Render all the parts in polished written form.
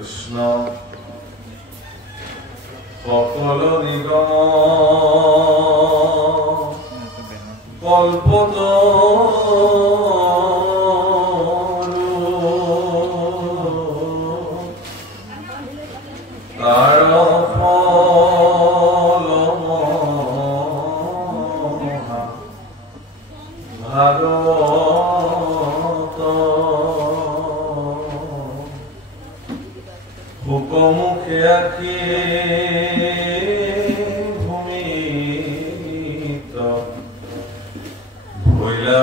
কৃষ্ণ সকল নিগম কল্পতৰু তাৰ ফল ভাগবত হুকমুখে আঁকি ভূমিত ভৈলাবিদিত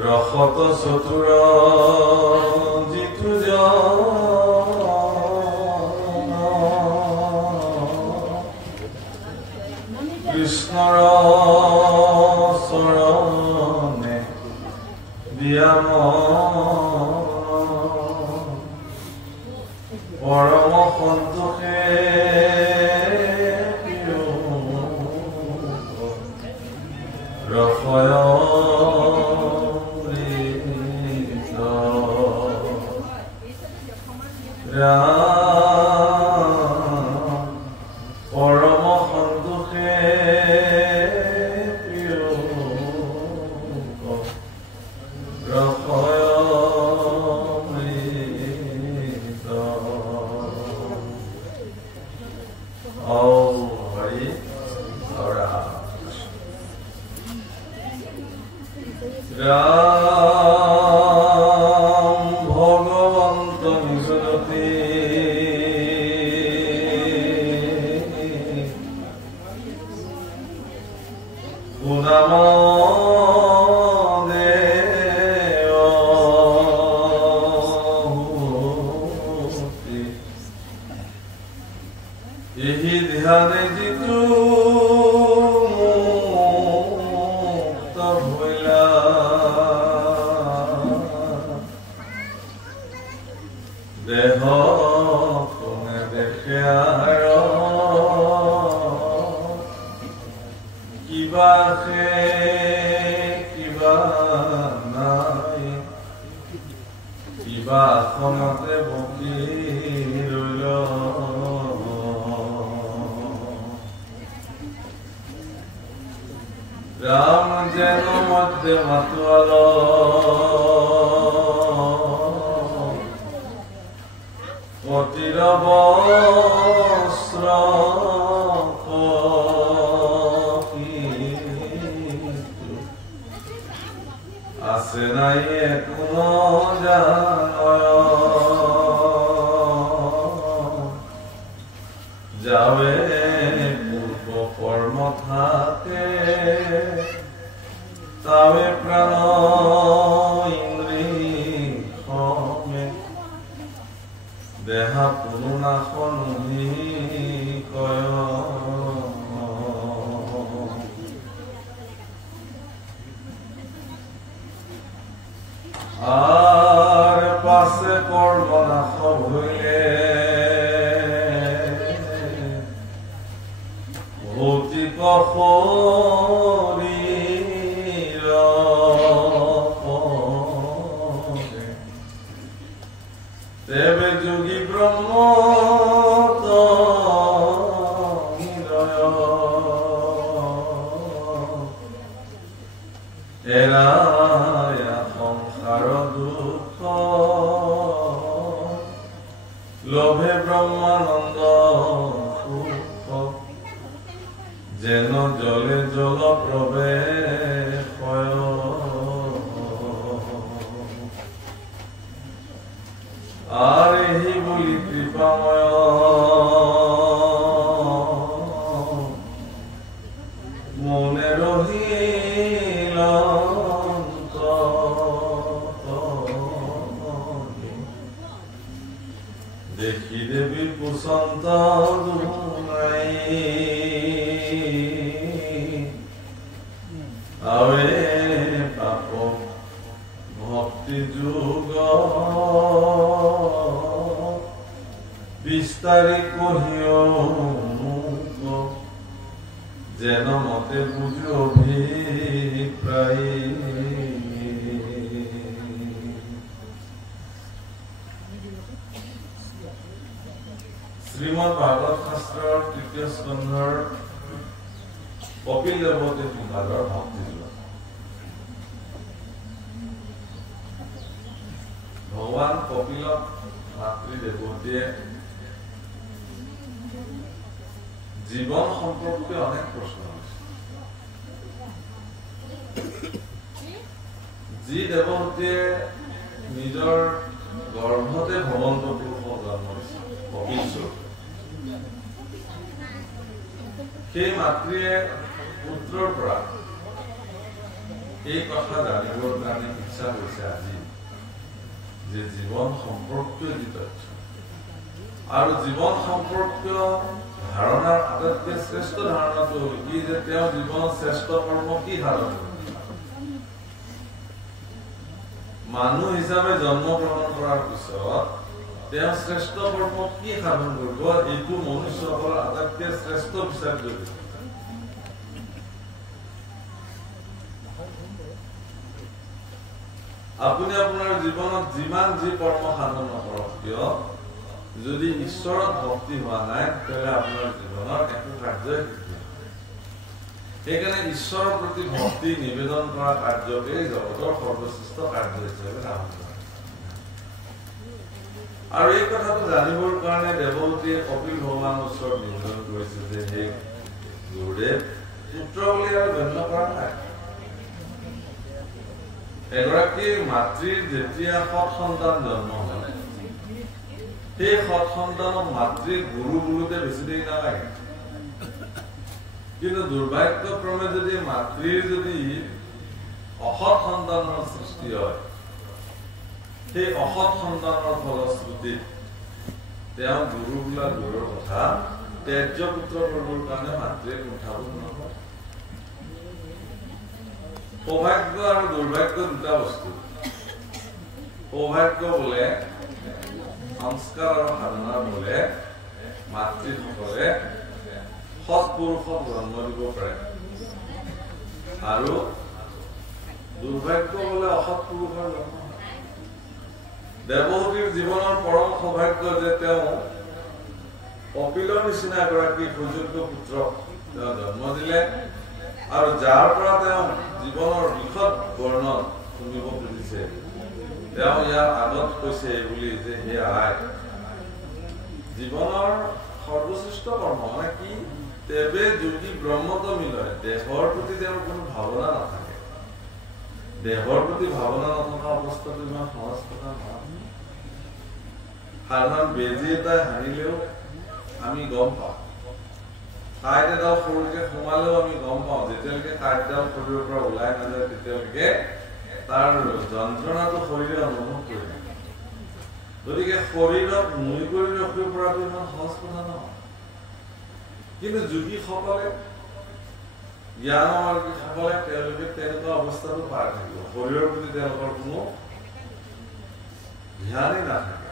ৰসত চতুৰ জিতু কৃষ্ণৰ চৰণে দিয়াম পৰম সন্তোষে ৰসয় পৰম সন্তোষে রাম ভগবন্ত নিজতে পুনাম এই ধ্যানে জিতু মুক্ত ভইলা দেহ কোনে দেখে আর কিবা সে কিবা নাই কিবা আসনতে বকি ৰৈল রাম যেন মধ্যে মাতুয়াল পতির বস্ত্র আছে নাই কোনো যাবে পূর্ব কর্ম থাকে তাবে প্রাণ ইন্দ্রি হমে দেহা পুরুনা সনুহি কয় আর পাশে কর্ম নাশ হইলে ভৌতিক শরীর তেবে যোগী ব্রহ্ম এরায়া সংসার দুঃখ লোভে ব্রহ্মানন্দ সুখ যেন জলে জল প্রবেশ আর এই বলি কৃপাময় মনে রহিল দেখি দেবী পুষন্ত দুনাই আবে পাপ ভক্তি যুগ বিস্তারে কহিও যেন মতে বুঝো অভিপ্রায় দেৱতী সমাজৰ ভক্তি যোৱা ভগৱান কপিলক মাতৃ দেৱতীয়ে জীৱন সম্পৰ্কে অনেক প্ৰশ্ন যি দেৱতীয়ে নিজৰ গৰ্ভতে ভগৱন্ত পুৰুষক জন্ম দিছে কপিল সেই মাতৃয়ে পুত্ৰৰ পৰা এই কথা জানিবৰ কাৰণে ইচ্ছা কৰিছে আজি যে জীৱন সম্পৰ্কীয় যি তথ্য আৰু জীৱন সম্পৰ্কীয় ধাৰণাৰ আটাইতকৈ শ্ৰেষ্ঠ ধাৰণাটো হ'ল কি যে তেওঁ জীৱনত শ্ৰেষ্ঠ কৰ্ম কি সাধন মানুহ হিচাপে জন্মগ্ৰহণ কৰাৰ পিছত তেওঁ শ্ৰেষ্ঠ কৰ্ম কি সাধন কৰিব এইটো মনুষ্যসকলৰ আটাইতকৈ শ্ৰেষ্ঠ বিচাৰ্য আপুনি আপোনাৰ জীৱনত যিমান যি কৰ্ম সাধন নকৰক কিয় যদি ঈশ্বৰৰ ভক্তি হোৱা নাই তেতিয়াহ'লে আপোনাৰ জীৱনৰ একো কাৰ্যই সেইকাৰণে ঈশ্বৰৰ প্ৰতি ভক্তি নিবেদন কৰা কাৰ্যকে জগতৰ সৰ্বশ্ৰেষ্ঠ কাৰ্য হিচাপে গ্ৰহণ কৰা আৰু এই কথাটো জানিবৰ কাৰণে দেৱতীয়ে কপিল ভগৱানৰ ওচৰত নিবেদন কৰিছে যে হে গুৰুদেৱ পুত্ৰ বুলি আৰু গণ্য কৰা নাই এগৰাকী মাতৃৰ যেতিয়া সৎ সন্তান জন্ম হয় সেই সৎ সন্তানক মাতৃ গুৰু বোলোতে বেছি দেৰি নালাগে কিন্তু দুৰ্ভাগ্যক্ৰমে যদি মাতৃৰ যদি অসৎ সন্তানৰ সৃষ্টি হয় সেই অসৎ সন্তানৰ ফলশ্ৰুতিত তেওঁ গুৰু বোলা দূৰৰ কথা ত্যায্য পুত্ৰ কৰিবৰ কাৰণে মাতৃয়ে উঠাব নহয় সৌভাগ্য আৰু দুৰ্ভাগ্য দুটা বস্তু সৌভাগ্য বোলে সংস্কাৰ আৰু সাধনাৰ বোলে মাতৃসকলে সৎ পুৰুষক জন্ম দিব পাৰে আৰু দুৰ্ভাগ্য বোলে অসৎ পুৰুষৰ জন্ম দেৱতীৰ জীৱনৰ পৰম সৌভাগ্য যে তেওঁ কপিলৰ নিচিনা এগৰাকী সুযোগ্য পুত্ৰক তেওঁ জন্ম দিলে আৰু যাৰ পৰা তেওঁ জীৱনৰ বিশদ বৰ্ণন শুনিব খুজিছে তেওঁ ইয়াৰ আগত কৈছে বুলি যে হে আই জীৱনৰ সৰ্বশ্ৰেষ্ঠ কৰ্ম মানে কি তেবে যোগী ব্ৰহ্মত মিলয় দেহৰ প্ৰতি তেওঁৰ কোনো ভাৱনা নাথাকে দেহৰ প্ৰতি ভাৱনা নথকা অৱস্থাটো ইমান সহজ কথা নহয় সাধাৰণ বেজী এটাই হানিলেও আমি গম পাওঁ কাঁইট এডাল সৰুকে সোমালেও আমি গম পাওঁ যেতিয়ালৈকে কাঁইটডাল শৰীৰৰ পৰা ওলাই নাযায় তেতিয়ালৈকে তাৰ যন্ত্ৰণাটো শৰীৰে অনুভৱ কৰি থাকে গতিকে শৰীৰক নুই কৰি ৰখিব পৰাটো ইমান সহজ কথা নহয় কিন্তু যোগীসকলে জ্ঞানমাৰ্গীসকলে তেওঁলোকে তেনেকুৱা অৱস্থাটো পাৰ থাকিব শৰীৰৰ প্ৰতি তেওঁলোকৰ কোনো ধ্যানেই নাথাকে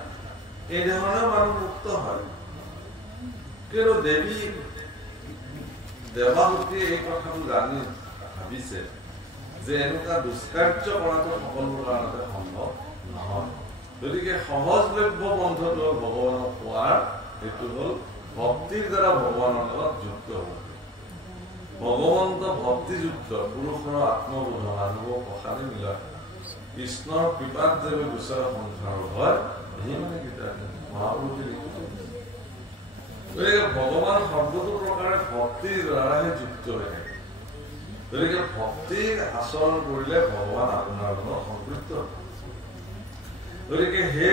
এই ধৰণে মানুহ মুক্ত হয় কিন্তু দেৱাহুতিয়ে এই কথাটো জানি ভাবিছে যে এনেকুৱা দুষ্কাৰ্য কৰাটো সকলোৰ কাৰণতে সম্ভৱ নহয় গতিকে সহজলভ্য পন্থটো ভগৱানক পোৱাৰ এইটো হ'ল ভক্তিৰ দ্বাৰা ভগৱানৰ লগত যুক্ত হ'ব ভগৱন্ত ভক্তিযুক্ত পুৰুষৰ আত্মবোধ মানুহক প্ৰসাদে মিলয় কৃষ্ণৰ কৃপাত যে গোচৰ সংসাৰ হয় সেই মানে কিতাপ মহাপুৰুষে লিখিছে গতিকে ভগৱান শব্দটো প্ৰকাৰে ভক্তিৰ দ্বাৰাহে যুক্ত হৈ থাকে গতিকে ভক্তিৰ আচৰণ কৰিলে ভগৱান আপোনাৰ লগত সম্পৃক্ত গতিকে হে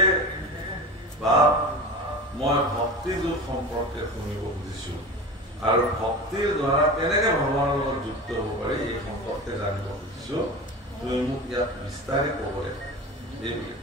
বাপ মই ভক্তি যুগ সম্পৰ্কে শুনিব খুজিছো আৰু ভক্তিৰ দ্বাৰা কেনেকে ভগৱানৰ লগত যুক্ত হ'ব পাৰি এই সম্পৰ্কে জানিব খুজিছো তুমি মোক ইয়াত বিস্তাৰে ক'বলৈ এই বুলি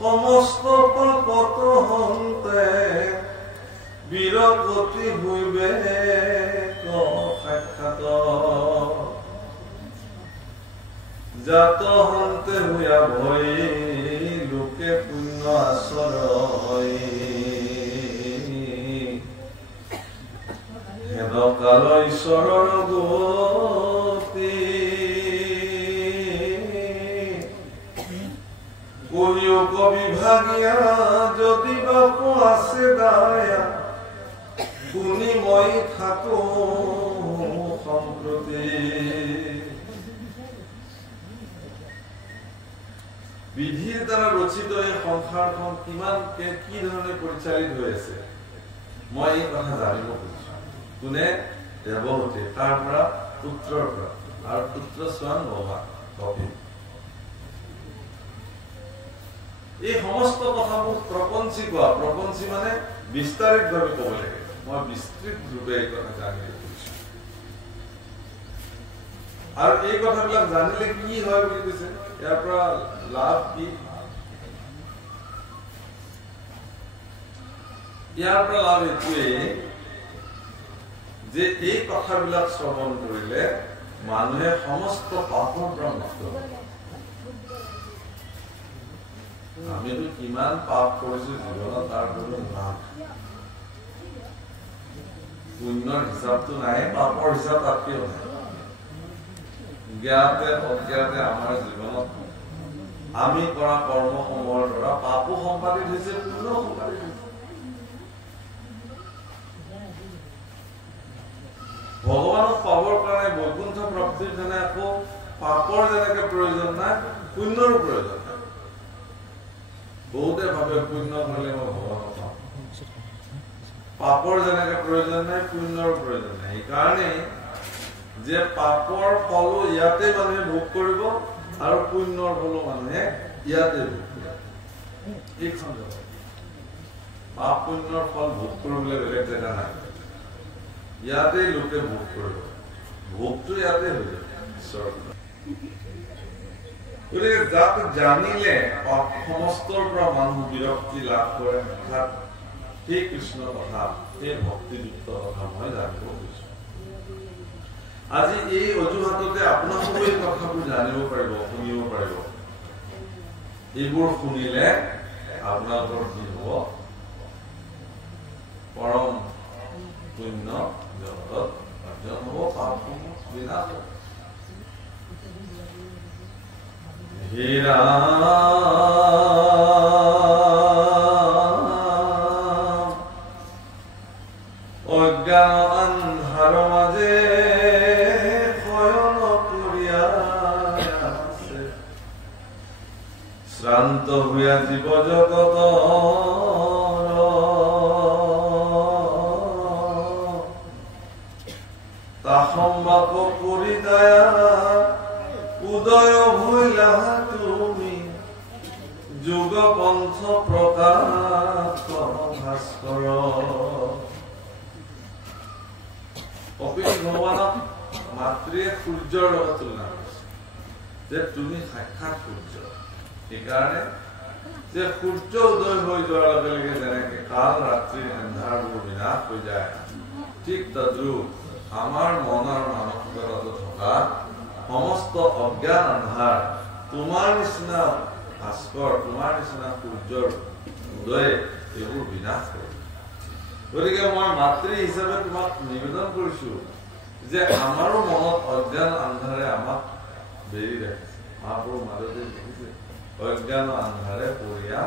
সমস্ত পাপ বিবেক সাক্ষাৎ জাত হন্তে হুয়া ভয় লোকে পুণ্য আচৰয় হেদকাল ঈশ্বৰৰ গতি কলিযুগ বিভাগীয়া যদি বাপ আছে দায়া শুনি মই থাকো সম্প্ৰতি বিধিৰ দ্বাৰা ৰচিত এই সংসাৰখন কিমানকে কি ধৰণে পৰিচালিত হৈ আছে মই এই কথা জানিব খুজিছো কোনে দেৱহূতি তাৰ পৰা পুত্ৰৰ পৰা আৰু পুত্ৰ স্বয়ং ভগৱান কপি এই সমস্ত কথাবোৰ প্ৰপঞ্চী কোৱা প্ৰপঞ্চী মানে বিস্তাৰিতভাৱে ক'ব লাগে মই বিস্তৃত ৰূপে এই কথা জানিব খুজিছো আৰু এই কথাবিলাক জানিলে কি হয় বুলি কৈছে ইয়াৰ পৰা লাভ কি ইয়াৰ পৰা লাভ এইটোৱে যে এই কথাবিলাক শ্ৰৱণ কৰিলে মানুহে সমস্ত পাপৰ পৰা মুক্ত হয় আমিতো কিমান পাপ কৰিছো জীৱনত তাৰ কোনো নাম পুণ্যৰ হিচাপটো নাই পাপৰ হিচাপ তাতকেও নাই জ্ঞাতে অজ্ঞাতে আমাৰ জীৱনত আমি কৰা কৰ্মসমূহৰ দ্বাৰা পাপো সম্পাদিত হৈছে পুণ্য সম্পাদিত হৈছে ভগৱানক পাবৰ কাৰণে বৈকুণ্ঠ প্ৰাপ্তিৰ কাৰণে আকৌ পাপৰ যেনেকে প্ৰয়োজন নাই পুণ্যৰো প্ৰয়োজন নাই বহুতে ভাবে পুণ্য কৰিলে মই ভগৱানক পাম পাপৰ যেনেকে প্ৰয়োজন নাই পুণ্যৰ প্ৰয়োজন নাই সেইকাৰণে যে পাপৰ ফলো ইয়াতে মানুহে ভোগ কৰিব আৰু পুণ্যৰ ফলো মানুহে ইয়াতে ভোগ কৰিব পাপ পুণ্যৰ ফল ভোগ কৰিবলৈ বেলেগ জেগা নাই ইয়াতে লোকে ভোগ কৰিব ভোগটো ইয়াতে হৈ যাব ঈশ্বৰ গতিকে যাক জানিলে সমস্তৰ পৰা মানুহ বিৰক্তি লাভ কৰে অৰ্থাৎ সেই কৃষ্ণ কথা সেই ভক্তিযুক্ত কথা মই জানিব খুজিছো আজি এই অজুহাততে আপোনালোকে এই কথাবোৰ জানিব পাৰিব শুনিব পাৰিব এইবোৰ শুনিলে আপোনালোকৰ কি হ'ব পৰম পুণ্য জগতত অৰ্জন হ'ব পাপসমূহ বিনাশ হ'ব হে ৰাম অজ্ঞান আন্ধাৰ মাজে শ্ৰান্ত হুয়া জীৱ জগত তাসম্বাক কৰি দয়া উদয় ভৈলা তুমি যোগ পন্থ প্ৰকাশ ভাস্কৰ কপিল ভগৱানক মাতৃয়ে সূৰ্যৰ লগত তুলনা কৰিছে যে তুমি সাক্ষাৎ সূৰ্য সেইকাৰণে যে সূৰ্য উদয় হৈ যোৱাৰ লগে লগে যেনেকে কাল ৰাত্ৰিৰ এন্ধাৰবোৰ বিনাশ হৈ যায় ঠিক তদ্ৰুপ আমাৰ মন আৰু মানসিকতাত থকা সমস্ত অজ্ঞান আন্ধাৰ তোমাৰ নিচিনা ভাস্কৰ তোমাৰ নিচিনা সূৰ্যৰ উদয়ে এইবোৰ বিনাশ কৰে গতিকে মই মাতৃ হিচাপে তোমাক নিবেদন কৰিছো যে আমাৰো মনত অজ্ঞান আন্ধাৰে আমাক বেৰি ৰাখিছে মহাপুৰুষ মাজতে দেখিছে অজ্ঞান আন্ধাৰে পৰিয়া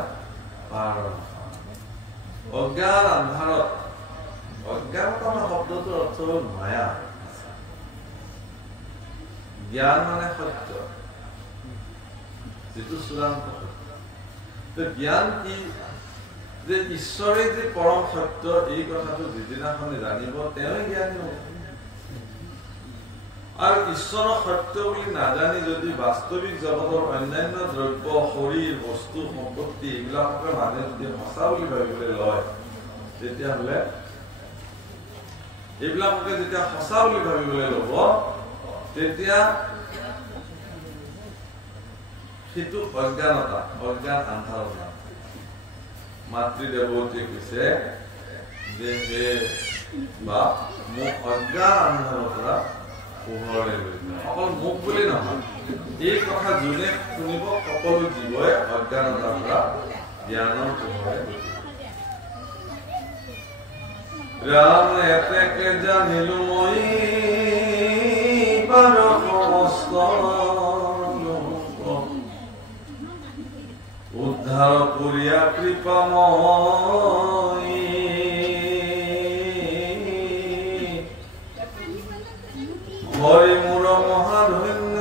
পাৰ অজ্ঞান আন্ধাৰত অজ্ঞানতা শব্দটোৰ অৰ্থ হ'ল মায়া জ্ঞান মানে সত্য যিটো চূড়ান্ত সত্য জ্ঞান কি যে ঈশ্বৰে যে পৰম সত্য এই কথাটো যিদিনাখনে জানিব তেওঁই জ্ঞানী হ'ব আৰু ঈশ্বৰ সত্য বুলি নাজানি যদি বাস্তৱিক জগতৰ অন্যান্য দ্ৰব্য শৰীৰ বস্তু সম্পত্তি এইবিলাককে মানুহে যদি সঁচা বুলি ভাবিবলৈ লয় তেতিয়াহ'লে এইবিলাককে যেতিয়া সঁচা বুলি ভাবিবলৈ ল'ব তেতিয়া সেইটো অজ্ঞানতা অজ্ঞান আন্ধাৰতা মাতৃ দেৱতীয়ে কৈছে যে হে বা মোক অজ্ঞান আন্ধাৰৰ পৰা পোহৰলৈ লৈ যায়। অকল মোক বুলি নহয়, এই কথা যোনে শুনিব সকলো জীৱই অজ্ঞানতাৰ পৰা জ্ঞানৰ পোহৰলৈ লৈ যায়। ৰাম এতেকে জানিলো মই পাৰ সমস্ত উদ্ধাৰ কৰিয়া কৃপাময় হৰি মোৰ মহাধন্য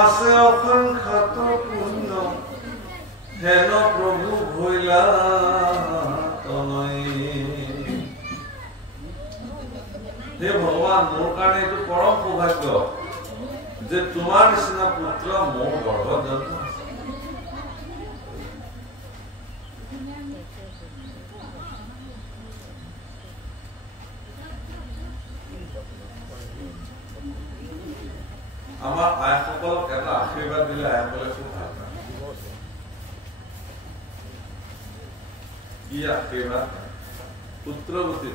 আছে অসংখ্যাত পুণ্য হেন প্ৰভু ভৈলা হে ভগৱান, মোৰ কাৰণে এইটো পৰম সৌভাগ্য যে তোমাৰ নিচিনা পুত্ৰ মোৰ গৰ্ভত জন্ম আছে। আমাৰ আইসকলক এটা আশীৰ্বাদ দিলে আইসকলে খুব ভাল পায়। কি আশীৰ্বাদ? পুত্ৰৱতী।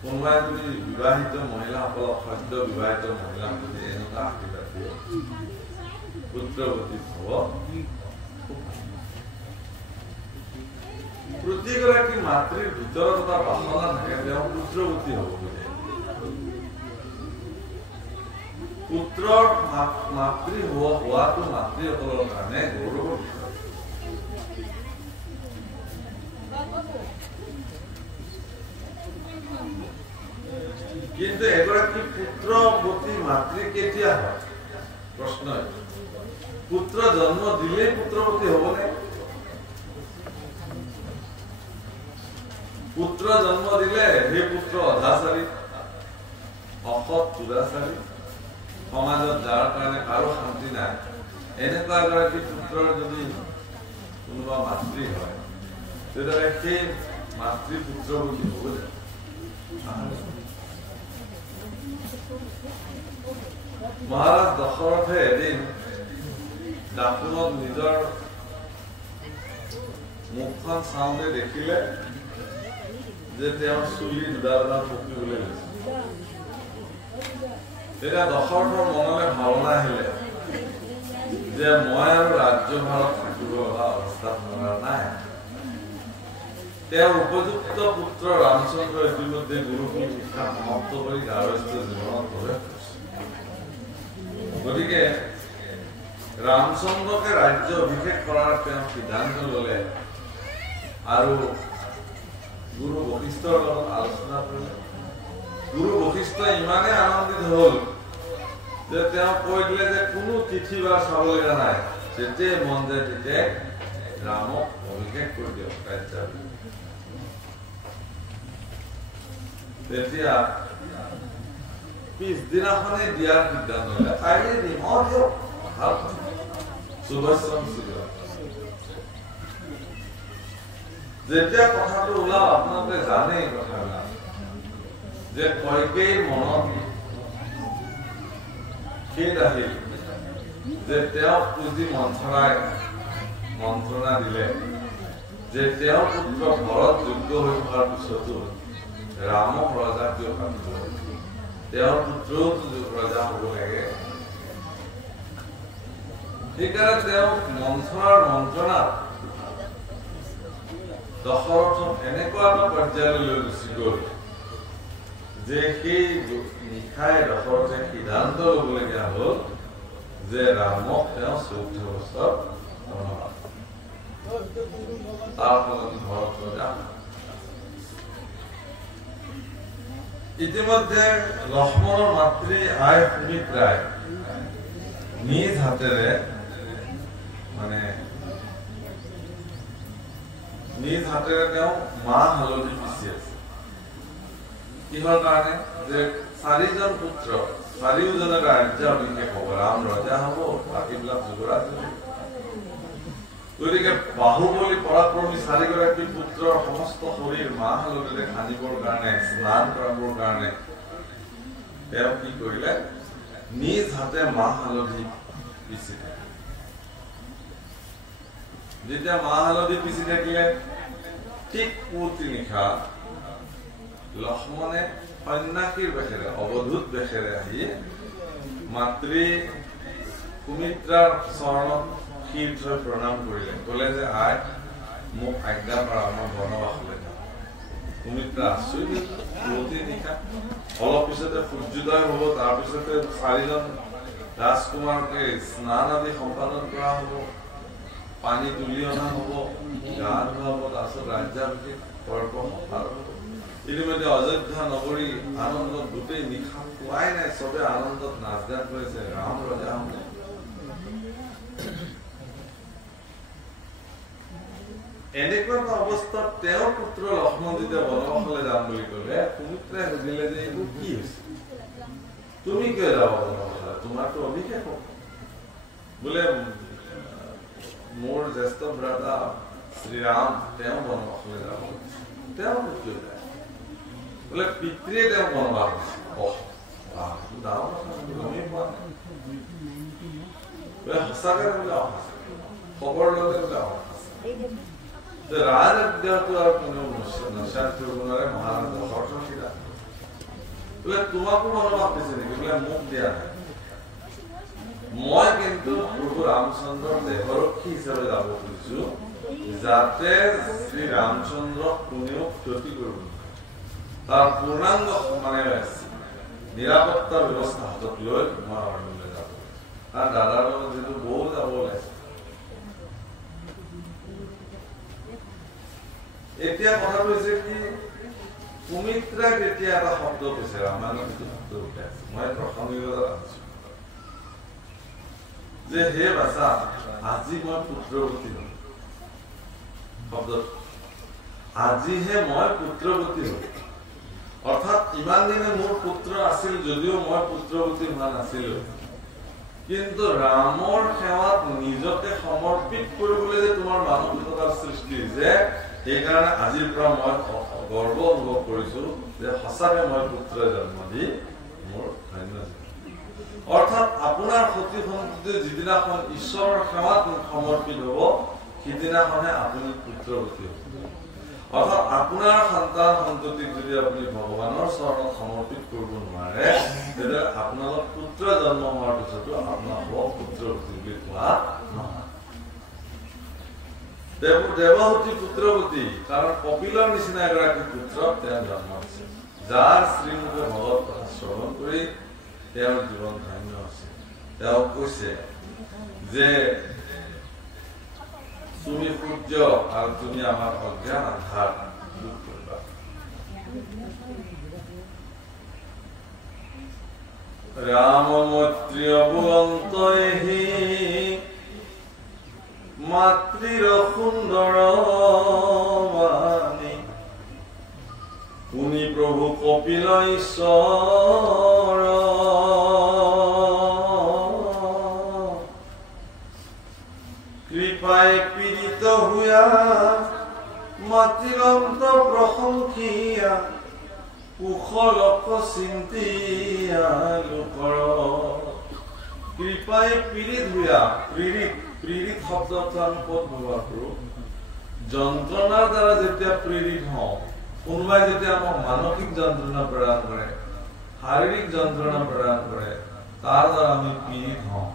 কোনোবাই যদি বিবাহিত মহিলাসকলক, সদ্য বিবাহিত মহিলাক যদি এনেকুৱা আশীৰ্বাদ দিয়ে পুত্ৰৱতী হব, প্ৰতিগৰাকী মাতৃৰ ভিতৰত এটা বাসনা থাকে তেওঁ পুত্ৰৱতী হব বুলি। পুত্ৰৰ মাতৃ হোৱাটো মাতৃসকলৰ কাৰণে গৌৰৱৰ বিষয়। কিন্তু এগৰাকী পুত্ৰৱতী মাতৃ কেতিয়া হয়? প্ৰশ্ন। পুত্ৰ জন্ম দিলেই পুত্ৰৱতী হবনে? পুত্ৰ জন্ম দিলে সেই পুত্ৰ অধাচাৰী, অসৎ দুৰাচাৰী, সমাজত যাৰ কাৰণে কাৰো শান্তি নাই, এনেকুৱা এগৰাকী পুত্ৰৰ যদি কোনোবা মাতৃ হয় তেতিয়াহ'লে সেই মাতৃ পুত্ৰৱতী হব যায়। মহাৰাজ দশৰথে এদিন দাপোনত নিজৰ মুখখন চাওঁতে দেখিলে যে তেওঁৰ চুলি দুডাল পকিবলৈ লৈছে। তেতিয়া দশৰথৰ মনলৈ ভাৱনা আহিলে যে মই আৰু ৰাজ্যভাৰত থাকিব লগা অৱস্থাত নাই। তেওঁৰ উপযুক্ত পুত্ৰ ৰামচন্দ্ৰ ইতিমধ্যে গুৰুকুল শিক্ষা সমাপ্ত কৰি গাৰ্হস্থ্য জীৱনত প্ৰৱেশ কৰিছে। গতিকে ৰামচন্দ্ৰকে ৰাজ্য অভিষেক কৰাৰ তেওঁ সিদ্ধান্ত ললে আৰু গুৰু বশিষ্ঠৰ লগত আলোচনা কৰিলে। গুৰু বশিষ্ঠ ইমানেই আনন্দিত হল যে তেওঁ কৈ দিলে যে কোনো তিথি বা চাবলগীয়া নাই, যেতিয়াই মন যায় তেতিয়াই ৰামক অভিষেক কৰি দিয়ক ৰাজ্য। তেতিয়া পিছদিনাখনেই দিয়াৰ সিদ্ধান্ত ললে। কাইলৈ দিম, দিয়ক, ভাল শুভশ্ৰম ছিল। যেতিয়া কথাটো ওলাল আপোনালোকে জানেই কথাবিলাক যে কইকেয়ীৰ মনত খেদ আহিল যে তেওঁক পুঁজি মন্থৰাই মন্ত্ৰণা দিলে যে তেওঁৰ পুত্ৰ ভৰত যোগ্য হৈ থকাৰ পিছতো ৰামক ৰজা কিয় পাতিব, তেওঁৰ পুত্ৰও ৰজা হব লাগে। সেইকাৰণে তেওঁ মন্থৰাৰ মন্ত্ৰণাত দশৰথক এনেকুৱা এটা পৰ্যায়লৈ লৈ গুচি গল যে সেই নিশাই দশৰথে সিদ্ধান্ত লবলগীয়া হল যে ৰামক তেওঁ 14 বছৰ বনবাস, তাৰ ফলত ভৰত ৰজা। ইতিমধ্যে লক্ষ্মণৰ মাতৃ আই সুমিত্ৰাই নিজ হাতেৰে তেওঁ মাহ হালধি পিচি আছে। কিহৰ কাৰণে? যে 4জন পুত্ৰ, 4জনে ৰাজ্য অভিষেক হব, ৰাম ৰজা হব, বাকীবিলাক যুৱৰাজ হব। গতিকে বাহুবলী পৰাক্ৰমী 4গৰাকী পুত্ৰৰ সমস্ত শৰীৰ মাহ হালধিৰে সানিবৰ কাৰণে, স্নান কৰাবৰ কাৰণে তেওঁ কি কৰিলে? নিজ হাতে মাহ হালধি পিচি থাকে। যেতিয়া মাহ হালধি পিচি থাকিলে ঠিক পুৱতি নিশা লক্ষ্মণে সন্ন্যাসীৰ বেশেৰে অৱধূত বেশেৰে আহি মাতৃ সুমিত্ৰাৰ চৰণত শিৰ থৈ প্ৰণাম কৰিলে ক'লে যে আই মোক আজ্ঞা কৰা মই বনবাসলৈ যাওঁ সুমিত্ৰা আচৰিত পুৱতি নিশা অলপ পিছতে সূৰ্যোদয় হ'ব তাৰপিছতে 4জন ৰাজকুমাৰকে স্নান আদি সম্পাদন কৰা হ'ব পানী তুলি অনা হ'ব গা ধোৱা হ'ব তাৰপিছত ৰাজ্যাভিষেক পৰ্ব সম্পাদন হ'ব ইতিমধ্যে অযোধ্যা নগৰী আনন্দত গোটেই নিশা পোৱাই নাই চবে আনন্দত নাচ গান কৰিছে ৰাম ৰজা হ'ব এনেকুৱা এটা অৱস্থাত তেওঁৰ পুত্ৰ লক্ষ্মণ যেতিয়া বনবাসলৈ যাম বুলি ক'লে সুমিত্ৰাই সুধিলে যে এইবোৰ কি হৈছে তুমি কিয় যাব বনবাসলৈ তোমাৰতো অভিষেক হ'ব বোলে মোৰ জ্যেষ্ঠ ভ্ৰাতা শ্ৰীৰাম তেওঁ বনবাসলৈ যাব তেওঁ কিয় যায় বোলে পিতৃয়ে তেওঁ বনবাস সঁচাকে খবৰ ললে বোলে ৰাজজ্ঞটো আৰু কোনেও নচাৰ কৰিব নোৱাৰে মহাৰাজ দশৰথৰ বোলে তোমাকো বনবাস দিছে নেকি বোলে মোক দিয়া নাই মই কিন্তু প্ৰভু ৰামচন্দ্ৰৰ দেহৰক্ষী হিচাপে যাব খুজিছো যাতে শ্ৰী ৰামচন্দ্ৰক কোনেও ক্ষতি কৰিব নোৱাৰে তাৰ পূৰ্ণাংগ মানে নিৰাপত্তাৰ ব্যৱস্থা হাতত লৈ মই অৰণ্যলৈ যাব তাৰ দাদাৰ লগত যিটো বৌ যাব ওলাইছে এতিয়া কথাটো হৈছে কি সুমিত্ৰাই তেতিয়া এটা শব্দ কৈছে ৰামায়ণত যিটো শব্দ উঠে আছে মই প্ৰাসংগিকতা আনিছো যে হে বাচা আজি মই পুত্ৰৱতী হম শব্দ আজিহে মই পুত্ৰৱতী হম অৰ্থাৎ ইমান দিনে মোৰ পুত্ৰ আছিল যদিও মই পুত্ৰৱতী হোৱা নাছিলো কিন্তু ৰামৰ সেৱাত নিজকে সমৰ্পিত কৰিবলৈ যে তোমাৰ মানসিকতাৰ সৃষ্টি যে সেইকাৰণে আজিৰ পৰা মই গৰ্ব অনুভৱ কৰিছো যে সঁচাকে মই পুত্ৰ জন্ম দি মোৰ ধন্য অৰ্থাৎ আপোনাৰ সতী সন্ততি যিদিনাখন ঈশ্বৰৰ সেৱাত সমৰ্পিত হ'ব সিদিনাখনে আপুনি পুত্ৰৱতী হ'ব অৰ্থাৎ আপোনাৰ সন্তান সন্ততিক যদি আপুনি ভগৱানৰ চৰণত সমৰ্পিত কৰিব নোৱাৰে তেতিয়া আপোনালোক পুত্ৰ জন্ম হোৱাৰ পিছতো আপোনাৰ পুত্ৰৱতী বুলি কোৱা নহয় দেৱহতী পুত্ৰৱতী কাৰণ কপিলৰ নিচিনা এগৰাকী পুত্ৰ তেওঁ জন্ম হৈছে যাৰ শ্ৰীমুখে ভগৱত কথা শ্ৰৱণ কৰি তেওঁৰ জীৱন ধন্য হৈছে তেওঁ কৈছে যে তুমি সূৰ্য আৰু তুমি আমাৰ অজ্ঞান আন্ধাৰ দূৰ কৰিবা ৰাম মৈত্ৰীয় বুলন্তহি মাতৃৰ সুন্দৰ বাণী শুনি প্ৰভু কপিল ঈশ্বৰ কৃপাই পীড়িত হুয়া মাতৃগন্ত প্ৰশংসিয়া কুশলক চিন্তিয়া লোকৰ কৃপাই পীড়িত হুয়া প্ৰেৰিত শব্দটো আমি ক'ত ব্যৱহাৰ কৰো যন্ত্ৰণাৰ দ্বাৰা যেতিয়া প্ৰেৰিত হওঁ কোনোবাই যেতিয়া আমাক মানসিক যন্ত্ৰণা প্ৰদান কৰে শাৰীৰিক যন্ত্ৰণা প্ৰদান কৰে তাৰ দ্বাৰা আমি পীড়িত হওঁ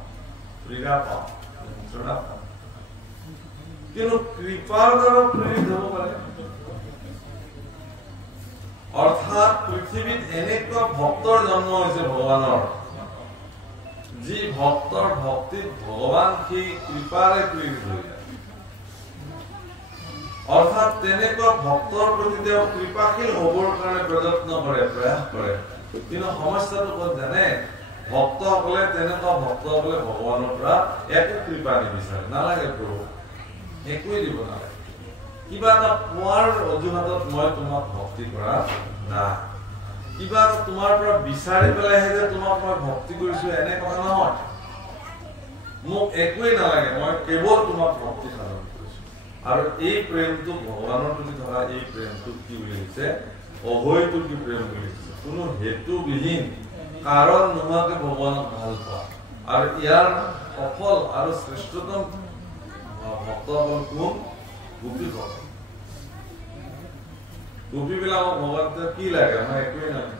পীড়া পাওঁ যন্ত্ৰণা পাওঁ কিন্তু কৃপাৰ দ্বাৰা প্ৰেৰিত হ'ব পাৰে অৰ্থাৎ পৃথিৱীত এনেকুৱা ভক্তৰ জন্ম হৈছে ভগৱানৰ যি ভক্তৰ ভক্তিত ভগৱান সেই কৃপাৰে প্ৰেৰিত হৈ যায় অৰ্থাৎ তেনেকুৱা ভক্তৰ প্ৰতি তেওঁ কৃপাশীল হ'বৰ কাৰণে প্ৰযত্ন কৰে প্ৰয়াস কৰে কিন্তু সমস্যাটো ক'ত জানে ভক্তসকলে তেনেকুৱা ভক্তসকলে ভগৱানৰ পৰা একো কৃপা নিবিচাৰে নালাগে প্ৰভু একোৱে দিব নালাগে কিবা এটা পোৱাৰ অজুহাতত মই তোমাক ভক্তি কৰা নাই কিবা এটা তোমাৰ পৰা বিচাৰি পেলাইহে যে তোমাক মই ভক্তি কৰিছো এনে কথা নহয় মোক একোৱে নালাগে মই কেৱল তোমাক ভক্তি সাধন কৰিছো আৰু এই প্ৰেমটো ভগৱানৰ প্ৰতি থকা এই প্ৰেমটো কি বুলি কৈছে অহৈতু কি প্ৰেম বুলি কৈছে কোনো হেতুবিহীন কাৰণ নোহোৱাকে ভগৱানক ভাল পোৱা আৰু ইয়াৰ সফল আৰু শ্ৰেষ্ঠতম ভক্তসকল কোন গোপীসকল গোপীবিলাকক ভগৱানে কি লাগে আমাৰ একোৱে নালাগে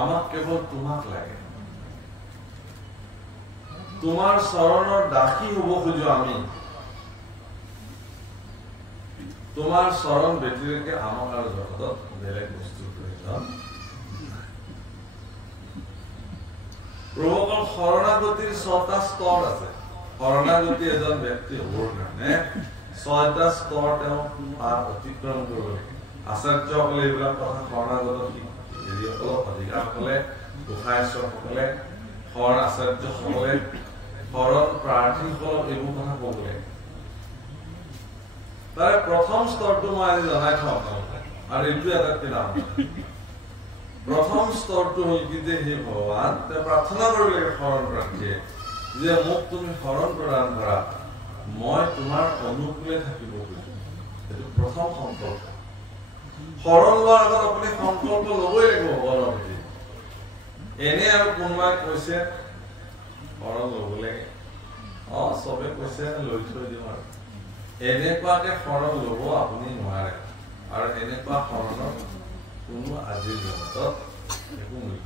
আমাক কেৱল তোমাক লাগে তোমাৰ চৰণৰ দাসী হ'ব খোজো আমি তোমাৰ চৰণ ব্যতিৰেকে আমাক আৰু জগতত বেলেগ বস্তুৰ প্ৰয়োজন প্ৰভুসকল শৰণাগতিৰ 6টা স্তৰ আছে শৰণাগতি এজন ব্যক্তি হ'বৰ কাৰণে 6টা স্তৰ তেওঁ পাৰ অতিক্ৰম কৰিব লাগে আচাৰ্যসকলে এইবিলাক কথা শৰণাগত হেৰিসকলক অধিকাৰসকলে গোসাঁইশ্বৰসকলে শৰণ আচাৰ্যসকলে শৰণ প্ৰাৰ্থীসকলক এইবোৰ কথা ক'ব লাগে তাৰে প্ৰথম স্তৰটো মই আজি জনাই থওঁ আৰু এইটো আটাইতকৈ ডাঙৰ প্ৰথম স্তৰটো হ'ল কি যে হে ভগৱান তেওঁ প্ৰাৰ্থনা কৰিব লাগে শৰণ প্ৰাৰ্থীয়ে যে মোক তুমি শৰণ প্ৰদান কৰা মই তোমাৰ অনুকূলে থাকিব খুজিছো এইটো প্ৰথম সংকল্প শৰণ লোৱাৰ আগত আপুনি সংকল্প ল'বই লাগিব ভগৱানৰ প্ৰতি এনে আৰু কোনোবাই কৈছে শৰণ ল'ব লাগে চবে কৈছে লৈ থৈ দিম আৰু এনেকুৱাকে শৰণ ল'ব আপুনি নোৱাৰে আৰু এনেকুৱা শৰণৰ কোনো আজিৰ জগতত একো মূল্য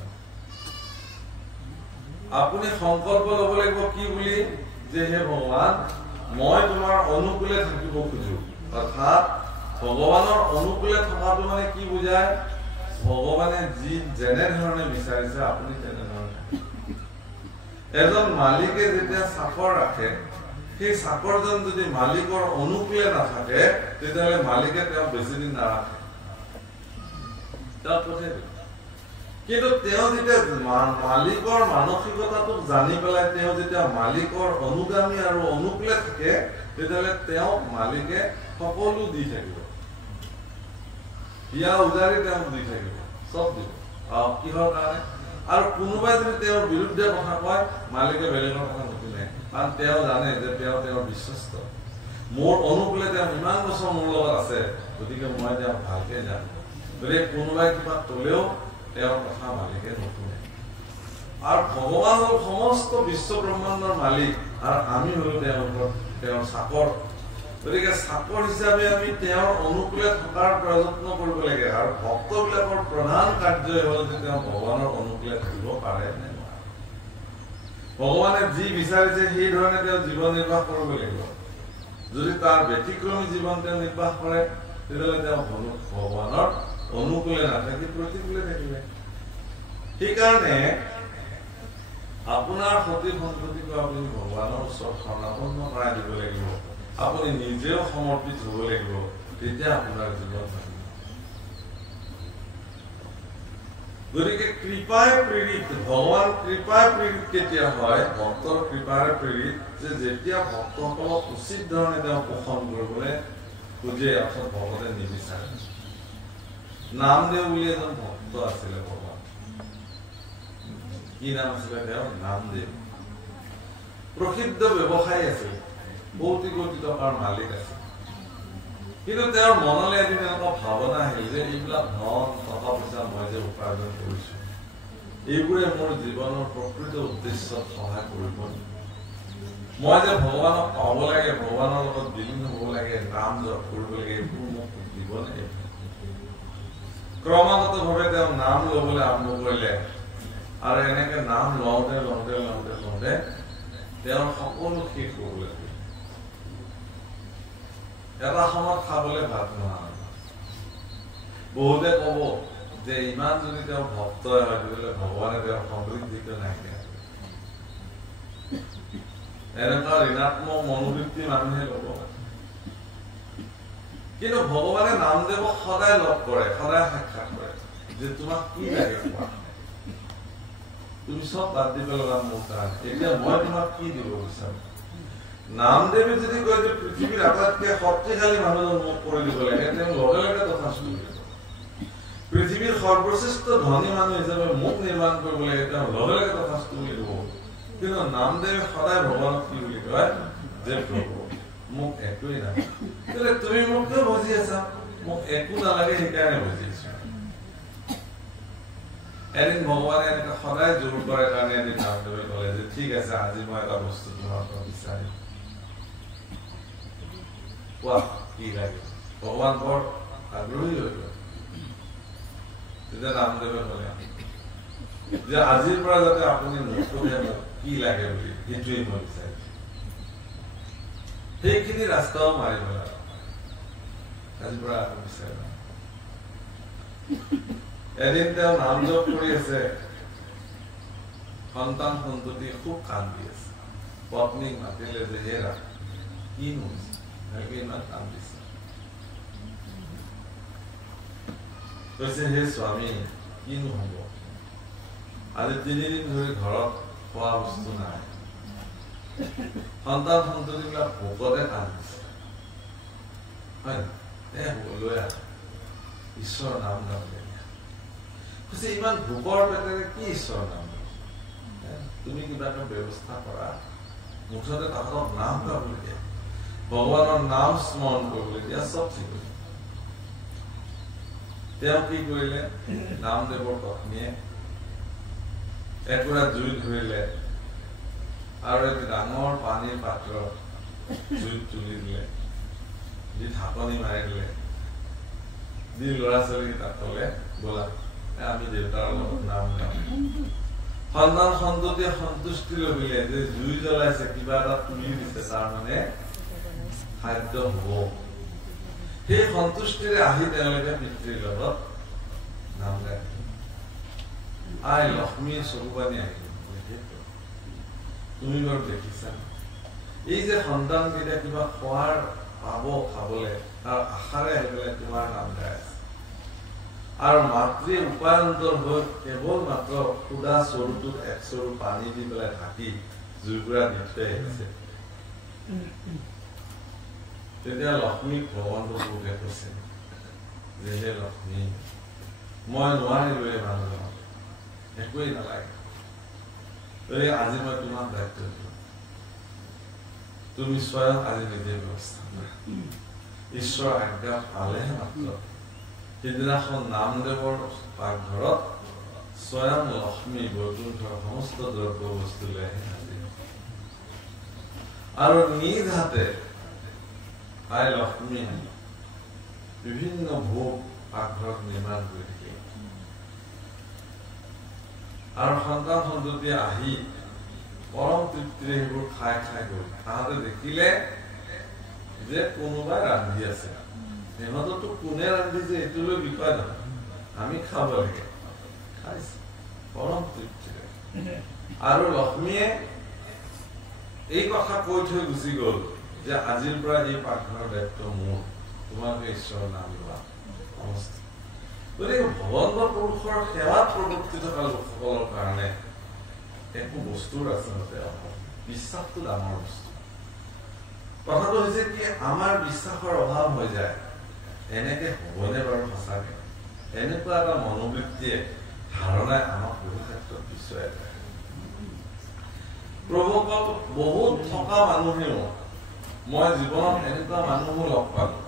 আপুনি সংকল্প ল'ব লাগিব কি বুলি যে হে ভগৱান মই তোমাৰ অনুকূলে থাকিব খোজো অৰ্থাৎ ভগৱানৰ অনুকূলে থকাটো মানে কি বুজায় ভগৱানে যি যেনে ধৰণে বিচাৰিছে আপুনি তেনেধৰণে এজন মালিকে যেতিয়া চাকৰ ৰাখে সেই চাকৰজন যদি মালিকৰ অনুকূলে নাথাকে তেতিয়াহ'লে মালিকে তেওঁ বেছি দিন নাৰাখে কিন্তু তেওঁ যেতিয়া মালিকৰ মানসিকতাটোক জানি পেলাই তেওঁ যেতিয়া মালিকৰ অনুগামী আৰু অনুকূলে থাকে তেতিয়াহ'লে তেওঁক মালিকে সকলো দি থাকিব হিয়া উজাৰি তেওঁক দি থাকিব চব দিব কিহৰ কাৰণে আৰু কোনোবাই যদি তেওঁৰ বিৰুদ্ধে কথা কয় মালিকে বেলেগৰ কথা নুশুনে কাৰণ তেওঁ জানে যে তেওঁৰ বিশ্বস্ত মোৰ অনুকূলে তেওঁ ইমান বছৰ মোৰ লগত আছে গতিকে মই তেওঁক ভালকে জানো গতিকে কোনোবাই কিবা ক'লেও তেওঁৰ কথা মালিকে নুশুনে আৰু ভগৱান হ'ল সমস্ত বিশ্ব ব্ৰহ্মাণ্ডৰ মালিক আৰু আমি হলো তেওঁৰ চাকৰ গতিকে চাকৰ হিচাপে আমি তেওঁৰ অনুকূলে থকাৰ প্ৰযত্ন কৰিব লাগে আৰু ভক্তবিলাকৰ প্ৰধান কাৰ্যই হ'ল যে তেওঁ ভগৱানৰ অনুকূলে থাকিব পাৰে নে নোৱাৰে ভগৱানে যি বিচাৰিছে সেই ধৰণে তেওঁ জীৱন নিৰ্বাহ কৰিব লাগিব যদি তাৰ ব্যতিক্ৰমী জীৱন তেওঁ নিৰ্বাহ কৰে তেতিয়াহ'লে তেওঁ ভগৱানৰ অনুকূলে নাথাকি প্ৰতিকূলে থাকিলে সেইকাৰণে আপোনাৰ সতি সন্ততিক আপুনি ভগৱানৰ ওচৰত শৰণাপন্ন কৰাই দিব লাগিব আপুনি নিজেও সমৰ্পিত হ'ব লাগিব তেতিয়া আপোনাৰ জীৱন থাকিব গতিকে কৃপায় প্ৰেৰিত ভগৱান কৃপায় প্ৰেৰিত কেতিয়া হয় ভক্তৰ কৃপাৰে প্ৰেৰিত যে যেতিয়া ভক্তসকলক উচিত ধৰণে তেওঁ পোষণ কৰিবলৈ খোজে অৰ্থাৎ ভগৱানে নিবিচাৰে নামদেৱ বুলি এজন ভক্ত আছিলে ভগৱান কি নাম আছিলে তেওঁৰ নামদেৱ প্ৰসিদ্ধ ব্যৱসায়ী আছিল কোটি কোটি টকাৰ মালিক আছিল কিন্তু তেওঁৰ মনলৈ এদিন এনেকুৱা ভাৱনা আহিল যে এইবিলাক ধন টকা পইচা মই যে উপাৰ্জন কৰিছো এইবোৰে মোৰ জীৱনৰ প্ৰকৃত উদ্দেশ্যত সহায় কৰিব মই যে ভগৱানক পাব লাগে ভগৱানৰ লগত বিলীন হ'ব লাগে নাম জপ কৰিব লাগে এইবোৰ মোক দিব লাগে ক্ৰমাগতভাৱে তেওঁ নাম ল'বলৈ আৰম্ভ কৰিলে আৰু এনেকে নাম লওঁতে তেওঁৰ সকলো শেষ হ'বলৈ এটা সময়ত খাবলৈ ভাত নোহোৱা বহুতে ক'ব যে ইমান যদি তেওঁ ভক্ত হয় তেতিয়াহ'লে ভগৱানে তেওঁৰ সমৃদ্ধিটো নাইকিয়া এনেকুৱা ঋণাত্মক মনোবৃত্তি মানুহে ল'ব কিন্তু ভগৱানে নামদেৱক সদায় লগ কৰে সদায় সাক্ষাৎ কৰে যে তোমাক কি লাগে কোৱা তুমি সব বাদ দিব লগা মোৰ কাৰণে এতিয়া মই তোমাক কি দিব বিচাৰো নামদেৱে যদি কয় যে পৃথিৱীৰ আটাইতকৈ শক্তিশালী মানুহজন মোক কৰি দিব লাগে তেওঁ লগে লগে তথাস্তু পৃথিৱীৰ সৰ্বশ্ৰেষ্ঠ ধনী মানুহ হিচাপে মোক নিৰ্মাণ কৰিব লাগে তেওঁ লগে লগে তথাস্তু বুলি ক'ব কিন্তু নামদেৱে সদায় ভগৱানক কি বুলি কয় যে প্ৰভু মোক একোৱেই নাই তুমি মোক কিয় বুজি আছা মোক একো নালাগে সেইকাৰণে বুজি আছো এদিন ভগৱানে এনেকৈ সদায় জোৰ কৰে কাৰণে এদিন নামদেৱে ক'লে যে ঠিক আছে আজি মই এটা বস্তু তোমাৰ পৰা বিচাৰিম কোৱা কি লাগে ভগৱান বৰ আগ্ৰহী হৈ গ'ল। তেতিয়া ৰামদেৱে ক'লে যে আজিৰ পৰা যাতে আপুনি নোসোধে মোক কি লাগে বুলি, সেইটোৱেই মই বিচাৰিছোঁ। সেইখিনি ৰাস্তাও মাৰি পেলাল। আজিৰ পৰা আকৌ বিচাৰিব। এদিন তেওঁ নাম জপ কৰি আছে, সন্তান সন্ততি খুব কান্দি আছে। পত্নীক মাতিলে যে হেৰা কিনো ভালকে ইমান কান্দিছে। কৈছে হে স্বামী কিনো হব, আজি 3 দিন ধৰি ঘৰত খোৱা বস্তু নাই, সন্তান সন্ততিবিলাক ভোকতে কান্দিছে, হয় লৈ আহ ঈশ্বৰৰ নাম গাব। কৈছে ইমান ভোকৰ পেটেৰে কি ঈশ্বৰৰ নাম গাব? তুমি কিবা এটা ব্যৱস্থা কৰা, মুঠতে তাহাঁতক নাম গাবলৈ দিয়া, ভগৱানৰ নাম স্মৰণ কৰিবলৈ দিয়া, চব ঠিক হৈ। তেওঁ কি কৰিলে, নামদেৱৰ পত্নীয়ে একুৰা জুই ধৰিলে আৰু এটি ডাঙৰ পানীৰ পাত্ৰ জুইত তুলি দিলে, দি ঢাকনি মাৰি দিলে, দি ল'ৰা ছোৱালীকেইটাক ক'লে ব'লা আমি দেউতাৰ লগত নাম গাম। সন্তান সন্ততিয়ে সন্তুষ্টি লভিলে যে জুই জ্বলাইছে, কিবা এটা তুলি দিছে, তাৰ মানে খাদ্য হব। সেই সন্তুষ্টিৰে আহি তেওঁলোকে পিতৃৰ লগত নাম গাই আই লক্ষ্মীয়ে চকু পানী আহিল। তুমি বাৰু দেখিছা এই যে সন্তানকেইটা কিবা খোৱাৰ পাব, খাবলে তাৰ আশাৰে আহি পেলাই তোমাৰ নাম গাই আছে, আৰু মাতৃয়ে উপায়ন্তৰ হৈ কেৱল মাত্ৰ সুদা চৰুটোত 1 চৰু পানী দি পেলাই ঢাকি জুইকুৰা দি থৈ আহিছে। তেতিয়া লক্ষ্মীক ভগৱানটো পুৰুষে কৈছে যে হে লক্ষ্মী, মই নোৱাৰিলো এই মানুহজনক, একোৱেই নালাগে, আজি মই তোমাক দায়িত্ব দিলো, তুমি স্বয়ং আজি নিজে ব্যৱস্থা কৰা। ঈশ্বৰৰ আজ্ঞা পালেহে মাত্ৰ সিদিনাখন নামদেৱৰ পাকঘৰত স্বয়ং লক্ষ্মী বৈকুণ্ঠৰ সমস্ত দ্ৰব্য বস্তু লৈ আহি হাজিৰ, আৰু নিজ হাতে আই লক্ষ্মী বিভিন্ন ভোগ পাকঘৰত নিৰ্মাণ কৰি থাকে, আৰু সন্তান সন্ততিয়ে আহি পৰম তৃপ্তিৰে সেইবোৰ খাই খাই গ'ল। তাহাঁতে দেখিলে যে কোনোবাই ৰান্ধি আছে, সিহঁততো কোনে ৰান্ধিছে এইটোলৈ বিষয় নহয়, আমি খাব লাগে, খাইছে পৰম তৃপ্তিৰে। আৰু লক্ষ্মীয়ে এই কথা কৈ থৈ গুচি গ'ল যে আজিৰ পৰা এই পাকঘৰৰ দায়িত্ব মোৰ, তোমালোকে ঈশ্বৰৰ নাম লোৱা। গতিকে ভগৱন্ত পুৰুষৰ সেৱাত প্ৰবৃত্তি থকা লোকসকলৰ কাৰণে একো বস্তুৰ আচলতে অভাৱ, বিশ্বাসটো ডাঙৰ বস্তু। কথাটো হৈছে কি, আমাৰ বিশ্বাসৰ অভাৱ হৈ যায়, এনেকে হবনে বাৰু সঁচাকে? এনেকুৱা এটা মনোবৃত্তিয়ে ধাৰণাই আমাক বহু ক্ষেত্ৰত পিছুৱাই যায়। প্ৰভুসকল বহুত থকা মানুহেও, মই জীৱনত এনেকুৱা মানুহো লগ পালো,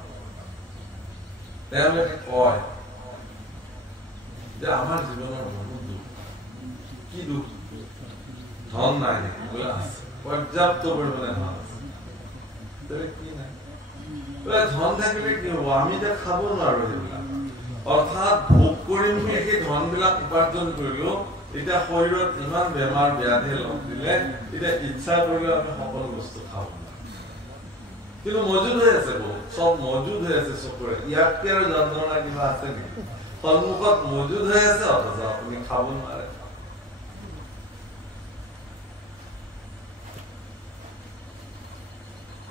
তেওঁলোকে কয় যে আমাৰ জীৱনৰ বহুত দুখ। কি দুখ? ধন নাই নেকি? বোলে আছে, পৰ্যাপ্ত পৰিমাণে ধন আছে। কি নাই? বোলে ধন থাকিলে কি হব, আমি এতিয়া খাব নোৱাৰো সেইবিলাক, অৰ্থাৎ ভোগ কৰিম বুলি সেই ধন বিলাক উপাৰ্জন কৰিলো, এতিয়া শৰীৰত ইমান বেমাৰ ব্যাধি লগ দিলে, এতিয়া ইচ্ছা কৰিলেও আমি সকলো বস্তু খাব নোৱাৰো। কিন্তু মজুদ হৈ আছে, বহুত চব মজুদ হৈ আছে চকুৰে, ইয়াতকে আৰু যন্ত্ৰণা কিবা আছে নেকি? সন্মুখত মজুদ হৈ আছে, অথচ আপুনি খাব নোৱাৰে।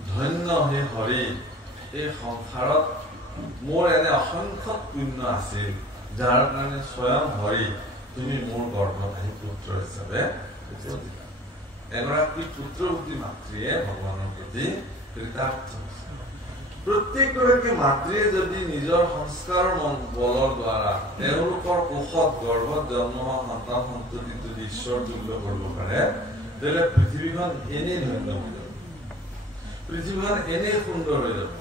ধন্য হে হৰি, এই সংসাৰত মোৰ এনে অসংখ্য পুণ্য আছিল, যাৰ কাৰণে স্বয়ং হৰি তুমি মোৰ গৰ্ভত আহি পুত্ৰ হিচাপে এগৰাকী পুত্ৰৱতী মাতৃয়ে ভগৱানৰ প্ৰতি কৃতাৰ্থ। প্ৰত্যেকগৰাকী মাতৃয়ে যদি নিজৰ সংস্কাৰৰ বলৰ দ্বাৰা তেওঁলোকৰ কোষত গৰ্ভত জন্ম হোৱা সন্তান সন্ততি যদি ঈশ্বৰ তুল্য কৰিব পাৰে, তেতিয়াহ'লে পৃথিৱীখন এনেই ধন্য হৈ যাব, পৃথিৱীখন এনেই সুন্দৰ হৈ যাব।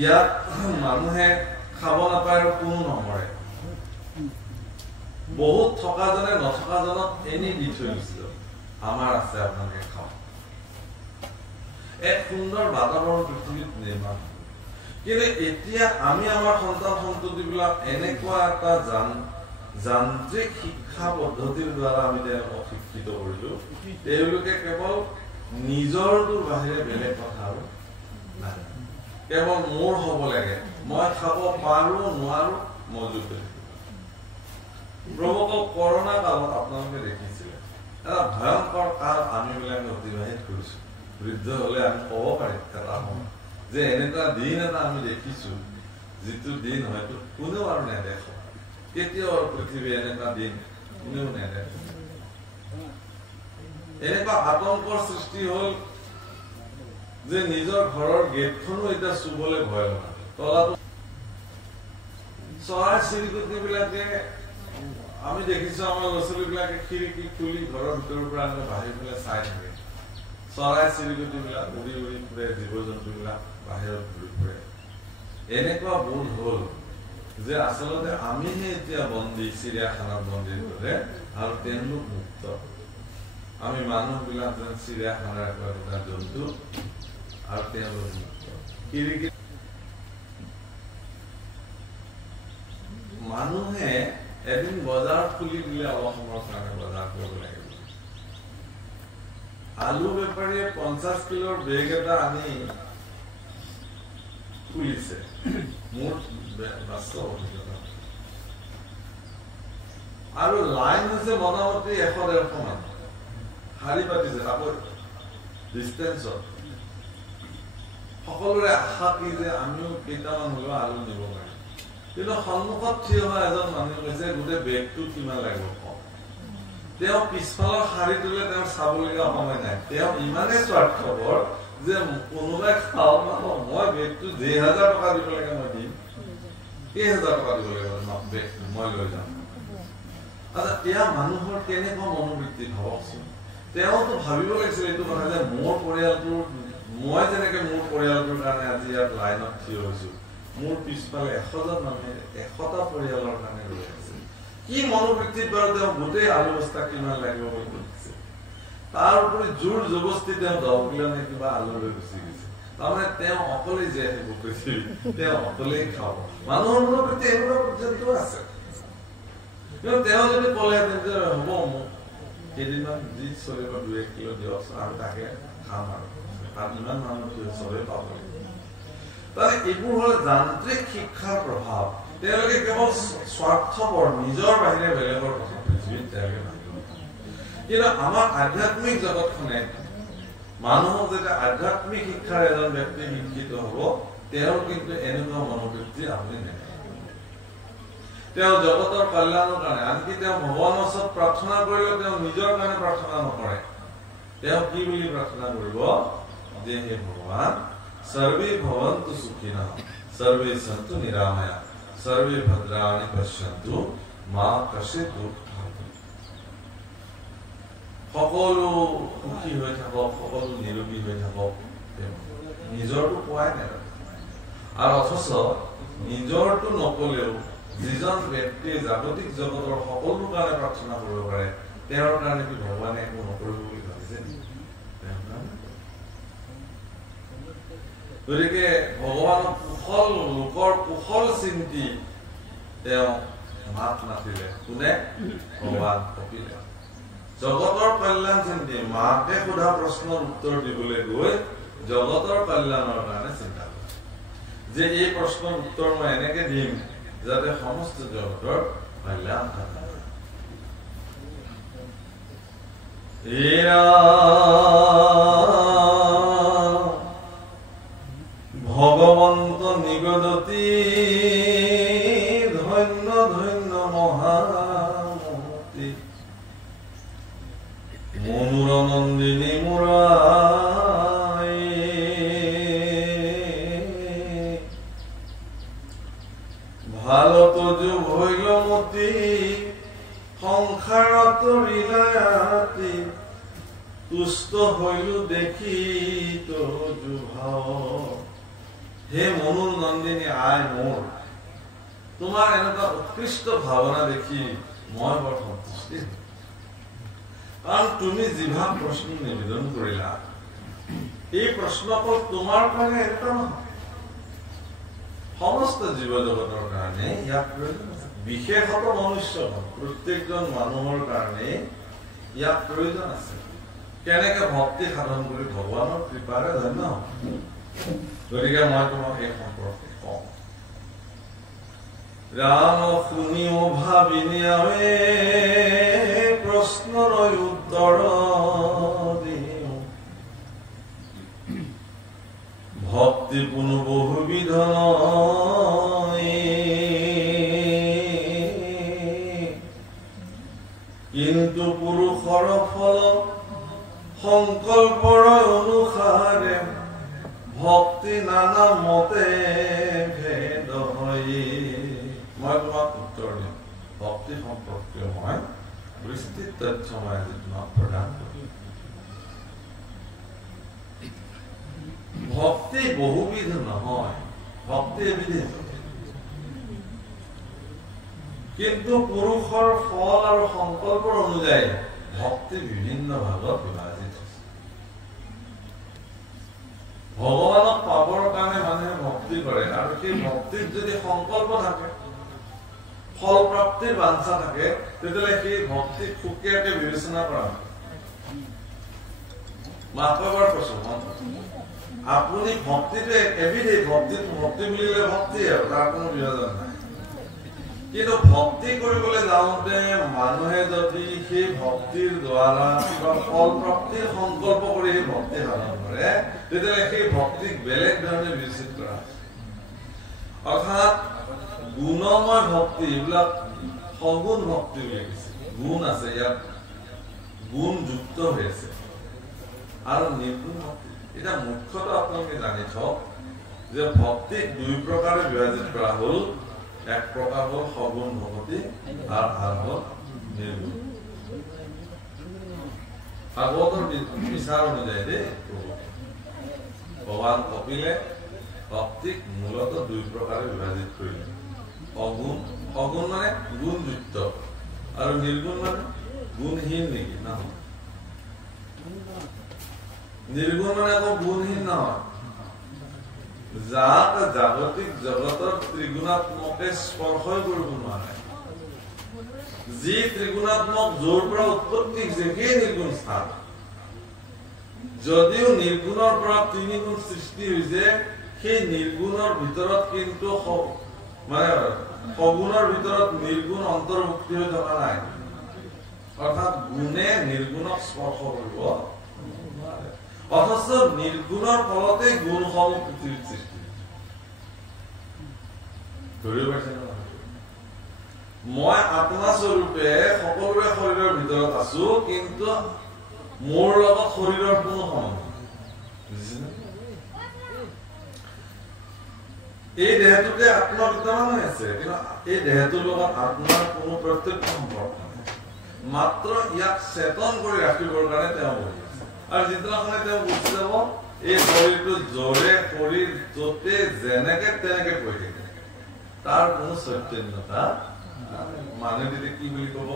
ইয়াত মানুহে খাব নাপায় আৰু কোনো নমৰে, বহুত থকাজনে নথকাজনক এনেই দি থৈ গৈছিল, আমাৰ আছে আপোনালোকে খাওক। এক সুন্দৰ বাতাবৰণ পৃথিৱীত নিৰ্মাণ। কিন্তু এতিয়া আমি আমাৰ সন্তান সন্ততিবিলাক এনেকুৱা এটা যান্ত্ৰিক শিক্ষা পদ্ধতিৰ দ্বাৰা আমি তেওঁলোকক শিক্ষিত কৰিলো তেওঁলোকে কেৱল নিজৰটোৰ বাহিৰে বেলেগ কথা আৰু নাই কেৱল মোৰ হ'ব লাগে মই খাব পাৰো নোৱাৰো মজুত প্ৰভুক কৰোণা কালত আপোনালোকে দেখিছিলে এটা ভয়ংকৰ কাল আমি বিলাকে অতিবাহিত কৰিছো বৃদ্ধ হলে আমি ক'ব পাৰিম এটা সময় যে এনেকুৱা দিন এটা আমি দেখিছো যিটো দিন হয়তো কোনেও আৰু নেদেখে কেতিয়াও পৃথিৱী এনেকুৱা দিন কোনেও নেদেখে এনেকুৱা আতংকৰ সৃষ্টি হ'ল যে নিজৰ ঘৰৰ গেটখনো এতিয়া চুবলৈ ভয় লগা তলাটো চৰাই চিৰিকটি বিলাকে আমি দেখিছো আমাৰ ল'ৰা ছোৱালীবিলাকে খিৰিকী খুলি ঘৰৰ ভিতৰৰ পৰা বাহিৰ ফালে চাই থাকে চৰাই চিৰিকটি বিলাক উৰি উৰি ফুৰে জীৱ জন্তু বিলাক বাহিৰত ঘূৰি ফুৰে এনেকুৱা বোধ হ'ল যে আচলতে আমিহে এতিয়া বন্দী চিৰিয়াখানাত বন্দী কৰে আৰু তেওঁলোক মুক্ত আমি মানুহবিলাক যেন চিৰিয়াখানাৰ এটা জন্তু আৰু তেওঁলোক মুক্ত খিৰিকী মানুহে এদিন বজাৰ খুলি দিলে অলপ সময়ৰ কাৰণে বজাৰ কৰিব লাগিব আলু বেপাৰীয়ে 50 কিলোৰ বেগ এটা আনি খুলিছে মোৰ বাস্তৱ অভিজ্ঞতা আৰু লাইন হৈছে মোটামুটি 100-150 মান শাৰী পাতিছে তাকো ডিষ্টেঞ্চত সকলোৰে আশা কি যে আমিও কেইটামান হলেও আলু নিব পাৰিম কিন্তু সন্মুখত থিয় হোৱা এজন মানুহে কৈছে গোটেই বেগটো কিমান লাগিব কম তেওঁ পিছফালৰ শাৰীটোলে তেওঁ চাবলগীয়া সময় নাই তেওঁ ইমানেই স্বাৰ্থপৰ যে কোনোবাই খাওক নাখাওক মই বেগটো 2000 টকা দিব লাগে মই দিম 1000 টকা দিব লাগে বেগটো মই লৈ যাম আচ্ছা এয়া মানুহৰ কেনেকুৱা মনোবৃত্তি ভাবকচোন তেওঁতো ভাবিব লাগিছিল এইটো কথা যে মোৰ পৰিয়ালটোৰ মই যেনেকে মোৰ পৰিয়ালটোৰ কাৰণে আজি ইয়াত লাইনত থিয় হৈছো মোৰ পিছফালে 100জন মানুহে 100টা পৰিয়ালৰ কাৰণে ৰৈ আছে কি মনোবৃত্তিত বাৰু তেওঁ গোটেই আলু বস্তা কিমান লাগিব বুলি কৈছে তাৰ উপৰি জোৰ জবস্তি তেওঁ 10 কিলো নে কিবা আলু লৈ গুচি গৈছে তাৰমানে তেওঁ অকলেই যে আহিব কৈছিল তেওঁ অকলেই খাব মানুহৰ মনোবৃত্তি এনেকুৱা পৰ্যন্ত আছে কিন্তু তেওঁ যদি ক'লে যে হ'ব মোক কেইদিনমান যি চলিব 2-1 কিলো দিয়ক আৰু তাকে খাম আৰু তাত ইমান মানুহ চবেই পাব তাৰে এইবোৰ হ'ল যান্ত্ৰিক শিক্ষাৰ প্ৰভাৱ তেওঁলোকে কেৱল স্বাৰ্থপৰ নিজৰ বাহিৰে বেলেগৰ কথা পৃথিৱীত তেওঁলোকে ভাবিব কিন্তু আমাৰ আধ্যাত্মিক জগতখনে মানুহক যেতিয়া আধ্যাত্মিক শিক্ষাৰ এজন ব্যক্তি শিক্ষিত হ'ব তেওঁৰ কিন্তু এনেকুৱা মনোবৃত্তি আপুনি নেপায় তেওঁ জগতৰ কল্যাণৰ কাৰণে আনকি তেওঁ ভগৱানৰ ওচৰত প্ৰাৰ্থনা কৰিলেও তেওঁ নিজৰ কাৰণে প্ৰাৰ্থনা নকৰে তেওঁ কি বুলি প্ৰাৰ্থনা কৰিব যে হে ভগৱান सर्वे भवन्तु सुखिनः सर्वे सन्तु निरामया सर्वे भद्राणि पश्यन्तु मा कश्चित् दुःखं সকলো সুখী হৈ থাকক সকলো নিৰোগী হৈ থাকক নিজৰটো কোৱাই নাই আৰু অথচ নিজৰটো নকলেও যিজন ব্যক্তিয়ে জাগতিক জগতৰ সকলো কাৰণে প্ৰাৰ্থনা কৰিব পাৰে তেওঁৰ কাৰণে কি ভগৱানে একো নকৰিব বুলি ভাবিছে গতিকে ভগৱানৰ কুশল লোকৰ কুশল চিন্তি তেওঁ মাত মাতিলে কোনে ভগৱান কপিলে জগতৰ কল্যাণ চিন্তি মাকে সোধা প্ৰশ্নৰ উত্তৰ দিবলৈ গৈ জগতৰ কল্যাণৰ কাৰণে চিন্তা কৰে যে এই প্ৰশ্নৰ উত্তৰ মই এনেকে দিম যাতে সমস্ত জগতৰ কল্যাণ হয় ভগবন্ত নিগদতি ধন্য ধন্য মহামতি মনুর নন্দিনী মুরাই ভালো তো যুগ হইল মতি সংসারত লীলাতি তুষ্ট হইল দেখি তো যুভাও হে মনুর নন্দিনী আয় মোর তোমার এনেকুৱা উৎকৃষ্ট ভাৱনা দেখি মই বৰ সন্তুষ্টি কাৰণ তুমি যিভা প্ৰশ্ন নিবেদন কৰিলা এই প্ৰশ্ন অকল তোমাৰ কাৰণে এটা নহয় সমস্ত জীৱ জগতৰ কাৰণে ইয়াক প্ৰয়োজন আছে বিশেষত মনুষ্য প্ৰত্যেকজন মানুহৰ কাৰণে ইয়াক প্ৰয়োজন আছে কেনেকৈ ভক্তি সাধন কৰি ভগৱানৰ কৃপাৰে ধন্য গতিকে মই তোমাক এই সম্পৰ্কে কওঁ ৰাম শুনিও ভাবিনিয়াৱে প্ৰশ্নৰ উত্তৰ দিও ভক্তি পুনঃ বহুবিধ কিন্তু পুৰুষৰ ফল সংকল্পৰ অনুসাৰে ভক্তি নানা মতে ভেদ হয় মই তোমাক উত্তৰ দিম ভক্তি সম্পৰ্কীয় মই বিস্তৃত তথ্য মই আজি তোমাক প্ৰদান কৰিম ভক্তি বহুবিধ নহয় ভক্তি এবিধে কিন্তু পুৰুষৰ ফল আৰু সংকল্পৰ অনুযায়ী ভক্তি বিভিন্ন ভাগত বিভাজিত আছে ভগৱানক পাবৰ কাৰণে মানুহে ভক্তি কৰে আৰু সেই ভক্তিত যদি সংকল্প থাকে ফল প্ৰাপ্তিৰ বাঞ্ছা থাকে তেতিয়াহ'লে সেই ভক্তিক সুকীয়াকৈ বিবেচনা কৰা হয় মাত্ৰ কৈছো আপুনি ভক্তিটো এবিধে ভক্তি বুলিলে ভক্তি আৰু তাৰ কোনো বিভাজন নাই কিন্তু ভক্তি কৰিবলৈ যাওঁতে মানুহে যদি সেই ভক্তিৰ দ্বাৰা কিবা ফল প্ৰাপ্তিৰ সংকল্প কৰি সেই ভক্তি সাধন কৰে তেতিয়াহ'লে সেই ভক্তিক বেলেগ ধৰণে বিবেচিত কৰা অৰ্থাৎ গুণময় ভক্তি এইবিলাক সগুণ ভক্তি বুলি কৈছে গুণ আছে ইয়াত গুণযুক্ত হৈ আছে আৰু নিৰ্গুণ ভক্তি এটা মুখ্যতঃ আপোনালোকে জানি থওক যে ভক্তিক দুই প্ৰকাৰে বিভাজিত কৰা হ'ল এক প্ৰকাৰ হ'ল সগুণ ভক্তি আৰু আন হ'ল নিৰ্গুণ ভাগৱতৰ বিচাৰ অনুযায়ী ভগৱান কপিলে ভক্তিক মূলতঃ দুই প্ৰকাৰে বিভাজিত কৰিলে সগুণ মানে গুণযুক্ত আৰু নিৰ্গুণ মানে গুণহীন নেকি নহয় নিৰ্গুণ মানে আকৌ গুণহীন নহয় যাক জাগতিক জগতৰ ত্ৰিগুণাত্মকে স্পৰ্শই কৰিব নোৱাৰে যি ত্ৰিগুণাত্মক য'ৰ পৰা উৎপত্তি হৈছে সেই নিৰ্গুণ স্থান যদিও নিৰ্গুণৰ পৰা তিনিগুণ সৃষ্টি হৈছে সেই নিৰ্গুণৰ ভিতৰত কিন্তু মানে সগুণৰ ভিতৰত নিৰ্গুণ অন্তৰ্ভুক্তি হৈ থকা নাই অৰ্থাৎ গুণে নিৰ্গুণক স্পৰ্শ কৰিব অথচ নিৰ্গুণৰ ফলতে গুণসমূহ পৃথিৱীত সৃষ্টি ধৰিব পাৰিছে মই আত্মা স্বৰূপে সকলোৰে শৰীৰৰ ভিতৰত আছো কিন্তু মোৰ লগত শৰীৰৰ কোনো সম্বন্ধ বুজিছেনে এই দেহটোতে আত্মা বিদ্যমান হৈ আছে কিন্তু এই দেহটোৰ লগত আত্মাৰ কোনো প্ৰত্যক্ষ সম্পৰ্ক নাই মাত্ৰ ইয়াক চেতন কৰি ৰাখিবৰ কাৰণে তেওঁ বহি আছে আৰু যিদিনাখনে তেওঁ বুজি যাব এই শৰীৰটো জোৰে শৰীৰ য'তে যেনেকে তেনেকে পৰি থাকে তাৰ কোনো চৈতন্যতা মানুহে তেতিয়া কি বুলি কব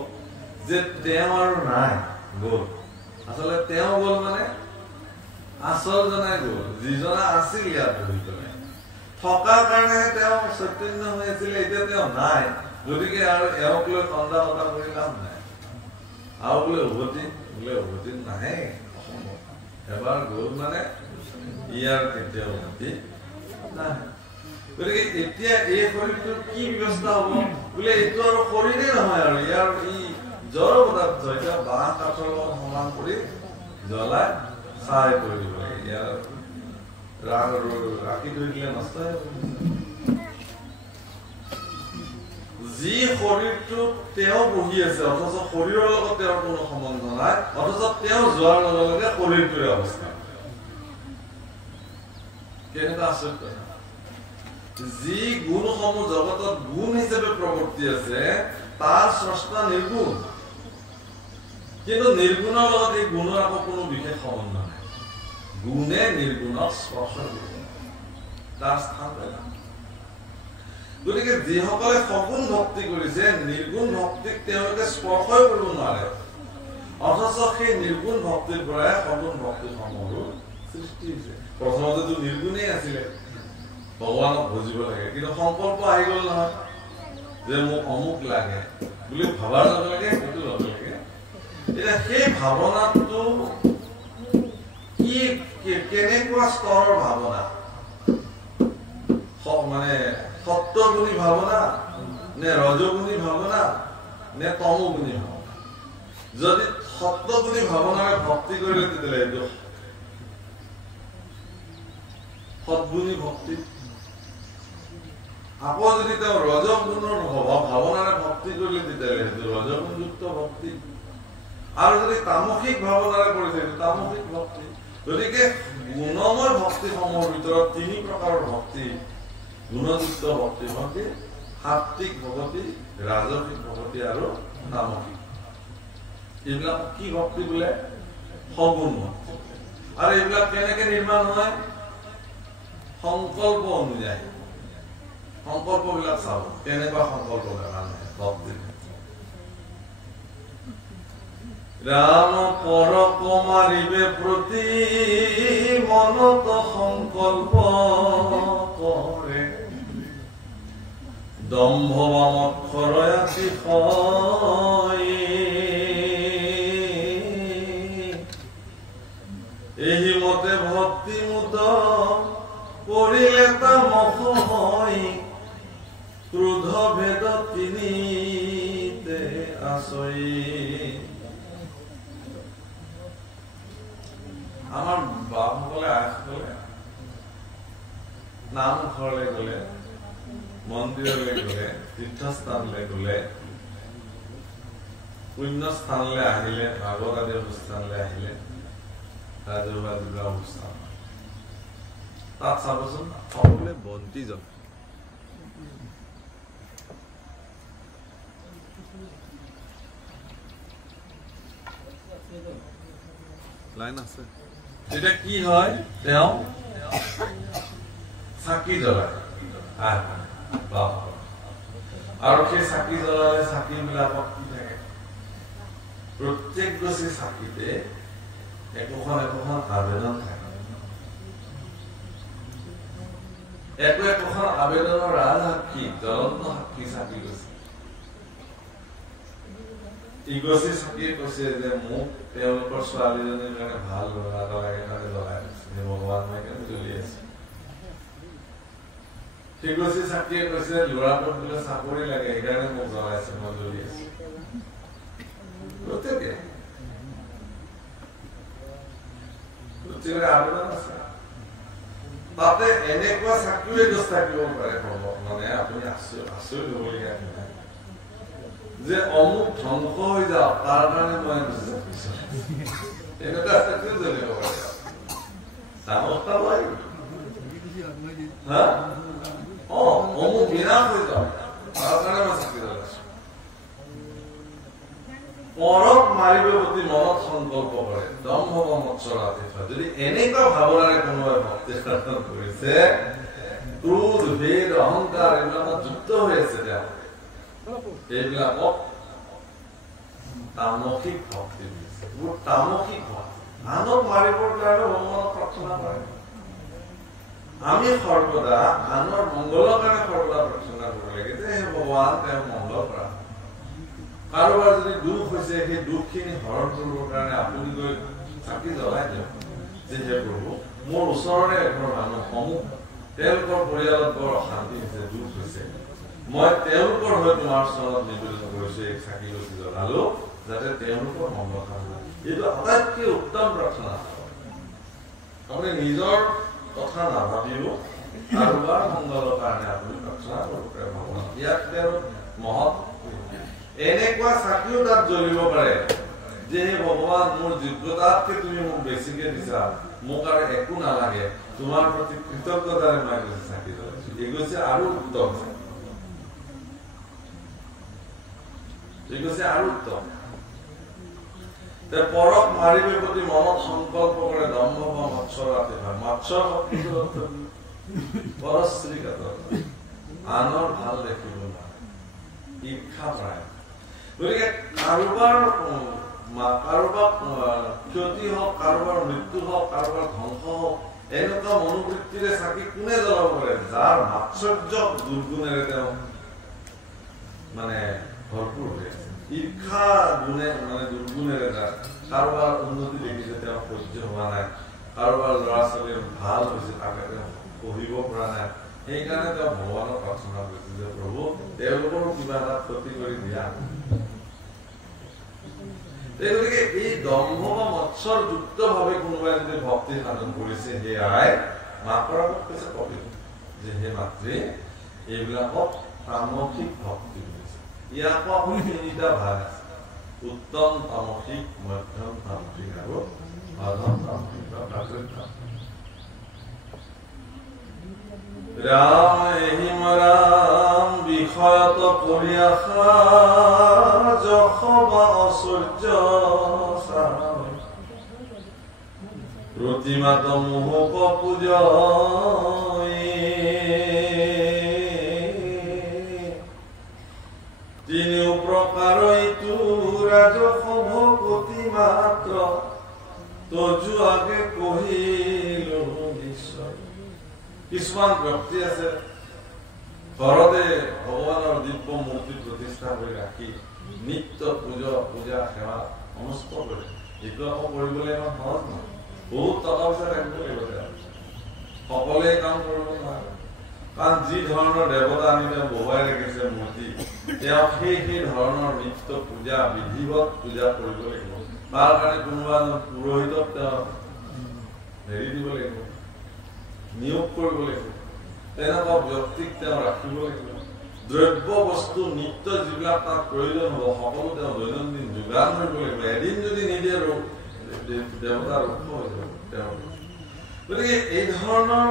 যে তেওঁ আৰু নাই গ'ল আচলতে তেওঁ গ'ল মানে আচল জনাই গ'ল যিজনা আছিল ইয়াত বহি পেলাই থকাৰ কাৰণেহে তেওঁ চৈতন্য হৈ আছিলে এতিয়া তেওঁ নাই গতিকে আৰু এওঁক লৈ খন্দা খন্দা কৰি লাভ নাই আৰু বোলে উভতি নাহে এবাৰ গ'ল মানে ইয়াৰ কেতিয়াও উভতি নাহে গতিকে এতিয়া এই শৰীৰটোৰ কি ব্যৱস্থা হ'ব বোলে এইটো আৰু শৰীৰে নহয় আৰু ইয়াৰ ই জড় পদাৰ্থ এতিয়া বাঁহ কাঠৰ লগত সমান কৰি জ্বলাই চাই কৰি দিব লাগে ইয়াৰ ৰাখি থৈ দিলে নষ্ট হৈ যি শৰীৰটো তেওঁ বহি আছে অথচ শৰীৰৰ লগত তেওঁৰ কোনো সম্বন্ধ নাই অথচ তেওঁ যোৱাৰ লগে লগে শৰীৰটোৰে অৱস্থা কেনেকুৱা আচৰিত কথা যি গুণসমূহ জগতত গুণ হিচাপে প্ৰৱৰ্তি আছে তাৰ স্ৰষ্টা নিৰ্গুণ কিন্তু নিৰ্গুণৰ লগত এই গুণৰ আকৌ কোনো বিশেষ সম্বন্ধ নাই গুণে নিৰ্গুণক স্পৰ্শ কৰিব তাৰ স্থান গতিকে যিসকলে সগুণ ভক্তি কৰিছে নিৰ্গুণ ভক্তিক তেওঁলোকে স্পৰ্শই কৰিব নোৱাৰে অথচ সেই নিৰ্গুণ ভক্তিৰ পৰাই সগুণ ভক্তিসমূহৰ সৃষ্টি হৈছে প্ৰথমতেতো নিৰ্গুণেই আছিলে ভগৱানক বুজিব লাগে কিন্তু সংকল্প আহি গ'ল নহয় যে মোক অমুক লাগে বুলি ভাবাৰ লগে লগে সেইটো লগে লগে এতিয়া সেই ভাৱনাটো কি কেনেকুৱা স্তৰৰ ভাৱনা মানে সত্যগুণী ভাৱনা নে ৰজগুণী ভাৱনা নে তমগুণী ভাৱনা যদি সত্যগুণী ভাৱনাৰে ভক্তি কৰিলে তেতিয়াহ'লে এইটো সদ্গুণী ভক্তি আকৌ যদি তেওঁ ৰজগুণৰ ভাৱনাৰে ভক্তি কৰিলে তেতিয়াহ'লে সেইটো ৰজগুণযুক্ত ভক্তি আৰু যদি তামসিক ভাৱনাৰে কৰিছে তামসিক ভক্তি গতিকে গুণময় ভক্তিসমূহৰ ভিতৰত তিনি প্ৰকাৰৰ ভক্তি গুণযুক্ত ভক্তি ভক্তি সাত্বিক ভক্তি ৰাজসিক ভক্তি আৰু তামসিক এইবিলাক কি ভক্তি বোলে সগুণ ভক্তি আৰু এইবিলাক কেনেকে নিৰ্মাণ হয় সংকল্প অনুযায়ী সংকল্পবিলাক চাব কেনেকুৱা সংকল্প মানে ভক্তি ৰাম পৰক মাৰিবে প্ৰতি মনত সংকল্প কৰে দম্ভ বামক্ষৰয় আতিশয় এই মতে ভক্তি মুত কৰিলে তামস হয় ক্ৰোধ ভেদ তিনিতে আছই আমাৰ বাপসকলে আইসকলে নামঘৰলৈ গ'লে মন্দিৰলৈ গ'লে তীৰ্থস্থানলৈ গ'লে পুণ্যস্থানলৈ আহিলে ভাগৱত আদি অনুষ্ঠানলৈ আহিলে ৰাজহুৱা যিবিলাক অনুষ্ঠান তাত চাবচোন সকলোৱে বন্তি জ্বলায় লাইন আছে এটা কি হয় তেওঁ চাকি জ্বলায় আৰু সেই চাকি জ্বলালে চাকি বিলাকত কি থাকে প্ৰত্যেক গছি চাকিতে একোখন একোখন আবেদন থাকে একোখন আবেদনৰ ৰাজ সাক্ষী জ্বলন্ত সাক্ষী চাকি গছি ইগছি চাকিয়ে কৈছে যে মোক তেওঁলোকৰ ছোৱালীজনীৰ কাৰণে ভাল ল'ৰা এটা লাগে কাৰণে জ্বলাই দিছে ভগৱান মই কাৰণে জ্বলি আছে সিগছি চাকিয়ে কৈছে ল'ৰাটোক বোলে চাকৰি লাগে সেইকাৰণে মোক জ্বলাইছে মই জ্বলি আছো প্ৰত্যেকে আবেদন আছে তাতে এনেকুৱা চাকিয়ে গছ থাকিব পাৰে মানে আপুনি আচৰিত হ'বলগীয়া যে অমুক ধ্বংস হৈ যাওক তাৰ কাৰণে মই এনেকুৱা চাকিও জ্বলিব পাৰে সামৰ্থ্য লয় অমুক বিনাশ হৈ যাওক তাৰ কাৰণে মই চাকি জ্বলাইছো পৰক মাৰিব প্ৰতি মনত সংকল্প কৰে দম্ভ মৎসৰাতি যদি এনেকুৱা ভাৱনাৰে কোনোবাই ভক্তি সাধন কৰিছে ক্ৰোধ ভেদ অহংকাৰ এইবিলাকত যুক্ত হৈ আছে তেওঁ এইবিলাকক তামসিক ভক্তি বুলিছে তামসিক ভক্তি আনক মাৰিবৰ কাৰণে ভগৱানক প্ৰাৰ্থনা কৰে আমি সৰ্বদা আনৰ মংগলৰ কাৰণে সৰ্বদা প্ৰাৰ্থনা কৰিব লাগে যে হে ভগৱান তেওঁ মংগল কৰা কাৰোবাৰ যদি দুখ হৈছে সেই দুখখিনি হৰণ কৰিবৰ কাৰণে আপুনি গৈ চাকি জ্বলাই দিয়ক যে হে প্ৰভু মোৰ ওচৰৰে এঘৰ মানুহ অমুক তেওঁলোকৰ পৰিয়ালত বৰ অশান্তি হৈছে দুখ হৈছে মই তেওঁলোকৰ হৈ তোমাৰ ওচৰত নিবেদন কৰিছো এই চাকি গছি জ্বলালো যাতে তেওঁলোকৰ মংগল কাম হয় এইটো আটাইতকৈ উত্তম প্ৰাৰ্থনা আপুনি নিজৰ কথা নাভাবিব কাৰোবাৰ মংগলৰ কাৰণে আপুনি প্ৰাৰ্থনা কৰিব পাৰে ভগৱান ইয়াত তেওঁৰ মহৎ এনেকুৱা চাকিও তাত জ্বলিব পাৰে যে হে ভগৱান মোৰ যোগ্যতাতকৈ তুমি মোক বেছিকে দিছা মোক আৰু একো নালাগে তোমাৰ প্ৰতি কৃতজ্ঞতাৰে মই গৈছে চাকি জ্বলাইছো এই গৈছে আৰু উত্তম এই গৈছে আৰু উত্তম পৰক মাৰিবে প্ৰতি মনত সংকল্প কৰে দম্ভ বা মৎসৰাতি হয় মৎসৰ পৰশ্ৰীকাত আনৰ ভাল দেখিব নোৱাৰে ঈৰ্ষা প্ৰায় গতিকে কাৰোবাৰ ক্ষতি হওক কাৰোবাৰ মৃত্যু হওক কাৰোবাৰ ধ্বংস হওক এনেকুৱা মনোবৃত্তিৰে চাকি কোনে জ্বলাব পাৰে যাৰ মাৎসৰ্য দুৰ্গুণেৰে তেওঁ মানে ভৰপূৰ হৈ আছে ঈৰ্ষা গুণে মানে দুৰ্গুণেৰে যাৰ কাৰোবাৰ উন্নতি দেখিছে তেওঁ সহ্য হোৱা নাই কাৰোবাৰ ল'ৰা ছোৱালীৰ ভাল হৈছে তাকে তেওঁ পঢ়িব পৰা নাই সেইকাৰণে তেওঁ ভগৱানক প্ৰাৰ্থনা কৰিছে যে প্ৰভু তেওঁলোকৰো কিবা এটা ক্ষতি কৰি দিয়া গতিকে এই দম্ভ বা মৎসৰযুক্ত ভাৱে কোনোবাই যদি ভক্তি সাধন কৰিছে সেয়াই মাকৰ আগত কৈছে কবি যে হে মাতৃ এইবিলাকক তামসিক ভক্তি কৰিছে ইয়াক আকৌ তিনিটা ভাগ আছে উত্তম তামসিক মধ্যম তামসিক আৰু অধম তামসিক বা প্ৰাকৃত ৰাম এহিম ৰাম বিষয়ত কৰি আশা যশ বা ঐশ্বৰ্য প্ৰতিমাত মোহক পূজয় তিনিও প্ৰকাৰ ইটো ৰাজস ভকতি মাত্ৰ তজু আগে কহিলো নিশ্চয় কিছুমান ব্যক্তি আছে ঘৰতে ভগৱানৰ দিব্য মূৰ্তি প্ৰতিষ্ঠা কৰি ৰাখি নিত্য পূজা সেৱা সমস্ত কৰে এইটো আকৌ কৰিবলৈ ইমান সহজ নহয় বহুত টকা পইচা থাকিব লাগিব সকলোৱে কাম কৰিব নোৱাৰে কাৰণ যি ধৰণৰ দেৱতা আনি তেওঁ বহুৱাই ৰাখিছে মূৰ্তি তেওঁ সেই ধৰণৰ নিত্য পূজা বিধিবত পূজা কৰিব লাগিব তাৰ কাৰণে কোনোবা এজন পুৰোহিতক তেওঁ হেৰি দিব লাগিব নিয়োগ কৰিব লাগিব তেনেকুৱা ব্যক্তিক তেওঁ ৰাখিব লাগিব দ্ৰব্য বস্তু নিত্য যিবিলাক তাত প্ৰয়োজন হ'ব সকলো তেওঁ দৈনন্দিন যোগান ধৰিব লাগিব এদিন যদি নিদিয়ে দেৱতা ৰুক্ষ হৈ যাব তেওঁ গতিকে এই ধৰণৰ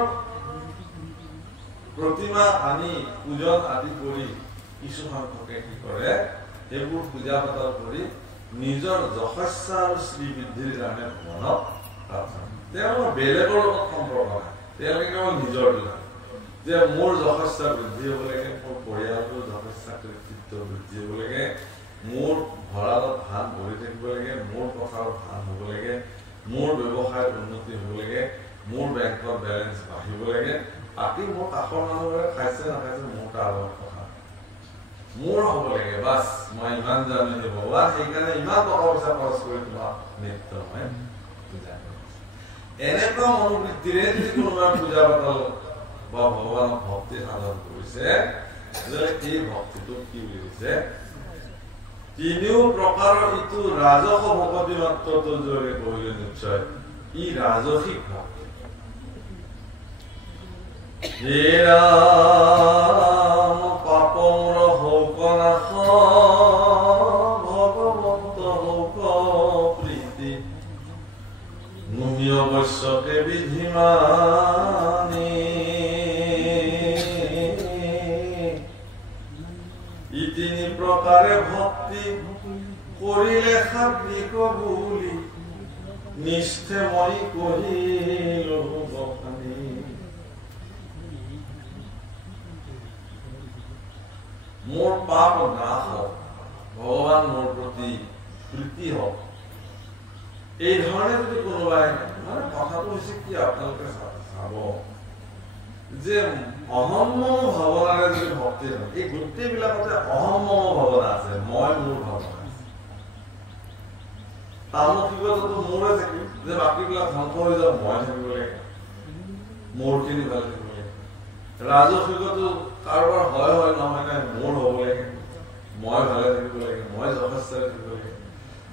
প্ৰতিমা আনি পূজন আদি কৰি কিছু সংখ্যকে কি কৰে সেইবোৰ পূজা পাতল কৰি নিজৰ যশস্যা আৰু শ্ৰীবৃদ্ধিৰ কাৰণে ভগৱানক প্ৰাৰ্থনা তেওঁলোকৰ বেলেগৰ লগত সম্পৰ্ক নাই তেওঁলোকে কেৱল নিজৰ বিলাক যে মোৰ যশস্যা বৃদ্ধি হ'ব লাগে মোৰ পৰিয়ালটোৰ যশস্যা কৃতিত্ব বৃদ্ধি হ'ব লাগে মোৰ ভঁৰালত ধান ভৰি থাকিব লাগে মোৰ পথাৰত ধান হ'ব লাগে মোৰ ব্যৱসায়ত উন্নতি হ'ব লাগে মোৰ বেংকৰ বেলেঞ্চ বাঢ়িব লাগে বাকী মোৰ কাষৰ মানুহবোৰে খাইছে নাখাইছে মোৰ তাৰ লগত কথা মোৰ হ'ব লাগে বাছ মই ইমান জানো যে ভগৱান সেইকাৰণে ইমান টকা পইচা খৰচ কৰি তোমাক নিত্য মই পূজা কৰিছো এনেকুৱা মনোবৃত্তিৰে যদি কোনোবাই পূজা পাতল বা ভগৱানক ভক্তি সাধন কৰিছে এই ভক্তিটো কি বুলি কৈছে তিনিও প্ৰকাৰৰ ইটো ৰাজস ভকতি মাত্ৰটো জৰিয়ে কৰিলে নিশ্চয় ই ৰাজসিক ভক্তি হে ৰাম পাপ মোৰ হৌক নাশ ভগৱন্ত হৌক প্ৰীতি নুমি অৱশ্যকে বিধিমানি ই তিনি প্ৰকাৰে ভক্তি কৰিলে শাব্দিক বুলি নিষ্ঠে মই কহিলো বখানি মোৰ পাপ নাশ হওক ভগৱান মোৰ প্ৰতি প্ৰীতি হওক এই ধৰণে যদি কোনোবাই মানে কথাটো হৈছে কি আপোনালোকে চাব যে অহম মম ভাৱনাৰে যদি ভক্তি হয় এই গোটেইবিলাকতে অহম মম ভাৱনা আছে মই মোৰ ভাৱনা আছে তামসিকতাটো মোৰে থাকিব যে বাকীবিলাক ধ্বংস হৈ যাব মই থাকিব লাগে মোৰখিনি ভালে থাকিব লাগে ৰাজসিকতো কাৰোবাৰ হয় নহয় নাই মোৰ হ'ব লাগে মই ভালে থাকিব লাগে মই যথেষ্ট থাকিব লাগে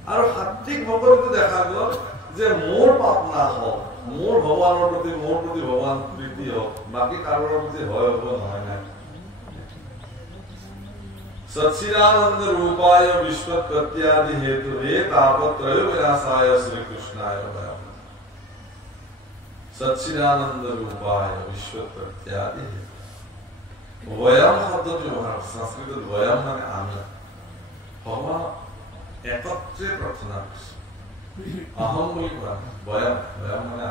আৰু সাত্বিক ভকতিটো দেখা গ'ল যে মোৰ পাপ নাশ হওক মোৰ ভগৱানৰ প্ৰতি ভগৱান প্ৰীতি হওক বাকী কাৰোবাৰ প্ৰতি হয় হ'ব নহয় নাই সচ্চিদানন্দ ৰূপায় বিশ্বৎপত্যাদি হেতু হে তাপত্ৰয় বিনাশায় শ্ৰীকৃষ্ণায় ভয়ঃ সচ্চিদানন্দ ৰূপায় বিশ্বৎপত্যাদি হেতু ভয়ম শব্দটো ব্যৱহাৰ সংস্কৃতত ভয়ম মানে আমি ভগৱান একত্ৰে প্ৰাৰ্থনা কৰিছো অহম বুলি কোৱা ভয়ম মানে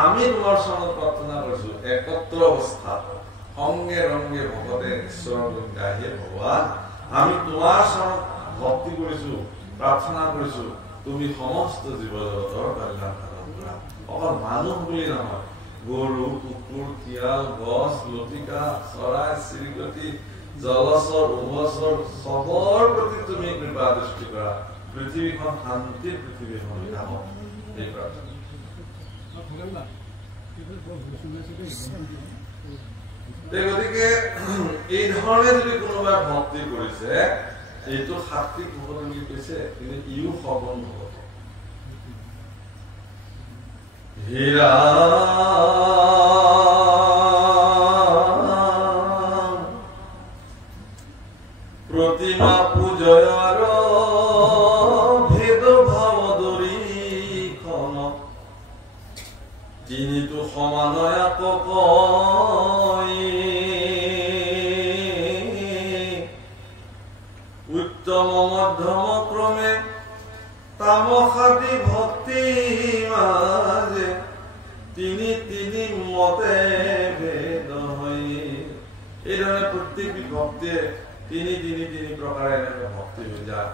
আমি তোমাৰ চৰণত প্ৰাৰ্থনা কৰিছো একত্ৰ অৱস্থাত সংগে ৰংগে ভকতে ঈশ্বৰৰ গাহে ভগৱান আমি তোমাৰ চৰণত ভক্তি কৰিছো প্ৰাৰ্থনা কৰিছো তুমি সমস্ত জীৱ জগতৰ কল্যাণ পালন কৰা অকল মানুহ বুলি নহয় গৰু কুকুৰ শিয়াল গছ লতিকা চৰাই চিৰিকটি জলচৰ উভচৰ সবৰ প্ৰতি তুমি কৃপা দৃষ্টি কৰা পৃথিৱীখন শান্তিৰ পৃথিৱী হৈ থাকক এই প্ৰাৰ্থনা গতিকে এই ধৰণে যদি কোনোবাই ভক্তি কৰিছে এইটো সাত্বিক ভকতি বুলি কৈছে কিন্তু ইও সবন ভকতি হীৰা প্ৰতিমা পূজয়াৰ ভেদ ভাৱ দৰিখন তিনিটো সমানয়াক উত্তম মধ্যম ক্ৰমে তামসাদি ভক্তি মাজে তিনি তিনি মতে ভেদ হয় এই ধৰণে প্ৰত্যেক ভক্তিয়ে তিনি তিনি তিনি প্ৰকাৰে ভক্তি হৈ যায়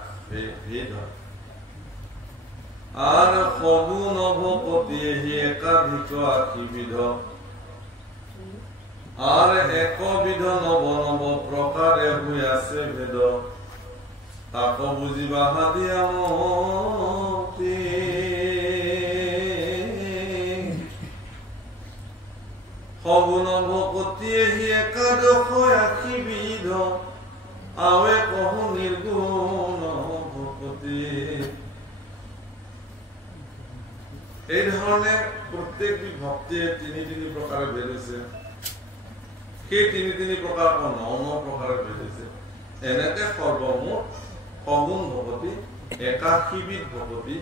ভেদ হয় আর সগুণ ভকতি একাধিক আশীবিধ আর একবিধ নব নব প্রকারে হৈ আছে ভেদ তাক বুঝিবা হাদিয়া মতি সগুণ ভকতি একাদশ আশীবিধ আৱে কহু নিৰ্গুণ ভকতি এই ধৰণে প্ৰত্যেক ভক্তিয়ে তিনি তিনি প্ৰকাৰে ভেদ হৈছে সেই তিনি তিনি প্ৰকাৰ ন প্ৰকাৰে ভেদ হৈছে এনেকে সৰ্বমুঠ সগুণ ভকতি ৮১বিধ ভকতি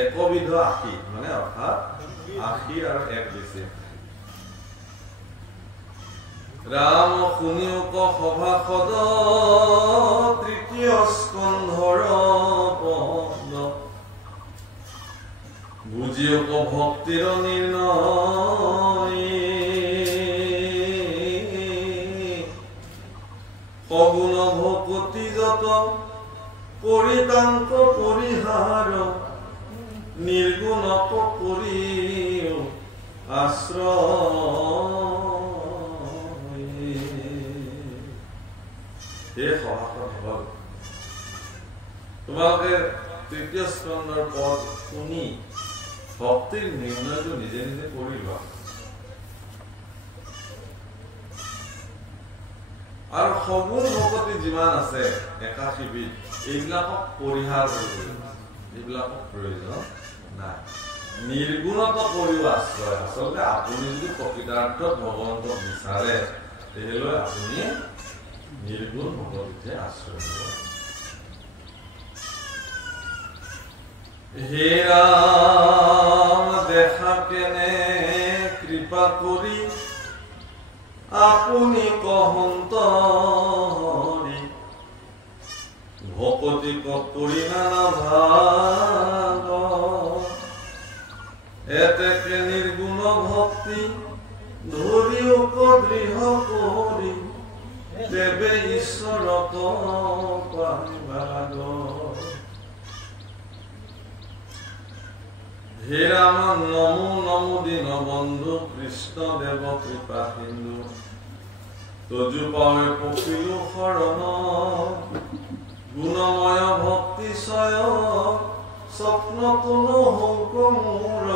একবিধ ৮০ মানে অৰ্থাৎ ৮০ আৰু ১ বেছি ৰাম শুনিওক সভাসদ তৃতীয় স্কন্ধৰ পদ বুঝিওক ভক্তিৰ নিৰ্ণয় সগুণ ভকতি যত পৰিতান্ত পৰিহাৰ নিৰ্গুণক কৰি আশ্ৰয় এই সভাসদ হল তোমালোকে তৃতীয় স্কন্ধৰ পদ শুনি ভক্তিৰ নিৰ্ণয়টো নিজে নিজে কৰি লোৱা আৰু সগুণ ভকতি যিমান আছে ৮১বিধ এইবিলাকক পৰিহাৰ কৰিব এইবিলাকক প্ৰয়োজন নাই নিৰ্গুণত কৰিও আশ্ৰয় আচলতে আপুনি যদি প্ৰকৃতাৰ্থত ভগৱন্তক বিচাৰে তেতিয়াহ'লে আপুনি নিৰ্গুণ ভকতিতে আশ্ৰয় ল'ব হে ৰাম দেখা কেনে কৃপা কৰি আপুনি কহন্তৰি ভকতি কৰি নানা ভাগ এতেকে নিৰ্গুণ ভক্তি ধৰিও দৃঢ় কৰি দেৱে ঈশ্বৰক পাইবাগ হে ৰাম নমো নমো দীন বন্ধু কৃষ্ণ দেৱ কৃপা সিন্ধু তজু পাৱে পখিলো শৰণ গুণময় ভক্তিশয় স্বপ্ন কোনো হৌক মোৰ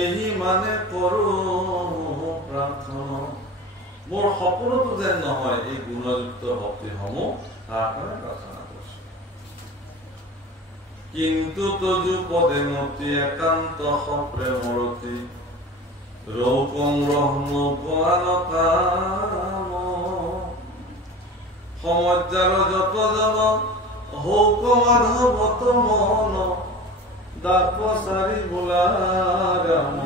এই মানে কৰো প্ৰাৰ্থনা মোৰ সপোনতো যেন নহয় এই গুণযুক্ত ভক্তিসমূহ তাৰ কাৰণে প্ৰাৰ্থনা কৰিছো কিন্তু তজু পদে নতি একান্ত প্ৰেমৰতি ৰৌকং ৰহ্ম কাম সমজ্জাৰ যত জন হৌক মাধৱত মন দাপ চাৰি বোলা ৰাম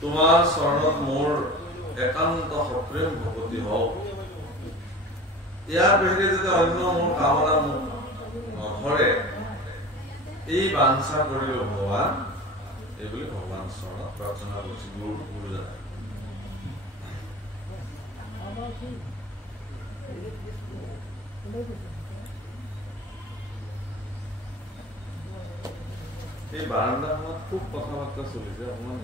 তোমাৰ চৰণত মোৰ একান্ত সপ্ৰেম ভকতি হওক ইয়াৰ বাহিৰে যদি অন্য মোৰ কামনা নধৰে এই বাঞ্ছা কৰিলো ভগৱান এইবুলি ভগৱান চৰণত প্ৰাৰ্থনা কৰিছো গুৰুজনাই এই বাৰান্দাখনত খুব কথা বাৰ্তা চলিছে অকণমান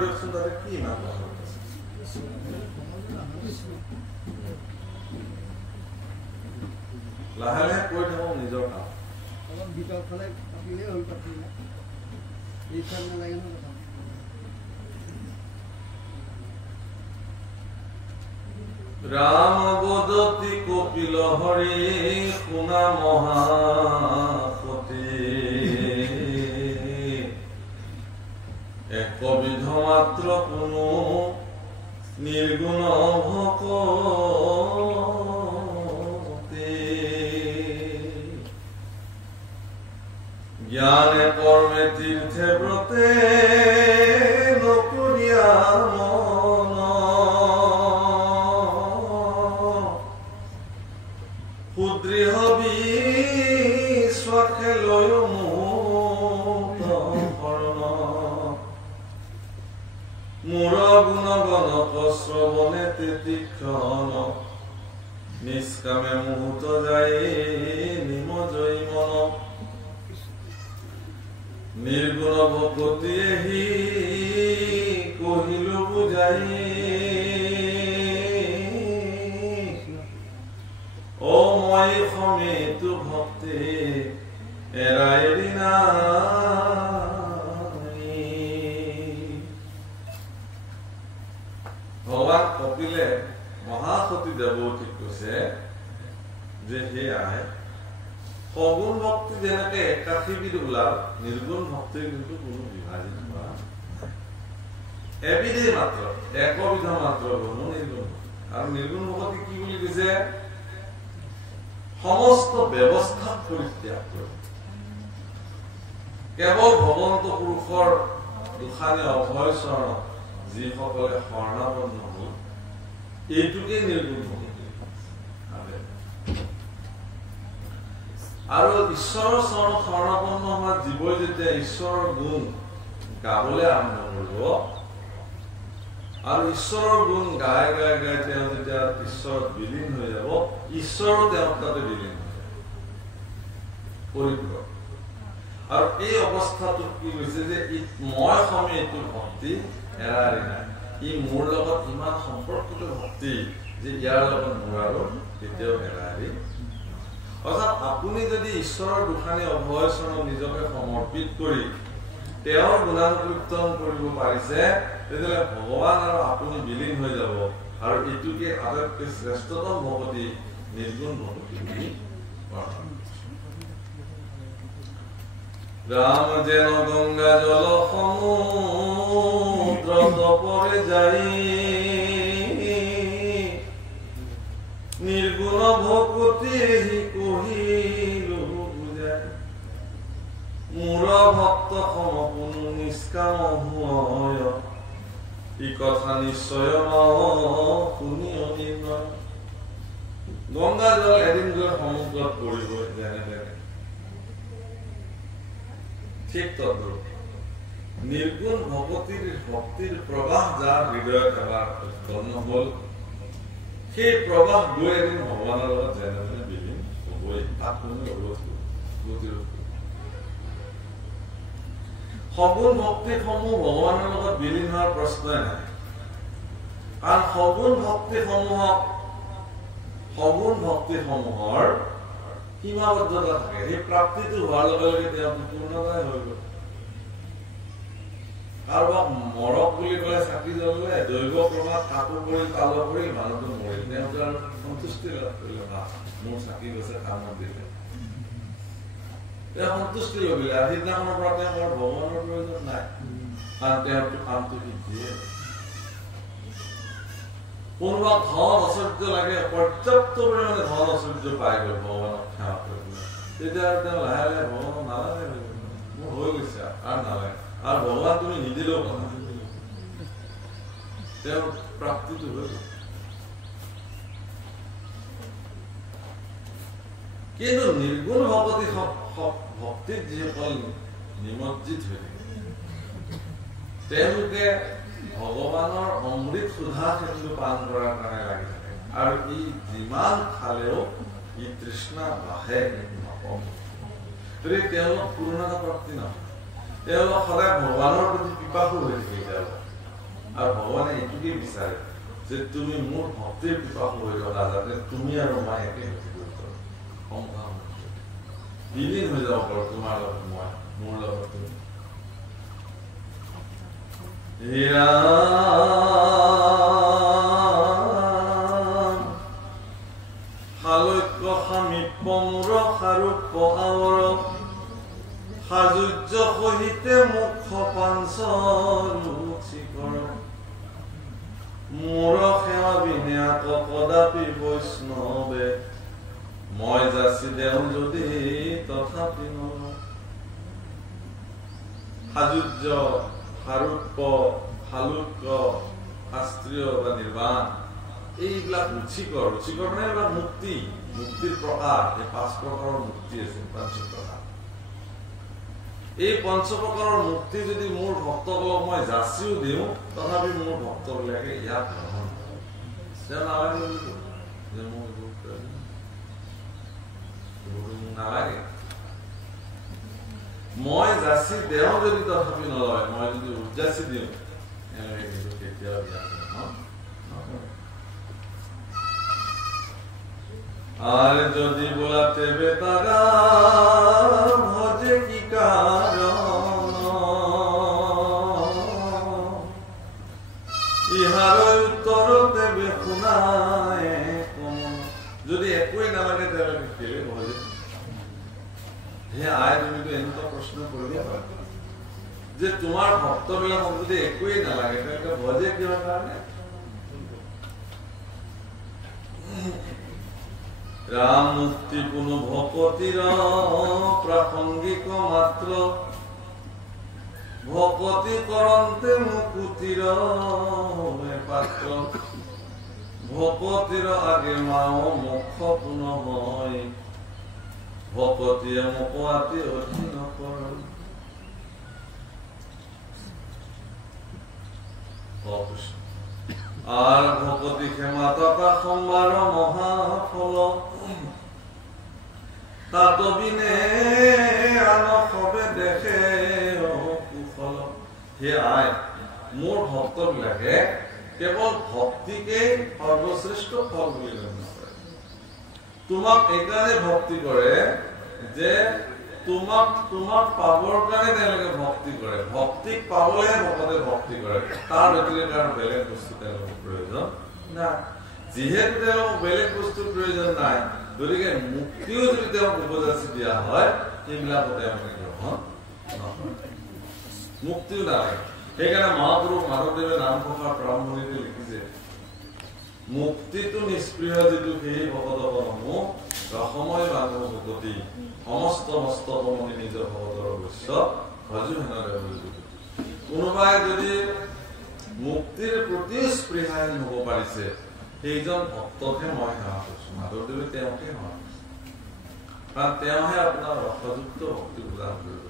দিয়কচোন তাতে কি নাম লাহে লাহে কৈ থাকক নিজৰ কাম অলপ ভিতৰ ফালে পাতিলে হ'ল পাতিলে এইখন নালাগে ন राम बोधति कपिल हरि सुना महापति एक विध मात्र कोनो निर्गुण भक्ति ज्ञान कर्मे तीर्थे व्रते नकुरिया শ্রবণে তিতিক্ষণ নিষ্কামে মুহূর্ত যায় নিমজয়ী মন নির্গুণ ভক্তি হি কহিলু বুঝাই ও মই সমিতু ভক্তি এৰাই না ভগৱান কপিলে মহাসতী দেৱতীক কৈছে যে হে আহে সগুণ ভক্তি যেনেকে 81 বিধ ওলাল নিৰ্গুণ ভক্তিৰ কিন্তু কোনো বিভাজন হোৱা এবিধে মাত্ৰ একবিধ মাত্ৰ কোনো নিৰ্গুণ আৰু নিৰ্গুণ ভক্তি কি বুলি কৈছে সমস্ত ব্যৱস্থা পৰিত্যাগ কৰে কেৱল ভগৱন্ত পুৰুষৰ দুখানি অভয় চৰণ যিসকলে শৰণাপন্ন হ'ল এইটোকে নিৰ্গুণ ভক্তি আৰু ঈশ্বৰৰ চৰণত শৰণাপন্ন হোৱা জীৱই যেতিয়া ঈশ্বৰৰ গুণ গাবলৈ আৰম্ভ কৰিব আৰু ঈশ্বৰৰ গুণ গাই গাই গাই তেওঁ যেতিয়া ঈশ্বৰত বিলীন হৈ যাব ঈশ্বৰো তেওঁক তাতে বিলীন হৈ যাব পৰিপূৰক আৰু এই অৱস্থাটোত কি হৈছে যে মই সমে এইটো ভক্তি এৰাৰি নাই ই মোৰ লগত ইমান সম্পৰ্কিত ভক্তি যে ইয়াৰ লগত মোৰ আৰু কেতিয়াও এৰাৰি অৰ্থাৎ আপুনি যদি ঈশ্বৰৰ দুখানি অভয় চৰণ নিজকে সমৰ্পিত কৰি তেওঁৰ গুণানুকীৰ্তন কৰিব পাৰিছে তেতিয়াহ'লে ভগৱান আৰু আপুনি বিলীন হৈ যাব আৰু এইটোকে আটাইতকৈ শ্ৰেষ্ঠতম ভক্তি নিৰ্গুণ ভক্তি বুলি কোৱা হয় রাম যেন গঙ্গা জল সমুদ্র তপরে যাই নির্গুণ ভক্তি কহিল বুঝাই মূর ভক্ত সমপূর্ণ নিষ্কাম হয় ই কথা নিশ্চয় শুনিও নির্ণয় গঙ্গা জল এদিন গৈ সমুদ্ৰত পৰিব যেনে ঠিক তদ্ৰূপ নিৰ্গুণ ভক্তিৰ প্ৰবাহ যাৰ হৃদয়ত এবাৰ উৎপন্ন হল সেই প্ৰবাহ গৈ এদিন ভগৱানৰ লগত যেনে যেনে বিলীন হবই তাত কোনো গতিৰোধ সগুণ ভক্তিসমূহ ভগৱানৰ লগত বিলীন হোৱাৰ প্ৰশ্নই নাই কাৰণ সগুণ ভক্তিসমূহৰ সীমাবদ্ধতা থাকে সেই প্ৰাপ্তিটো হোৱাৰ লগে লগে তেওঁ পূৰ্ণতাই হৈ গ'ল কাৰোবাক মৰক বুলি ক'লে চাকি জ্বলালে দৈৱ ক্ৰমাত কাপোৰ কৰি তাল কৰি মানুহটো মৰিল তেওঁলোকে আৰু সন্তুষ্টি লাভ কৰিলে না মোৰ চাকি গৈছে কামত দিলে তেওঁ সন্তুষ্টি লভিলে আৰু সিদিনাখনৰ পৰা তেওঁ মোৰ ভগৱানৰ প্ৰয়োজন নাই কাৰণ তেওঁৰতো কামটো সিদ্ধিয়ে কোনোবা ধন ঐশ্বৰ্য লাগে পৰ্যাপ্ত পৰিমাণে ধন ঐশ্বৰ্য পাই গ'ল ভগৱানক সেৱা কৰিবলৈ তেতিয়া আৰু তেওঁ লাহে লাহে ভগৱানক নালাগে মোৰ হৈ গৈছে আৰু নালাগে আৰু ভগৱান তুমি নিদিলেও কথা তেওঁৰ প্ৰাপ্তিটো হৈ গ'ল কিন্তু নিৰ্গুণ ভক্তিত যিসকল নিমজ্জিত হৈ থাকে তেওঁলোকে ভগৱানৰ অমৃত সুধা কিন্তু পান কৰাৰ কাৰণে লাগি থাকে আৰু ই যিমান খালেও ই তৃষ্ণা বাঢ়ে নকমে গতিকে তেওঁলোক পূৰ্ণতা প্ৰাপ্তি নহয় তেওঁলোক সদায় ভগৱানৰ প্ৰতি পিপাসু হৈ থাকে তেওঁলোক আৰু ভগৱানে এইটোকে বিচাৰে যে তুমি মোৰ ভক্তিৰ পিপাসু হৈ থকা যাতে তুমি আৰু মই একে বিলীন হৈ যাব পাৰো তোমাৰ লগত মই মোৰ লগত তুমি শালৈক্য সামীপ্য মূৰ সাৰূপ্য আৱৰ সাজুৰ্য সহিতে মুখ পাঞ্চলুচি কৰ মূৰ সেৱা বিন্যাস কদাপি বৈষ্ণৱে মই যাচি দেওঁ যদি তথাপি সাজুৰ্য সাৰূপ্য শালুক্য শাস্ত্ৰীয় বা নিৰ্বাণ এইবিলাক ৰুচিকৰ মানে এইবিলাক মুক্তিৰ প্ৰকাৰ এই 5 প্ৰকাৰৰ মুক্তি আছে 5 প্ৰকাৰ এই 5 প্ৰকাৰৰ মুক্তি যদি মোৰ ভক্তসকলক মই যাচিও দিওঁ তথাপি মোৰ ভক্তবিলাকে ইয়াক গ্ৰহণ নালাগে মই যাচি দেওঁ যদি তথাপি নলয় মই যদি উদযাচি দিওঁ কেতিয়াও আর যদি বলাতে বেতারা ভজে কি কারণ ইহার উত্তর দেবে শুনায় যদি একোই নালাগে তেওঁলোকে কেলে ভজে হে আয় তুমি তো এনেকুৱা প্ৰশ্ন কৰিব পাৰা যে তোমাৰ ভক্তবিলাকক যদি একোই নালাগে তেওঁলোকে ভজে কিহৰ কাৰণে রাম মুক্তি কোনো ভকতির প্রাসঙ্গিক মাত্র ভকতি করন্তে মুকুতির পাত্র ভকতির আগে মাও মুখ পুনঃ হয় ভকতিয়ে মুখাতি অধীন করণ আর ভকতি ক্ষমা তথা সম্ভার মহাফল তাতবিনে আন সবে দেখে কুফল হে আই মোৰ ভক্তবিলাকে কেৱল ভক্তিকে সৰ্বশ্ৰেষ্ঠ ফল বুলি গণ্য কৰে তোমাক এইকাৰণে ভক্তি কৰে যে তোমাক পাবৰ কাৰণে তেওঁলোকে ভক্তি কৰে ভক্তিক পাবলৈহে ভকতে ভক্তি কৰে তাৰ ব্যতিৰেকে আৰু বেলেগ বস্তু তেওঁলোকৰ প্ৰয়োজন নাই যিহেতু তেওঁলোকক বেলেগ বস্তুৰ প্ৰয়োজন নাই গতিকে মুক্তিও যদি তেওঁক উপযাচি দিয়া হয় সেইবিলাকো তেওঁলোকে গ্ৰহণ নকৰে মুক্তিও নালাগে সেইকাৰণে মহাপুৰুষ মাধৱদেৱে নামঘোষাৰ প্ৰাৰম্ভণিতে লিখিছে মুক্তিটো নিষ্প্ৰিয় যিটো সেই ভকতসমূহ ৰসময় মানুহ ভকতি সমস্ত মস্তকমণি নিজৰ ভকতৰ অৱশ্য ভজু হেনৰে ভজু কোনোবাই যদি মুক্তিৰ প্ৰতি স্পৃহাহীন হ'ব পাৰিছে সেইজন ভক্তকহে মই সেৱা কৰিছো মাধৱদেৱে তেওঁকে সেৱা কাৰণ তেওঁহে আপোনাৰ ৰসযুক্ত ভক্তি প্ৰদান কৰিব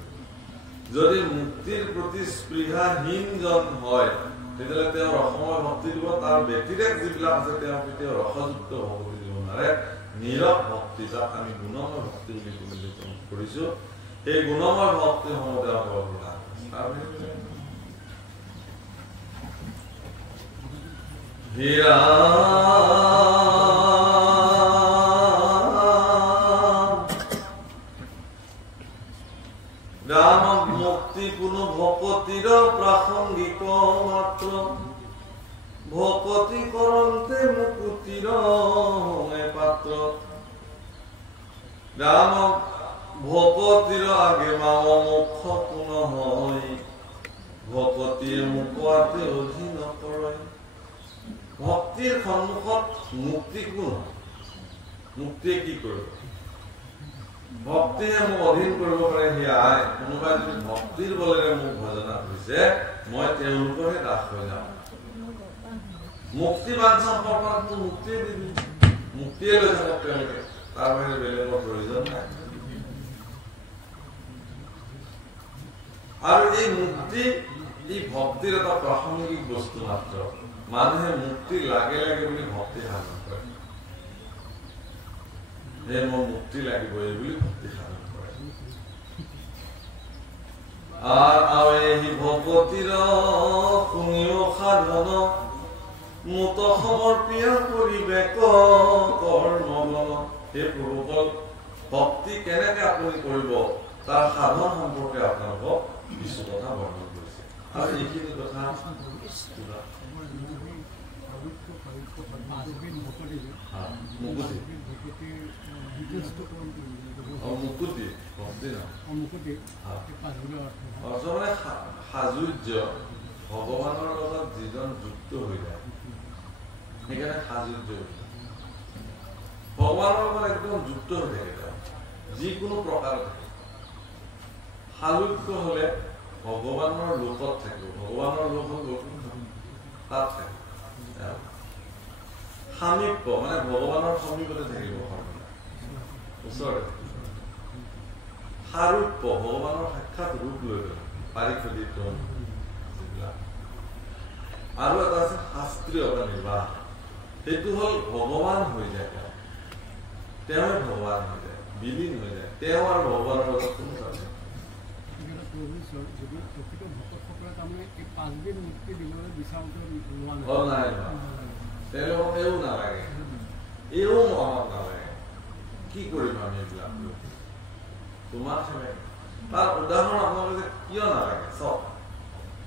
যদি মুক্তিৰ প্ৰতি স্পৃহাহীনজন হয় তেতিয়াহ'লে তেওঁ ৰসময় ভক্তি দিব তাৰ ব্যতিৰেক যিবিলাক আছে তেওঁ কেতিয়াও ৰসযুক্ত ভক্তি দিব নোৱাৰে নীৰৱ ভক্তি যাক আমি গুণময় ভক্তি বুলি কৰিছো সেই গুণময় ভক্তিসমূহ তেওঁ প্ৰদান হীৰা রাম মুক্তি কোনো ভকতির প্রাসঙ্গিক মাত্র ভকতি করন্তে মুকুতির পাত্র রাম ভকতির আগে মাম মুখ পুনঃ হয় ভকতিয়ে মুখাতে অধীন কৰে ভক্তিৰ সন্মুখত মুক্তি কোন মুক্তিয়ে কি কৰিব ভক্তিয়ে মোক অধীন কৰিব পাৰে হে আই কোনোবাই যদি ভক্তিৰ বলেৰে মোক ভজনা কৰিছে মই তেওঁলোকৰহে দাস হৈ যাম মুক্তি বাঞ্ছা সম্পৰ্কটো মুক্তিয়ে দিবি মুক্তিয়ে লৈ থাকক তেওঁলোকে তাৰ বাহিৰে বেলেগৰ প্ৰয়োজন নাই আৰু এই মুক্তি এই ভক্তিৰ এটা প্ৰাসংগিক বস্তু মাত্ৰ মানুহে মুক্তি লাগে লাগে বুলি ভক্তি সাধন কৰে মোৰ মুক্তি লাগিব এই বুলি ভক্তি সাধন কৰে আৰু এই ভক্তিৰ শুনিও সাধন মুত সমৰ্পিয়া পৰিবেশ কৰ্মবল হে প্ৰভুকল ভক্তি কেনেকৈ আপুনি কৰিব তাৰ সাধন সম্পৰ্কে আপোনালোকক কিছু কথা বৰ্ণনা কৰিছে আৰু এইখিনি কথা মুকুতি সাজুৰ্য ভগৱানৰ লগত যিজন যুক্ত হৈ যায় সেইকাৰণে সাজুৰ্য ভগৱানৰ লগত একদম যুক্ত হৈ থাকে যিকোনো প্ৰকাৰ সালুক্য হলে ভগৱানৰ লোকত থাকিব ভগৱানৰ লোকত তাত থাকিব সামীপ্য মানে ভগৱানৰ সমীপতে থাকিব ওচৰতে সাৰূপ্য ভগৱানৰ সাক্ষাৎ ৰূপ লৈ পাৰিষদিত আৰু এটা আছে শাস্ত্ৰীয় এটা নিৰ্বাহ সেইটো হল ভগৱান হৈ যায় তেওঁৱে ভগৱান হৈ যায় বিলীন হৈ যায় তেওঁ আৰু ভগৱানৰ লগত কোনো থাকে তেওঁলোকেও নালাগে এও মনত নালাগে কি কৰিম আমি এইবিলাক তোমাৰ তাৰ উদাহৰণ আপোনালোকে কিয় নালাগে চব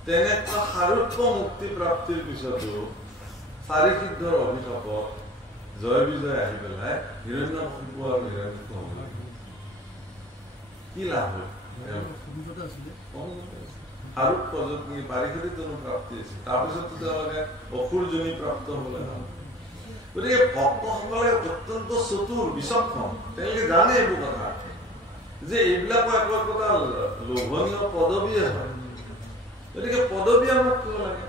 তেনেকুৱা সাৰূপ্য মুক্তি প্ৰাপ্তিৰ পিছতো চাৰি সিদ্ধৰ অভিশাপত জয় বিজয় আহি পেলাই হিৰণ্যকশিপু আৰু হিৰণ্যকশিপু হ'ব লাগে কি লাভ হ'ল সাৰূপ্য য'ত নেকি পাৰিষদিত প্ৰাপ্তি আছিল তাৰপিছতো তেওঁলোকে অসুৰজনী প্ৰাপ্ত হবলৈ গতিকে ভক্তসকলে অত্যন্ত চতুৰ বিচক্ষণ তেওঁলোকে জানে এইবোৰ কথা যে এইবিলাকো একো একোটা লোভনীয় পদবীয়ে হয় গতিকে পদবী আমাক কিয় লাগে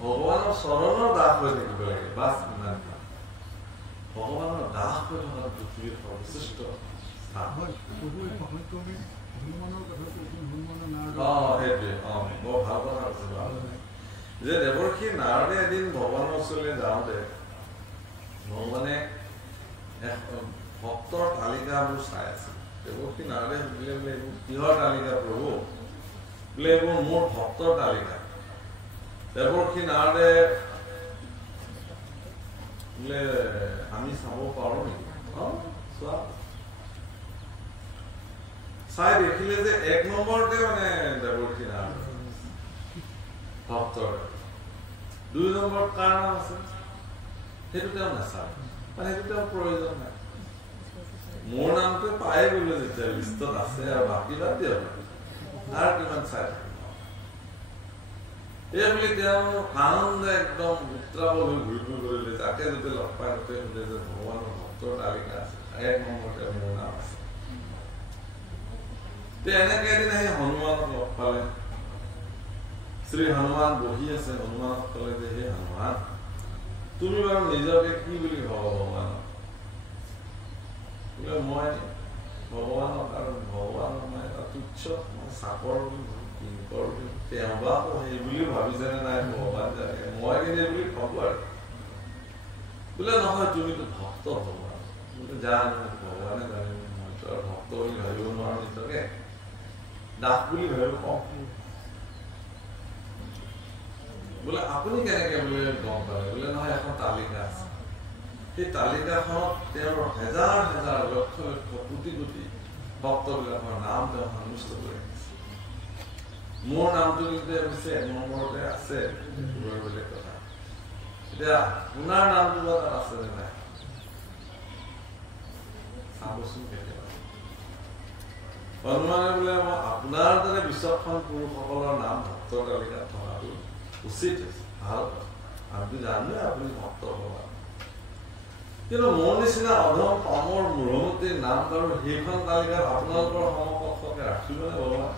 ভগৱানৰ চৰণৰ দাস হৈ থাকিব লাগে বাছ ইমান ভগৱানৰ দাস হৈ থকা পৃথিৱীৰ সৰ্বশ্ৰেষ্ঠ যে দেৱৰ্ষি নাৰদে এদিন ভগৱানৰ ওচৰলৈ যাওঁতে ভগৱানে ভক্তৰ তালিকাবোৰ চাই আছিল দেৱৰ্ষি নাৰদে সুধিলে বোলে এইবোৰ কিহৰ তালিকা প্ৰভু বোলে এইবোৰ মোৰ ভক্তৰ তালিকা দেৱৰ্ষি নাৰদে বোলে আমি চাব পাৰো নেকি চোৱা চাই দেখিলে যে এক নম্বৰতে মানে দেৱৰ্ষি নাৰদ ভক্তৰ ২ নম্বৰত কাৰ নাম আছে সেইটো তেওঁ নাচায় মানে সেইটো তেওঁৰ প্ৰয়োজন নাই মোৰ নামটো পাই গলো যেতিয়া লিষ্টত আছে আৰু বাকী বাদ দিয়া তাৰ কিমান চাই থাকিব এই বুলি তেওঁ আনন্দ একদম উত্ৰাৱল হৈ ঘূৰি ঘূৰি কৰিলে যাকে যদি লগ পায় তাতে সোধে যে ভগৱানৰ ভক্তৰ তালিকা আছে ১ নম্বৰতে মোৰ নাম আছে এনেকে এদিন আহি হনুমানক লগ পালে শ্ৰী হনুমান বহি আছে হনুমানক কলে যে হে হনুমান তুমি বাৰু নিজকে কি বুলি ভাবা ভগৱানক বোলে মই ভগৱানক আৰু ভগৱানক মই এটা তুচ্ছ চাকৰ তেওঁ বা সেই বুলি ভাবিছেনে নাই ভগৱান জানে মই কিন্তু এই বুলি ভাবো আৰু বোলে নহয় তুমিতো ভক্ত ভগৱান বোলে জানো ভগৱানে জানে মই তো আৰু ভক্ত বুলি ভাবিব নোৱাৰো নিজকে দাস বুলি ভাবিব কম বোলে আপুনি কেনেকে বোলে গম পালে বোলে নহয় এখন তালিকা আছে সেই তালিকাখনত তেওঁৰ হাজাৰ হাজাৰ লক্ষ লক্ষ কোটি কোটি ভক্তবিলাকৰ নাম তেওঁ সন্তুষ্ট কৰি ৰাখিছে মোৰ নামটো কিন্তু অৱশ্যে ১ নম্বৰতে আছে বেলেগ কথা এতিয়া আপোনাৰ নামটো তাত আছে নে নাই চাবচোন কেতিয়াবা হনুমানে বোলে মই আপোনাৰ দৰে বিচক্ষণ পুৰুষসকলৰ নাম ভক্তৰ তালিকাত থকাটো উচিত হৈছে ভাল আমিতো জানোৱে আপুনি ভক্ত ভগৱান কিন্তু মোৰ নিচিনা অধম পামৰ মূঢ়মতীৰ নাম বাৰু সেইখন তালিকাত আপোনালোকৰ সমকক্ষকে ৰাখিবনে ভগৱান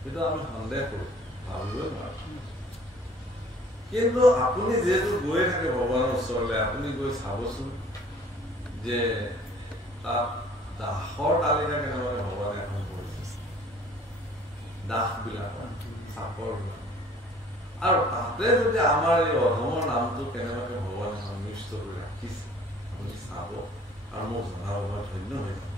সেইটো আমি সন্দেহ কৰো ভাবিবই নোৱাৰো কিন্তু আপুনি যেহেতু গৈ থাকে ভগৱানৰ ওচৰলৈ আপুনি গৈ চাবচোন যে তাত দাসৰ তালিকা কেনেবাকৈ ভগৱানে এখন কৰিছে দাসবিলাক চাপৰ আৰু তাতে যদি আমাৰ এই অধমৰ নামটো কেনেবাকৈ ভগৱানে সন্নিষ্ট কৰি ৰাখিছে আপুনি চাব আৰু মোক জনাব মই ধন্য হৈ যাম।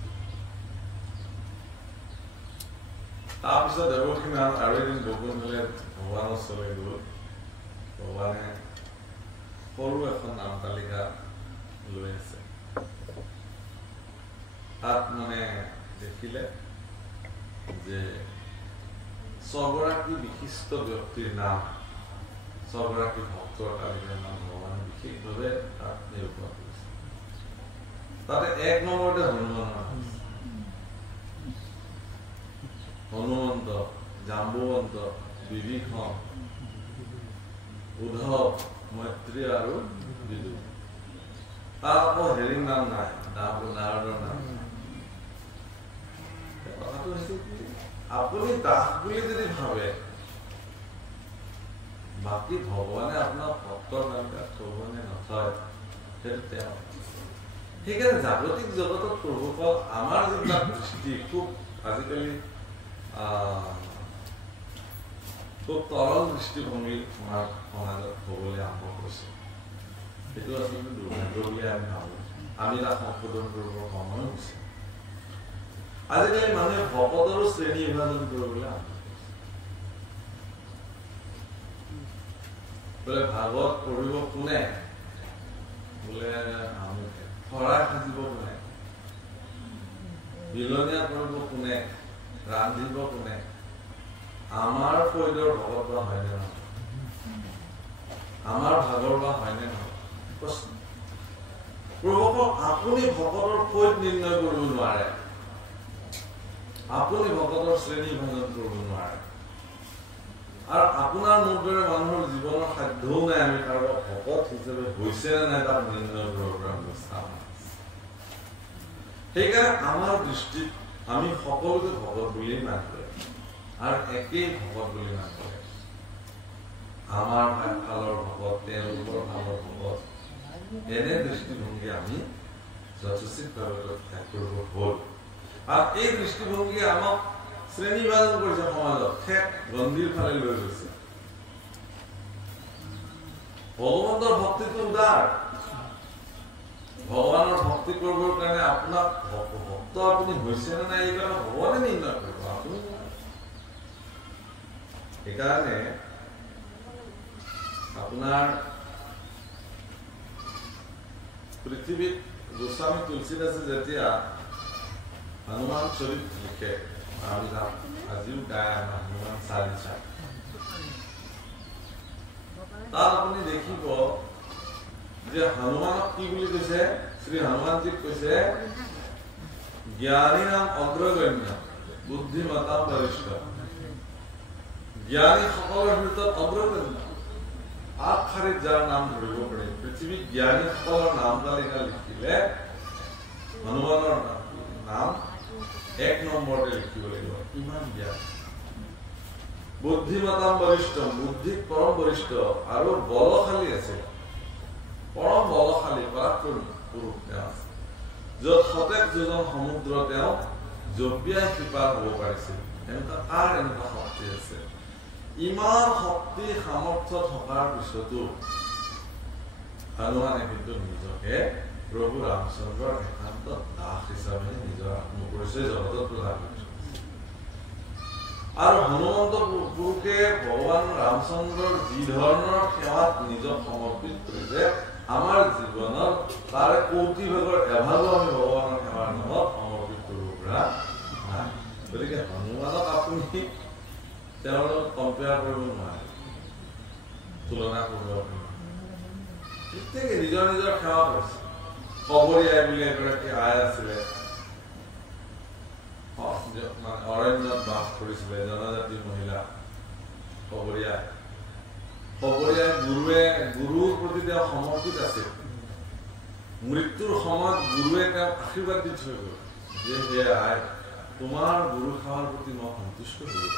তাৰপিছত দেৱকীনা আৰু এদিন বকুণ্ঠলে ভগৱানৰ ওচৰলৈ গ'ল। ভগৱানে সৰু এখন নাম তালিকা লৈ আছে। তাত মানে দেখিলে যে ছগৰাকী বিশিষ্ট ব্যক্তিৰ নাম, ছগৰাকী ভক্তৰ তালিকাৰ নাম ভগৱানে বিশেষভাৱে তাত নিৰূপণ কৰিছে। তাতে ১ নম্বৰতে হনুমানৰ নাম আছে। হনুমন্ত, জাম্বৱন্ত, বিভীষণ, উদ্ধৱ, মৈত্ৰী আৰু বিদুৰ। তাৰ আকৌ হেৰিৰ নাম নাই, নাৰদৰ নাম। কথাটো হৈছে কি, আপুনি দাস বুলি যদি ভাবে, বাকী ভগৱানে আপোনাৰ ভক্তৰ নামবিলাক থব নে নথয় সেইটো তেওঁ। সেইকাৰণে জাগতিক জগতত প্ৰভুসকল আমাৰ যিবিলাক দৃষ্টি খুব আজিকালি খুব তৰল দৃষ্টিভংগী আমাৰ সমাজত হ'বলৈ আৰম্ভ কৰিছে। সেইটো আচলতে দুৰ্ভাগ্য বুলি আমি ভাবোঁ। আমি তাক সংশোধন কৰিবৰ সময় হৈছে। আজিকালি মানুহে ভকতৰো শ্ৰেণী বিভাজন কৰিবলৈ আৰম্ভ কৰিছে। বোলে ভাগৱত পঢ়িব কোনে, বোলে আমুকে। শৰাই সাজিব কোনে, বিলনীয়া কৰিব কোনে, ৰান্ধিব কোনে। আমাৰ ফৈদৰ ভকত বা হয়নে নহয়, আমাৰ ভাগৰ বা হয়নে নহয় প্ৰশ্ন। প্ৰভুসকল আপুনি ভকতৰ ফৈদ নিৰ্ণয় কৰিব নোৱাৰে, আপুনি ভকতৰ শ্ৰেণী বিভাজন কৰিব নোৱাৰে। আৰু আপোনাৰ মোৰ দৰে মানুহৰ জীৱনৰ সাধ্যও নাই আমি কাৰোবাক ভকত হিচাপে হৈছে নে নাই তাক নিৰ্ণয় কৰিব পৰা ব্যৱস্থা নাই। সেইকাৰণে আমাৰ দৃষ্টিত আমি সকলোকে ভকত বুলিয়েই মানিব লাগে আৰু একেই ভকত বুলি মানিব লাগে। আমাৰ ফালৰ ভকত, তেওঁলোকৰ ফালৰ ভকত, এনে দৃষ্টিভংগী আমি যথোচিতভাৱে ত্যাগ কৰিব হ'ল। আৰু এই দৃষ্টিভংগীয়ে আমাক শ্ৰেণী বিভাজন কৰিছে সমাজত, ঠেক গণ্ডিৰ ফালে লৈ গৈছে। ভগৱন্তৰ ভক্তিটো উদাৰ। ভগৱানৰ ভক্তি কৰিবৰ কাৰণে আপোনাক ভক্ত আপুনি হৈছে নে নাই এই কাৰণে ভগৱানে নিৰ্ণয় কৰিব, আপুনি। সেইকাৰণে আপোনাৰ পৃথিৱীত গোস্বামী তুলসীদাসে যেতিয়া হনুমান চৰিত লিখে, আমি আজিও গায় আমাৰ হনুমান চালিচা, তাত আপুনি দেখিব যে হনুমানক কি বুলি কৈছে, শ্ৰী হনুমানজীক কৈছে জ্ঞানী নাম অগ্ৰগণ্য, বুদ্ধিমতা বৰিষ্ঠ। জ্ঞানী সকলৰ ভিতৰত অগ্ৰগণ্য, আগশাৰীত যাৰ নাম ধৰিব পাৰি। পৃথিৱীত জ্ঞানী সকলৰ নাম তালিকা লিখিলে হনুমানৰ নাম ১ নম্বৰতে লিখিব লাগিব। ইমান জ্ঞান। বুদ্ধিমতা বৰিষ্ঠ, বুদ্ধিত পৰম বৰিষ্ঠ আৰু বলশালী আছিল, পৰম বলশালী পৰাক্ৰমী পুৰুষ তেওঁ আছে। য'ত শতেক যোজন সমুদ্ৰ তেওঁ জঁপিয়াই সিপাৰ হ'ব পাৰিছিল। এনেকুৱা কাৰ এনেকুৱা শক্তি আছে? ইমান শক্তি সামৰ্থ্য থকাৰ পিছতো হনুমানে কিন্তু নিজকে প্ৰভু ৰামচন্দ্ৰৰ একান্ত দাস হিচাপে নিজৰ আত্মপৰিচয় জগতত প্ৰদান কৰিছে। আৰু হনুমন্ত পুৰুষে ভগৱান ৰামচন্দ্ৰৰ যি ধৰণৰ সেৱাত নিজক সমৰ্পিত কৰিছে, আমাৰ জীৱনত তাৰে কোটি ভাগৰ এভাগো আমি ভগৱানৰ সেৱাৰ নামত সমৰ্পিত কৰিব পৰা নাই। গতিকে হনুমানক আপুনি তেওঁৰ লগত কম্পেয়াৰ কৰিব নোৱাৰে, তুলনা কৰিব নোৱাৰে। প্ৰত্যেকে নিজৰ নিজৰ সেৱা কৰিছে। কবৰী আই বুলি এগৰাকী আই আছিলে, অৰণ্যত বাস কৰিছিলে, জনজাতি মহিলা কবৰী আই। কবৰী আই গুৰুৰ প্ৰতি তেওঁ সমৰ্পিত আছিল। মৃত্যুৰ সময়ত গুৰুৱে তেওঁক আশীৰ্বাদ দি থৈ গ'ল যে হে আই, তোমাৰ গুৰু সেৱাৰ প্ৰতি মই সন্তুষ্ট হলো।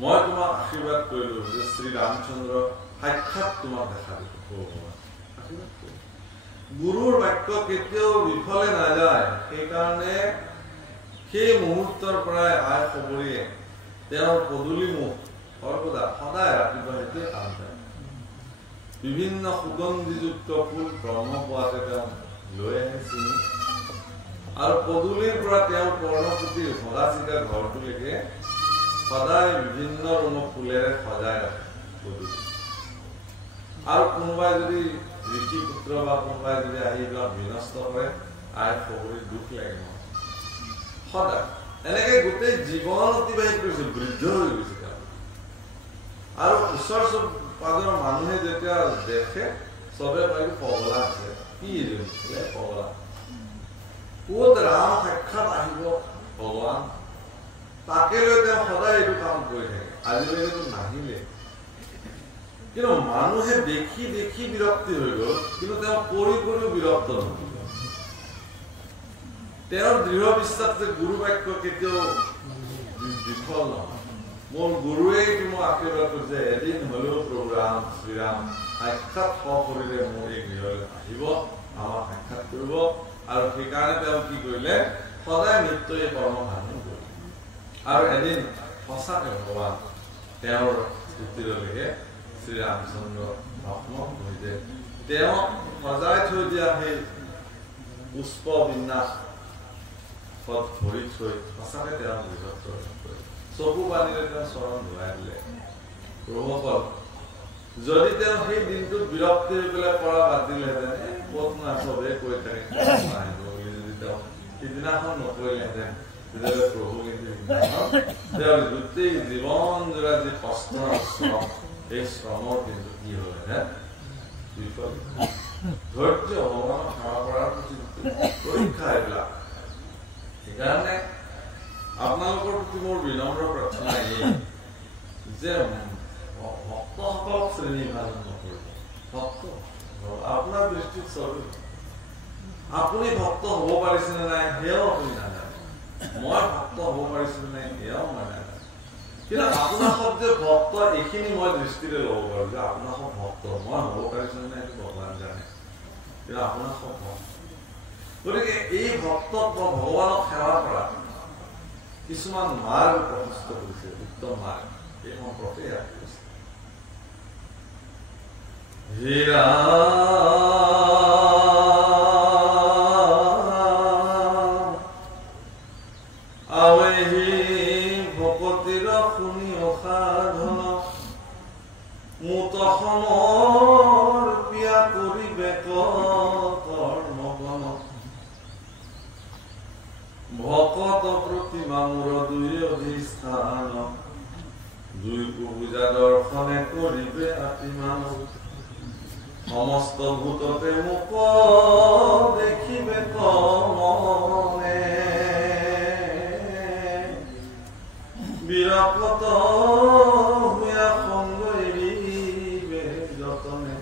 মই তোমাক আশীৰ্বাদ কৰিলো যে শ্ৰী ৰামচন্দ্ৰ সাক্ষাৎ তোমাক দেখা দিব। গুৰুৰ বাক্য কেতিয়াও বিফলে নাযায়। সেইকাৰণে সেই মুহূৰ্তৰ পৰাই আই কবৰীয়ে তেওঁৰ পদূলিমুখ সৰ্বদা সদায় ৰাতিপুৱা সেইটোৱে কাম কৰে। বিভিন্ন সুগন্ধিযুক্ত ফুল ব্ৰহ্ম পোৱাতে তেওঁ লৈ আহে চিনি, আৰু পদূলিৰ পৰা তেওঁ কৰ্ণকুটিৰ ভগাচিকা ঘৰটোলৈকে সদায় বিভিন্ন ৰঙৰ ফুলেৰে সজাই ৰাখে পদূলি। আৰু কোনোবাই যদি ঋষি পুত্ৰ বা কোনোবাই যদি আহি এইবিলাক বিনষ্ট কৰে, আই সবৰি দুখ লাগে নহয়। সদায় এনেকে গোটেই জীৱন অতিবাহিত কৰিছে, বৃদ্ধ হৈ গৈছে তেওঁ। আৰু ওচৰ পাজৰ মানুহে যেতিয়া দেখে চবে কয় পগলা আছে, কি পগলা, ক'ত ৰাম সাক্ষাৎ আহিব ভগৱান, তাকে লৈ তেওঁ সদায় এইটো কাম কৰি থাকে। আজিলৈকেতো নাহিলে, কিন্তু মানুহে দেখি দেখি বিৰক্তি হৈ গ'ল, কিন্তু তেওঁ কৰি কৰিও বিৰক্ত নহ'ল। তেওঁৰ দৃঢ় বিশ্বাস যে গুৰু বাক্য কেতিয়াও বিফল নহয়। মোৰ গুৰুৱে মোক আশীৰ্বাদ কৰিছে, এদিন হলেও প্ৰভু ৰাম শ্ৰীৰাম সাক্ষাৎ সশৰীৰে মোৰ এই গৃহলৈ আহিব, আমাক সাক্ষাৎ কৰিব। আৰু সেইকাৰণে তেওঁ কি কৰিলে, সদায় নিত্য এই কৰ্ম সাধন কৰিলে। আৰু এদিন সঁচাকে ভগৱান তেওঁৰ স্থিতিলৈকে শ্ৰীৰামচন্দ্ৰ ভগ্ন হৈছে। তেওঁ সজাই থৈ দিয়া সেই পুষ্প বিন্যাস ধৰি থৈ সঁচাকে তেওঁ বৃহৎ চকু পানীৰে তেওঁ চৰণ ধুৱাই দিলে। প্ৰভুসকল, যদি তেওঁ সেই দিনটোত বিৰক্তি হৈ পেলাই পৰা বাদ দিলেহেঁতেন, ক'ত না চবেই কৈ থাকে আহিব বুলি যদি তেওঁ সিদিনাখন নকৰিলেহেঁতেন, তেতিয়াহ'লে প্ৰভু কিন্তু তেওঁৰ গোটেই জীৱন জোৰা যি কষ্ট শ্ৰম, এই শ্ৰমৰ কিন্তু কি হ'লেহেঁতেন বিফল। ধৈৰ্য ভগৱানক সেৱা কৰাৰ প্ৰতি পৰীক্ষা এইবিলাক। সেইকাৰণে আপোনালোকৰ প্ৰতি মোৰ বিনম্ৰ প্ৰাৰ্থনা এই যে ভক্তসকলক শ্ৰেণীবিভাজন নকৰিব। ভক্ত আপোনাৰ দৃষ্টিত চবে আপুনি ভক্ত হ'ব পাৰিছেনে নাই সেয়াও আপুনি নাজানে, মই ভক্ত হ'ব পাৰিছেনে নাই সেয়াও মই নাজানো। কিন্তু আপোনাৰ সব যে ভক্ত এইখিনি মই দৃষ্টিৰে ল'ব পাৰো যে আপোনাৰ সব ভক্ত, মই হ'ব পাৰিছেনে নাই সেইটো ভগৱান জানে, কিন্তু আপোনাৰ সব ভক্ত। গতিকে এই ভক্তক ভগৱানক সেৱা কৰা কিছুমান মাৰ্গ প্ৰশস্ত কৰিছে, উত্তম মাৰ্গ, এই সম্পৰ্কে ইয়াত কৈছে। হীৰা আৱেহি ভকতিৰ শুনি অসাধন, মুত সমৰ্পিয়া কৰিবে কৰ্মগণ, ভকত প্ৰতিমা মোৰ দুই অধিষ্ঠান, দুই পূজা দৰ্শনে কৰিবে আতিমান, সমস্ত ভূততে মোক দেখিবে কমনে, বিৰকত হুয়া সংগ এৰিবে যতনে।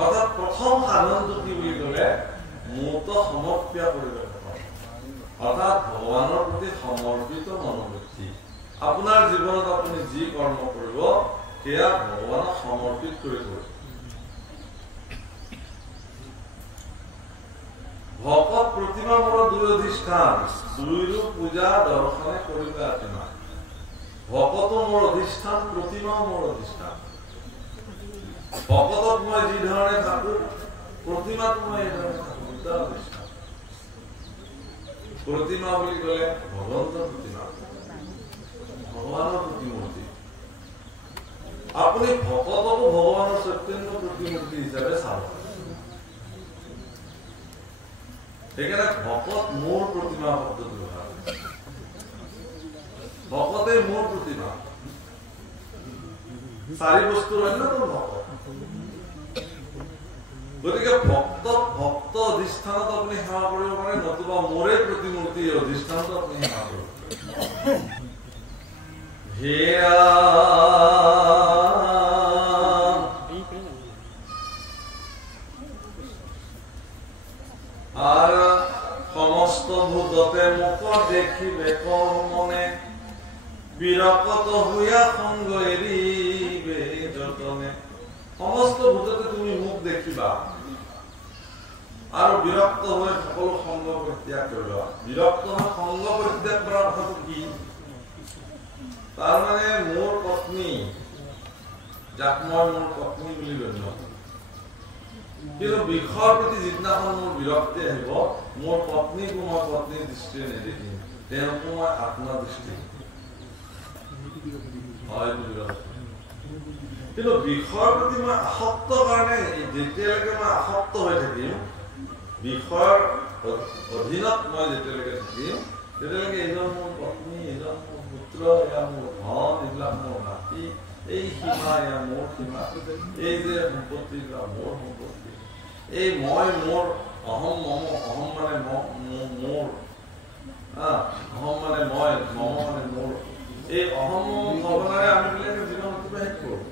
অৰ্থাৎ প্ৰথম সাধনটো কি বুলি ক'লে, মুত সমৰ্পিয়া কৰিবে, অৰ্থাৎ ভগৱানৰ প্ৰতি সমৰ্পিত মনোবৃত্তি। আপোনাৰ জীৱনত আপুনি যি কৰ্ম কৰিব সেয়া ভগৱানক সমৰ্পিত কৰি কৰিব। ভকত প্ৰতিমা মোৰ দুই অধিষ্ঠান, দুইৰো পূজা দৰ্শনে কৰিবে আতিমান। ভকতো মোৰ অধিষ্ঠান, প্ৰতিমাও মোৰ অধিষ্ঠান। ভকতত মই যি ধৰণে থাকো, প্ৰতিমাত মই এই ধৰণে থাকো, দুটা অধিষ্ঠান। প্ৰতিমা বুলি ক'লে ভগৱন্তৰ প্ৰতিমা, ভগৱানৰ প্ৰতিমূৰ্তি। আপুনি ভকতকো ভগৱানৰ চৈতন্য প্ৰতিমূৰ্তি হিচাপে চাব। সেইকাৰণে ভকত মোৰ প্ৰতিমা শব্দটো ব্যৱহাৰ কৰে। ভকতে মোৰ প্ৰতিমা, চাৰি বস্তুৰ অন্যতম ভকত। গতিকে ভক্তক ভক্ত অধিষ্ঠানত আপুনি সেৱা কৰিব পাৰে, নতুবা মোৰে প্ৰতিমূৰ্তি অধিষ্ঠানত আপুনি সেৱা কৰিব পাৰে। হেয়া আৰু সমস্ত ভূততে মোক দেখিবে কমনে, বিৰকত হুয়া সংগ এৰিবে যতনে। সমস্ত ভূততে তুমি মোক দেখিবা, আৰু বিৰক্ত হৈ সকলো সংগ পৰিত্যাগ কৰিবা বিৰক্ত হৈ সংগ পৰিত্যাগ কৰাৰ কথাটো কি তাৰমানে মোৰ পত্নী যাক মই মোৰ পত্নী বুলি গণ্য কিন্তু বিষয়ৰ প্ৰতি যিদিনাখন মোৰ বিৰক্তি আহিব মোৰ পত্নীকো মই পত্নীৰ দৃষ্টিৰে নেদেখিম তেওঁকো মই আত্মা দৃষ্টি হয় কিন্তু বিষয়ৰ প্ৰতি মই আসক্ত কাৰণে যেতিয়ালৈকে মই আসক্ত হৈ থাকিম বিষয়ৰ অধীনত মই যেতিয়ালৈকে থাকিম তেতিয়ালৈকে এইজন মোৰ পত্নী এইজন মোৰ পুত্ৰ এয়া মোৰ ধন এইবিলাক মোৰ মাটি এই সীমা এয়া মোৰ সীমা এই যে সম্পত্তি মোৰ সম্পত্তি এই মই মোৰ অহম মম অহম মানে মোৰ অহম মানে মই মম মানে মোৰ এই অহম মম ভাৱনাৰে আমি বিলাকে জীৱন অতিবাহিত কৰোঁ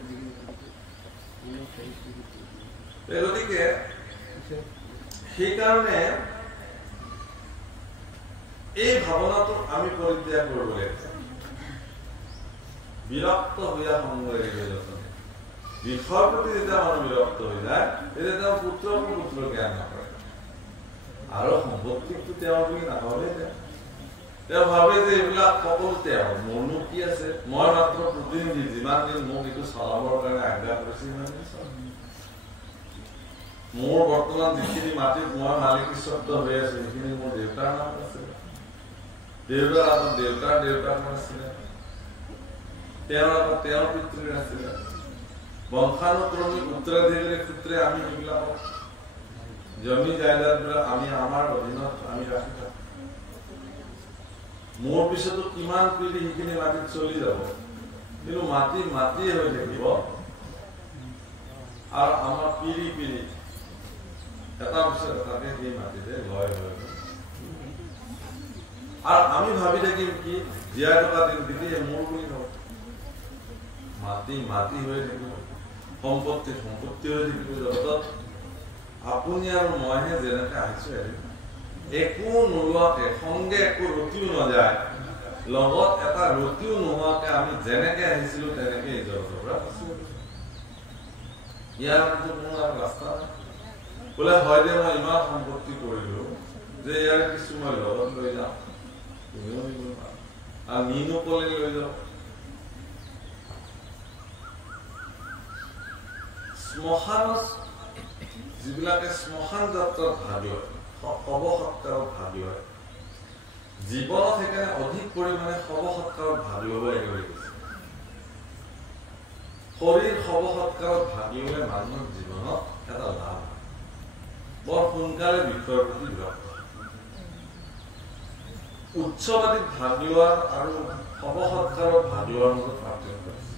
গতিকে সেইকাৰণে এই ভাৱনাটো আমি পৰিত্যাগ কৰিব লাগিব বিৰক্ত হোৱা সংগৰে বিষয়ৰ প্ৰতি যেতিয়া মানুহ বিৰক্ত হৈ যায় তেতিয়া তেওঁ পুত্ৰ জ্ঞান নকৰে আৰু সম্পত্তিটো তেওঁৰ বুলি নাভাবে তেওঁ ভাবে যে এইবিলাক সকলো তেওঁৰ মোৰনো কি আছে মই মাত্ৰ প্ৰতিনিধি যিমান দিন মোক এইটো চলাবৰ কাৰণে আজ্ঞা কৰিছে সিমান দিন মোৰ বৰ্তমান যিখিনি মাটিত মই মালিকীস্বত্ব হৈ আছো সেইখিনি মোৰ দেউতাৰ নাম আছে দেউতাৰ আগত দেউতাৰ নাম আছিলে তেওঁৰ আগত তেওঁৰ পিতৃৰ আছিলে বংশানুক্ৰমিক উত্তৰাধিকাৰী সূত্ৰে আমি এইবিলাকক জমি জায়দাদবিলাক আমি আমাৰ অধীনত আমি ৰাখি থাকো মোৰ পিছতো কিমান পিঢ়ি সেইখিনি মাটিত চলি যাব কিন্তু মাটিয়ে হৈ থাকিব আৰু আমাৰ পিঢ়ি এটা পিছত এটাকে সেই মাটিতে লয় হৈ আৰু আমি ভাবি থাকিম কি জীয়াই থকা দিনকেইটি মোৰ বুলি নকওঁ মাটি হৈ থাকিব সম্পত্তি হৈ থাকিব জগতত আপুনি আৰু মইহে যেনেকে আহিছো একো নোলোৱাকে সংগে একো ৰতিও নাযায় লগত এটা ৰতিও নোহোৱাকে আমি যেনেকে আহিছিলো তেনেকে এই জগতৰ পৰা ইয়াৰ কোনো ৰাস্তা বোলে হয় দে মই ইমান সম্পত্তি কৰিলো যে ইয়াৰ কিছু মই লগত লৈ যাওঁ তুমিও নিব পাৰা আৰু নিনো কলে লৈ যাওঁ শ্মশানত যিবিলাকে শ্মশান যাত্ৰাত ভাগ লয় শৱ সৎকাৰত ভাগ লয় জীৱনত সেইকাৰণে অধিক পৰিমাণে শৱ সৎকাৰত ভাগ ল'ব লাগে বুলি কৈছে শৰীৰ শৱ সৎকাৰত ভাগ ল'লে মানুহৰ জীৱনত এটা লাভ বৰ সোনকালে বিষয়ৰ প্ৰতি বিৰক্ত উৎসৱ আদিত ভাগ লোৱা আৰু শৱ সৎকাৰত ভাগ লোৱাৰ মাজত পাৰ্থক্য আছে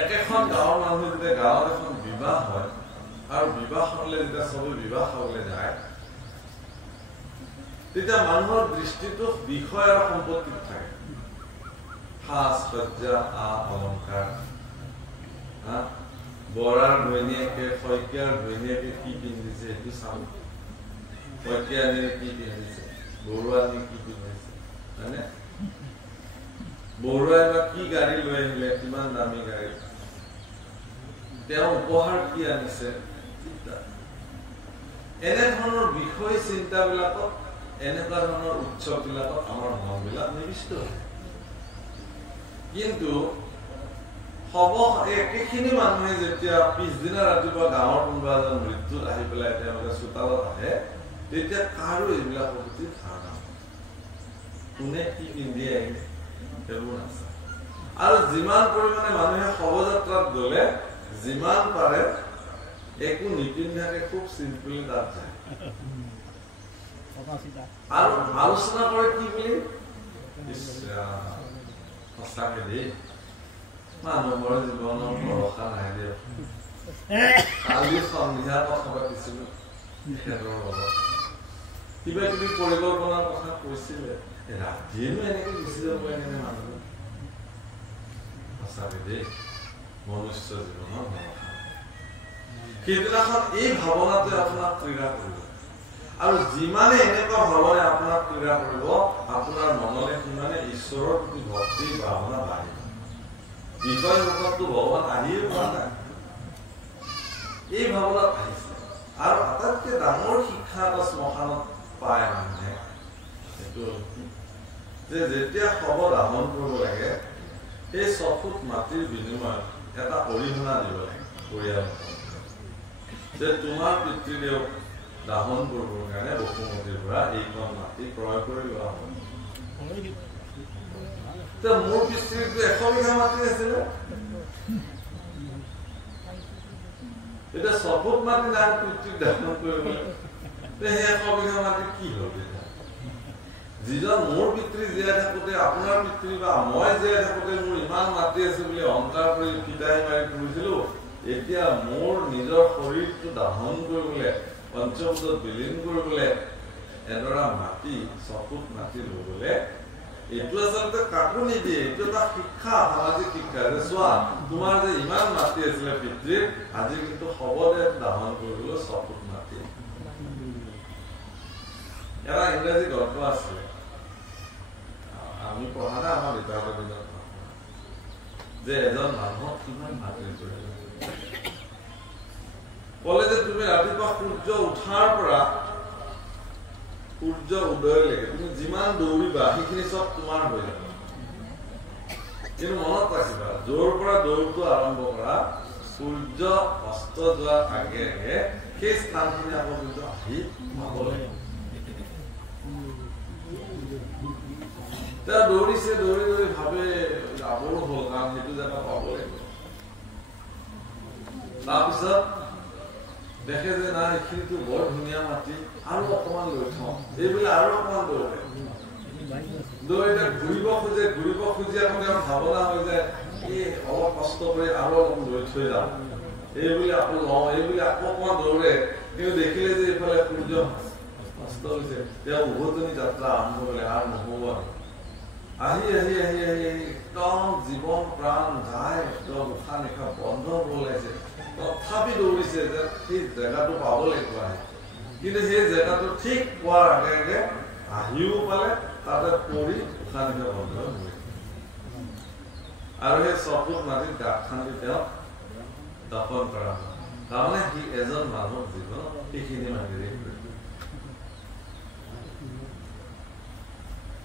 একেখন গাঁৱৰ মানুহ যেতিয়া গাঁৱত এখন বিবাহ হয় আৰু বিবাহ হলে যেতিয়া চবে বিবাহ খাবলৈ যায় তেতিয়া মানুহৰ দৃষ্টিটো বিষয় আৰু সম্পত্তিত থাকে সাজ সজ্জা অলংকাৰ বৰাৰ ঘৈণীয়েকে শইকীয়াৰ ঘৈণীয়েকে কি পিন্ধিছে সেইটো চাওঁ শইকীয়ানীয়ে কি পিন্ধিছে বৰুৱানীয়ে কি পিন্ধিছে হয়নে বৰুৱাই বা কি গাড়ী লৈ আহিলে কিমান দামী গাড়ী তেওঁ উপহাৰ কি আনিছে এনেধৰণৰ বিষয় চিন্তাবিলাকত এনেকুৱা ধৰণৰ উৎসৱবিলাকত আমাৰ মনবিলাক নিবিষ্ট হয় কিন্তু একেখিনি মানুহে যেতিয়া পিছদিনা ৰাতিপুৱা গাঁৱৰ কোনোবা এজন মৃত্যুত আহি পেলাই তেওঁলোকে চোতালত আহে তেতিয়া কাৰো এইবিলাকৰ প্ৰতি ধাৰণা কোনে কি পিন্ধি আহিলে সেইবোৰ নাচায় আৰু যিমান পৰিমাণে মানুহে শৱযাত্ৰাত গলে যিমান পাৰে একো নিপিন্ধাকে খুব চিম্পলি তাত যায় আৰু আলোচনা কৰে কি বুলি সঁচাকে দেই মানুহৰ জীৱনৰ ভৰসা নাই দিয়ক কালি সন্ধিয়া কথা পাতিছিলো কিবা কিবি পৰিকল্পনাৰ কথা কৈছিলে ৰাতিয়েনো এনেকে গুচি যাব এনে মানুহ সঁচাকে দেই মনুষ্য জীৱনৰ ভৰসা সেইদিনাখন এই ভাৱনাটোৱে আপোনাক ক্ৰীড়া কৰিব আৰু যিমানে এনেকুৱা ভাৱনাই আপোনাক ক্ৰীড়া কৰিব আপোনাৰ মনলৈ সিমানে ঈশ্বৰৰ প্ৰতি ভক্তিৰ ভাৱনা বাঢ়িব বিষয় মুখতটো ভগৱান আহিয়ে পোৱা নাই এই ভাৱনাত আহিছে যে যেতিয়া খবৰ আহৰণ কৰিব লাগে এই 6 ফুট মাটিৰ বিনিময়ত এটা অৰিহণা দিব লাগে পৰিয়াল যে তোমাৰ পিতৃদেউক দাহন কৰিবৰ কাৰণে বসুমতীৰ পৰা এইখন মাটি ক্ৰয় কৰি লোৱা হ'ল মোৰ পিতৃটো 100 বিঘা মাটি আছিলে এটা 6 ফুট মাটি নাই পিতৃক দাহন কৰিবলৈ সেই 100 বিঘা মাটি কি হ'ল যিজন মোৰ পিতৃ জীয়াই থাকোঁতে আপোনাৰ পিতৃ বা মই জীয়াই থাকোঁতে মোৰ ইমান মাটি আছে বুলি অহংকাৰ কৰি ফিতাহি মাৰি ফুৰিছিলো এতিয়া মোৰ নিজৰ শৰীৰটো দাহন কৰিবলৈ পঞ্চভূতত বিলীন কৰিবলৈ এডৰা মাটি 6 ফুট মাটি ল'বলৈ এইটো আচলতে কাকো নিদিয়ে এইটো এটা শিক্ষা সামাজিক শিক্ষা যে চোৱা তোমাৰ যে ইমান মাটি আছিলে পিতৃৰ আজি কিন্তু শৱদেহ দাহন কৰিবলৈ 6 ফুট মাটি এটা ইংৰাজী গল্প আছে আমি পঢ়া নাই আমাৰ দেউতাহঁতৰ দিনত যে এজন মানুহক কিমান মাটি ক'লে যে তুমি ৰাতিপুৱা সূৰ্য উঠাৰ পৰা সূৰ্য উদয়লৈকে তুমি যিমান দৌৰিবা সেইখিনি চব তোমাৰ হৈ যাব কিন্তু মনত ৰাখিবা য'ৰ পৰা দৌৰটো আৰম্ভ কৰা সূৰ্য অস্ত যোৱাৰ আগে আগে সেই স্থানখিনি আকৌ কিন্তু আহি পাব লাগিব দৌৰিছে দৌৰি দৌৰি ভাবে যাবৰো হ'ল কাৰণ সেইটো জেগা পাব লাগিব তাৰপিছত দেখে যে নাই এইখিনিতো বৰ ধুনীয়া মাটি আৰু অকমান লৈ থওঁ এইবিলাক আৰু অকমান দৌৰে ঘূৰিব খুজি আকৌ তেওঁ ভাৱনা হৈ যায় এই অলপ কষ্ট কৰি আৰু অলপ লৈ থৈ যাওঁ এইবুলি আকৌ লওঁ এইবুলি আকৌ অকমান দৌৰে কিন্তু দেখিলে যে এইফালে সূৰ্য কষ্ট হৈছে তেওঁ উভতনি যাত্ৰা আৰম্ভ কৰিলে আৰু নহ'ব আহি আহি আহি আহি আহি একদম জীৱন প্ৰাণ যায় একদম উশাহ নিশাহ বন্ধ হ'ব লাগিছে তথাপি দৌৰিছে যে সেই জেগাটো পাব লাগিব আহি কিন্তু সেই জেগাটো ঠিক পোৱাৰ আগে আগে আহিও পালে তাতে পৰি উশাহ নিশাহ বন্ধ হৈ আৰু সেই 6 ফুট মাটিত গাঁত খান্দি তেওঁক দাফন কৰা হয় তাৰমানে সি এজন মানুহৰ জীৱন সেইখিনি মাটিৰে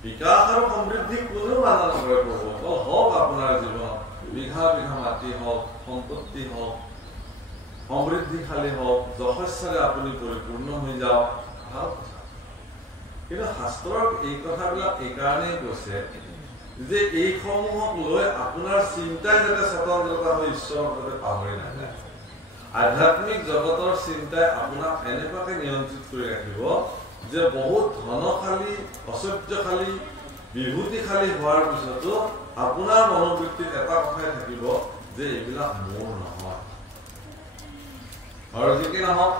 বিকাশ আৰু সমৃদ্ধি কোনেও বাধা নকৰে প্ৰভু হওক আপোনাৰ জীৱনত বিঘা বিঘা মাটি হওক সম্পত্তি হওক সমৃদ্ধিশালী হওক যশস্যৰে আপুনি পৰিপূৰ্ণ হৈ যাওক ভাল কথা কিন্তু শাস্ত্ৰৰ এই কথাবিলাক এইকাৰণেই কৈছে যে এইসমূহক লৈ আপোনাৰ চিন্তাই যাতে স্বতন্ত্ৰতা হৈ ঈশ্বৰৰ যাতে পাহৰি নাযায় আধ্যাত্মিক জগতৰ চিন্তাই আপোনাক এনেকুৱাকে নিয়ন্ত্ৰিত কৰি ৰাখিব যে বহুত ধনশালী ঐশ্বৰ্যশালী বিভূতিশালী হোৱাৰ পিছতো আপোনাৰ মনোবৃত্তিত এটা কথাই থাকিব যে এইবিলাক মোৰ নহয় আৰু যি কি নহওক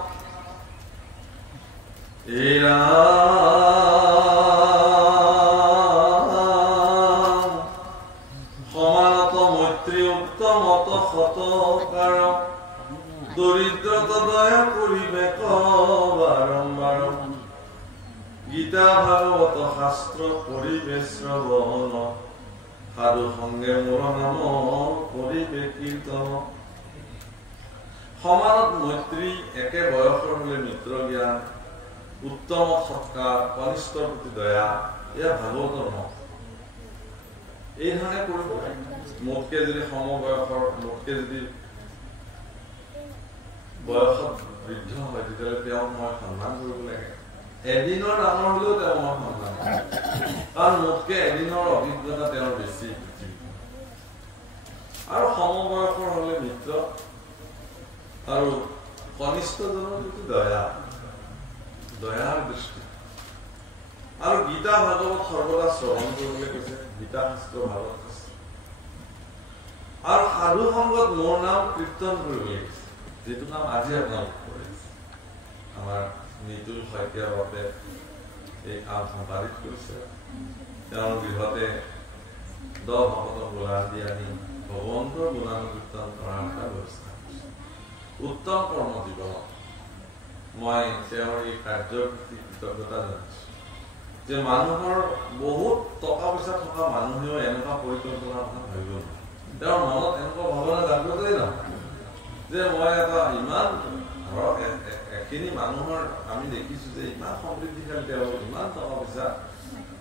সমানত মৈত্ৰী উত্তমত সতকাৰ দৰিদ্ৰত দয়া কৰিবে বাৰম্বাৰ গীতা ভাগৱত শাস্ত্ৰ কৰিবে শ্ৰৱণ সাধু সংগে মোৰ নাম কৰিবে কীৰ্তন সমানত মৈত্ৰী একে বয়সৰ হলে মিত্ৰ জ্ঞান উত্তম সৎকাৰ কনিষ্ঠৰ প্ৰতি দয়া এয়া ভাগৱতৰ মত এই ধৰণে কৰিব মোতকে যদি সমবয়সৰ মোতকে যদি বয়সত বৃদ্ধ হয় তেতিয়াহ'লে তেওঁক মই সন্মান কৰিব লাগে এদিনৰ ডাঙৰ হলেও তেওঁ মই সন্মান কাৰণ মোতকে এদিনৰ অভিজ্ঞতা তেওঁৰ বেছি আৰু সমবয়সৰ হলে মিত্ৰ আৰু কনিষ্ঠজনৰ প্ৰতি দয়াৰ দৃষ্টি আৰু গীতা ভাগৱত সৰ্বদা শ্ৰৱণ কৰিবলৈ কৈছে গীতা শাস্ত্ৰ ভাগৱত শাস্ত্ৰ আৰু সাধু সংগত মোৰ নাম কীৰ্তন কৰিবলৈ কৈছে যিটো নাম আজি আপোনালোক কৰিছে আমাৰ নিতুল শইকীয়াৰ বাবে এই কাম সম্পাদিত কৰিছে তেওঁৰ গৃহতে 10 ভকতক গোলাপ দি আনি ভগৱন্তৰ গুণানুকীৰ্তন কৰাৰ এটা ব্যৱস্থা কৰিছে উত্তম কৰ্ম জীৱনত মই তেওঁৰ এই কাৰ্যৰ প্ৰতি কৃতজ্ঞতা জনাইছো যে মানুহৰ বহুত টকা পইচা থকা মানুহেও এনেকুৱা পৰিকল্পনাৰ কথা ভাবিব নোৱাৰে তেওঁৰ মনত এনেকুৱা ভাৱনা জাগ্ৰতই নহয় যে মই এটা ইমান ধৰক এখিনি মানুহৰ আমি দেখিছো যে ইমান সমৃদ্ধিশালী তেওঁ ইমান টকা পইচা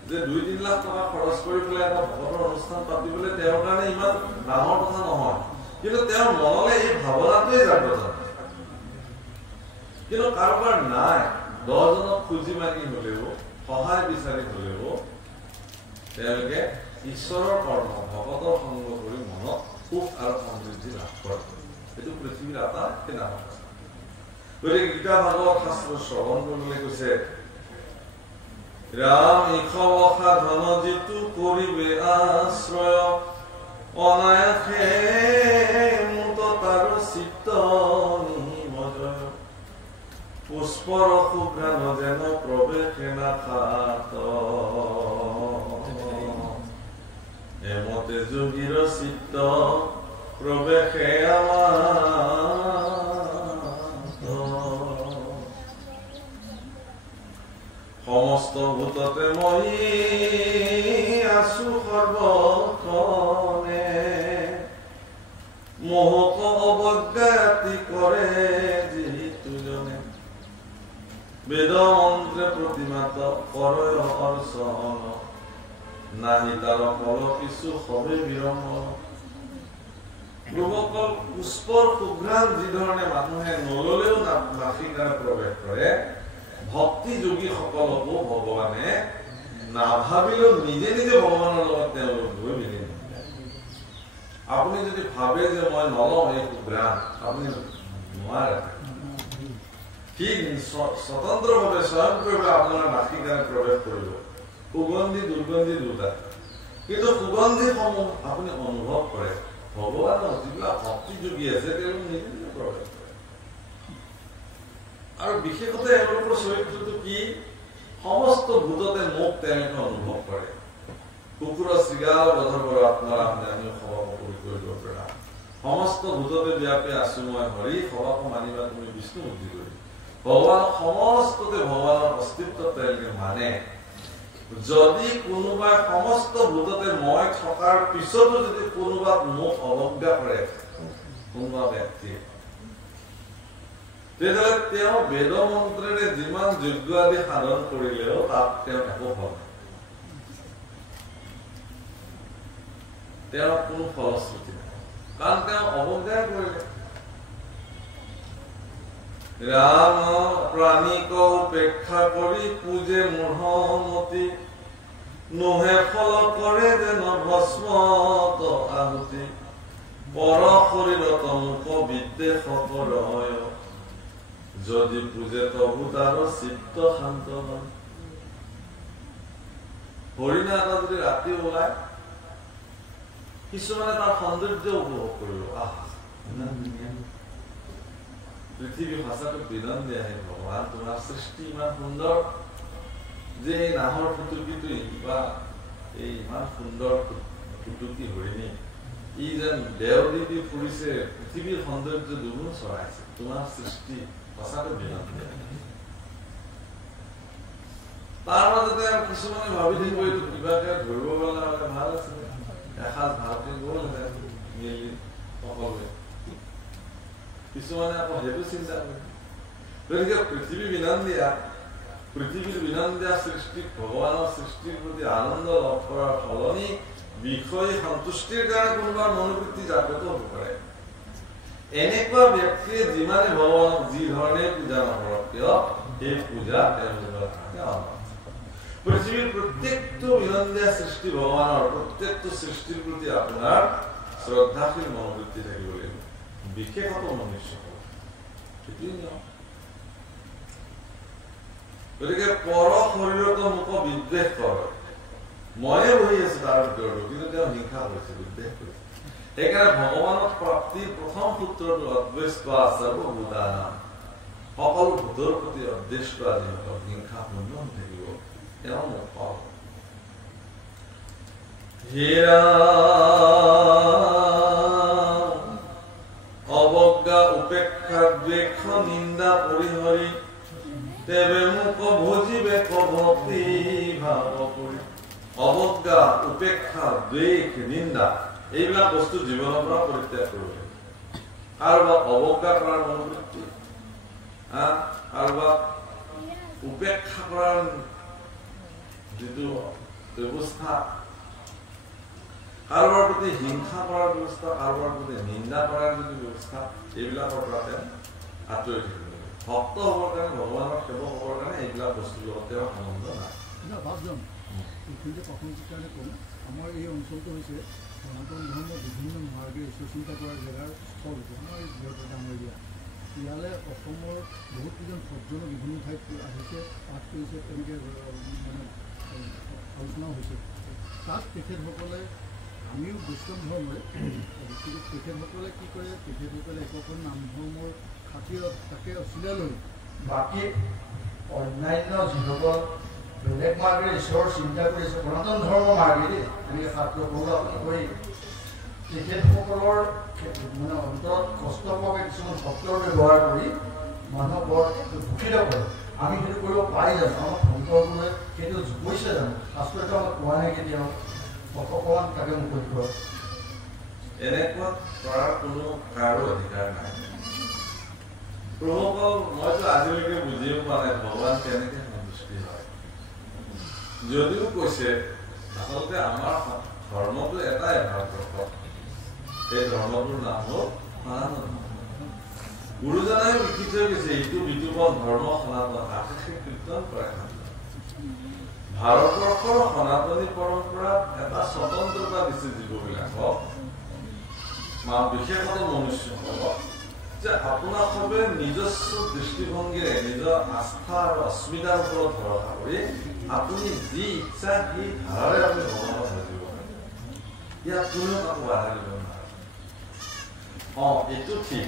যে 2-3 লাখ টকা খৰচ কৰি পেলাই এটা ভকতৰ অনুষ্ঠান পাতিবলৈ তেওঁৰ কাৰণে ইমান ডাঙৰ কথা নহয়, কিন্তু তেওঁৰ মনলৈ এই ভাৱনাটোৱে জাগ্ৰত হয়। কিন্তু কাৰোবাৰ নাই, 10 জনক খুজি মাগি হলেও, সহায় বিচাৰি হলেও তেওঁলোকে ঈশ্বৰৰ কৰ্ম, ভকতৰ সংগ কৰি মনত সুখ আৰু সমৃদ্ধি লাভ কৰে। এইটো পৃথিৱীৰ আটাইতকৈ ডাঙৰ কথা। গতিকে গীতা ভাগৱত শাস্ত্ৰ শ্ৰৱণ কৰিবলৈ কৈছে, ৰাম ইষবসা ধন যিটো কৰিবে আশ্ৰয়, অনায়াসে মুত তাৰ চিত্ত নিমজয়, পুষ্পৰ সুঘ্ৰাণ যেন প্ৰৱেশে নাথাত, এমতে যোগীৰ চিত্ত প্ৰৱেশে আমাৰ। সমস্ত ভূততে মই আছো সৰ্বক্ষণে, মোহক অৱজ্ঞাতি কৰে যিটো জনে, বেদ মন্ত্ৰে প্ৰতিমাত কৰয় অৰ্চন, নাহি তাৰ ফল কিছু সবে বিৰম্ভ। প্ৰভুসকল, পুষ্পৰ সুঘ্ৰাণ যি ধৰণে মানুহে নললেও নাসিকাৰে প্ৰৱেশ কৰে, ভক্তি যোগী সকলকো ভগৱানে নাভাবিলেও নিজে নিজে ভগৱানৰ লগত তেওঁলোক গৈ মিলি। আপুনি যদি ভাবে যে মই নলওঁ এই সুঘ্ৰাণ, আপুনি নোৱাৰে। ঠিক স্বতন্ত্ৰভাৱে স্বয়ংক্ৰিয়ভাৱে আপোনাৰ নাসিকাৰে প্ৰৱেশ কৰিব, সুগন্ধি দুৰ্গন্ধি দুটা। কিন্তু সুগন্ধিসমূহ আপুনি অনুভৱ কৰে ভগৱানৰ যিবিলাক ভক্তি যোগী আছে তেওঁলোক নিজে নিজে প্ৰৱেশ কৰে। আৰু বিশেষতে এওঁলোকৰ চৰিত্ৰটো কি, সমস্ত ভূততে মোক তেওঁলোকে অনুভৱ কৰে। কুকুৰ শৃগাল বধৰ পৰা আপোনাৰা আমি সভাপ কৰি কৰিব পৰা, সমস্ত ভূততে ব্যাপী আছো মই হৰি, সভাপ মানিবা তুমি বিষ্ণু বুদ্ধি কৰি। ভগৱান সমস্ততে ভগৱানৰ অস্তিত্ব তেওঁলোকে মানে। যদি কোনোবাই সমস্ত ভূততে মই থকাৰ পিছতো যদি কোনোবাত মোক অৱজ্ঞা কৰে কোনোবা ব্যক্তিয়ে, তেতিয়াহ'লে তেওঁ বেদ মন্ত্ৰেৰে যিমান যজ্ঞ আদি সাধন কৰিলেও তাত তেওঁ একো ফল নাই, তেওঁৰ কোনো ফলশ্ৰুতি নাই, কাৰণ তেওঁ অৱজ্ঞা কৰিলে। ৰাম প্ৰাণীক উপেক্ষা কৰি পূজে মূঢ়মতি, নোহে ফল কৰে যেন ভস্মত আহুতি, পৰ শৰীৰত মুখ বিদ্বেষ কৰয়, যদি পূজে তবু তাৰ চিত্ত শান্ত হয়। হৰিণা এটা যদি ৰাতি ওলাই, কিছুমানে তাৰ সৌন্দৰ্য উপভোগ কৰিব, পৃথিৱী সঁচাটো বিনন্দী আহে। ভগৱান তোমাৰ সৃষ্টি ইমান সুন্দৰ যে এই নাহৰ ফুটুকিটো বা এই ইমান সুন্দৰ ফুটুকি হৰিণী ই যেন দেওদিপি ফুৰিছে, পৃথিৱীৰ সৌন্দৰ্য দুগুণ চৰাইছে। তোমাৰ সৃষ্টি সঁচাটো বিনন্দী। তাৰ মাজতে আৰু কিছুমানে ভাবি থাকিব এইটো কিবাকে ধৰিব গলে হলে ভাল আছিলে, এসাঁজ ভালকে গল মিলি সকলোৱে। কিছুমানে আকৌ সেইটো চিন্তা কৰে। গতিকে পৃথিৱী বিনন্দীয়া, পৃথিৱীৰ বিনন্দীয়া সৃষ্টিক ভগৱানৰ সৃষ্টিৰ প্ৰতি আনন্দ লাভ কৰাৰ সলনি বিষয় সন্তুষ্টিৰ কাৰণে কোনোবাৰ মনোবৃত্তি জাগ্ৰত হব পাৰে। এনেকুৱা ব্যক্তিয়ে যিমানে ভগৱানক যি ধৰণে পূজা নকৰক কিয়, সেই পূজা তেওঁলোকৰ কাৰণে পৃথিৱীৰ প্ৰত্যেকটো বিনন্দীয়া সৃষ্টি ভগৱানৰ, প্ৰত্যেকটো সৃষ্টিৰ প্ৰতি আপোনাৰ শ্ৰদ্ধাশীল মনোবৃত্তি থাকিব লাগিব, বিশেষত মনুষ্যসকল। সেইটোৱেই নিয়ম। গতিকে পৰ শৰীৰত মুখ বিদ্বেষ কৰে, ময়ে বহি আছো তাৰ ভিতৰতো, কিন্তু তেওঁ হিংসা কৰিছে, বিদ্বেষ কৰিছে। সেইকাৰণে ভগৱানৰ প্ৰাপ্তিৰ প্ৰথম সূত্ৰটো অদ্বেষ্ট সৰ্বভূতানাম, সকলো ভূতৰ প্ৰতি অদ্বেষ্ট যিসকল হিংসা শূন্য থাকিব তেওঁ মোক পাব। হেৰা অৱজ্ঞা উপেক্ষা দ্বেষ নিন্দা পৰিহৰি, তেবে মোক ভজিবে ভক্তি ভাৱ কৰি। অৱজ্ঞা উপেক্ষা দ্বেষ নিন্দা এইবিলাক বস্তু জীৱনৰ পৰা পৰিত্যাগ কৰিব লাগিব। কাৰোবাক অৱজ্ঞা কৰাৰ মনোবৃত্তি, কাৰোবাক উপেক্ষা কৰাৰ যিটো ব্যৱস্থা, কাৰোবাৰ প্ৰতি হিংসা কৰাৰ ব্যৱস্থা, কাৰোবাৰ প্ৰতি নিন্দা কৰাৰ যদি ব্যৱস্থা, এইবিলাকৰ পৰা তেওঁ আঁতৰি থাকিব লাগে। ভক্ত হ'বৰ কাৰণে, ভগৱানৰ সেৱক হ'বৰ কাৰণে এইবিলাক বস্তুৰ লগত তেওঁৰ সম্বন্ধ নাই। এইখিনিতে প্ৰথমটোৰ কাৰণে ক'ম, আমাৰ এই অঞ্চলটো হৈছে সনাতন ধৰ্মৰ বিভিন্ন মাৰ্গে ঈশ্বৰ চিন্তা কৰাৰ জেগাৰ স্থল হৈছে আমাৰ এই ডাঙৰীয়া। ইয়ালৈ অসমৰ বহুতকেইজন সজ্জন বিভিন্ন ঠাইত আহিছে, পাঠ কৰিছে, তেনেকৈ মানে আলোচনাও হৈছে। তাত তেখেতসকলে, আমিও বৈষ্ণৱ ধৰ্মৰে, কিন্তু তেখেতসকলে কি কৰে, তেখেতসকলে একোখন নাম ধৰ্মৰ খাতিৰত তাকে অচিলা লৈ বাকী অন্যান্য যিসকল বেলেগ মাৰ্গেৰে ঈশ্বৰৰ চিন্তা কৰিছে, সনাতন ধৰ্ম মাৰ্গেৰে এনেকৈ ছাত্ৰ কৰোঁ আপুনি কৰি তেখেতসকলৰ মানে অন্তৰত কষ্ট পোৱাকৈ কিছুমান শব্দৰ ব্যৱহাৰ কৰি মানুহক বৰ দূষিত কৰে। আমি সেইটো কৰিব পাৰি জানো? আমাক শংকৰগুৰুৱে সেইটো কৈছে জানো? শাস্ত্ৰটো আমাক কোৱা নাই কেতিয়াও? অকণমান তাকে মুকলি কৰক। এনেকুৱা কৰাৰ কোনো কাৰো অধিকাৰ নাই। প্ৰভুসকল, মইতো আজিলৈকে বুজিও পোৱা নাই ভগৱান কেনেকৈ সন্তুষ্টি হয়। যদিও কৈছে আচলতে আমাৰ ধৰ্মটো এটাই ভাৰতবৰ্ষ, সেই ধৰ্মটোৰ নাম হ'ল সনাতন। গুৰুজনাই লিখি থৈ গৈছে, এইটো বিতুপন ধৰ্ম সনাতন, আকাশে কীৰ্তন কৰে। ভাৰতবৰ্ষৰ সনাতনী পৰম্পৰাত এটা স্বতন্ত্ৰতা দিছে জীৱবিলাকক, বিশেষত মনুষ্যসকলক, যে আপোনাক সবে নিজস্ব দৃষ্টিভংগীৰে নিজৰ আস্থা আৰু অস্মিতাৰ ওপৰত ভৰসা কৰি আপুনি যি ইচ্ছা সেই ধাৰাৰে আপুনি ভগৱানক ভাজিব পাৰে। ইয়াত কোনেও কাকো বাধা দিব নোৱাৰে। এইটো ঠিক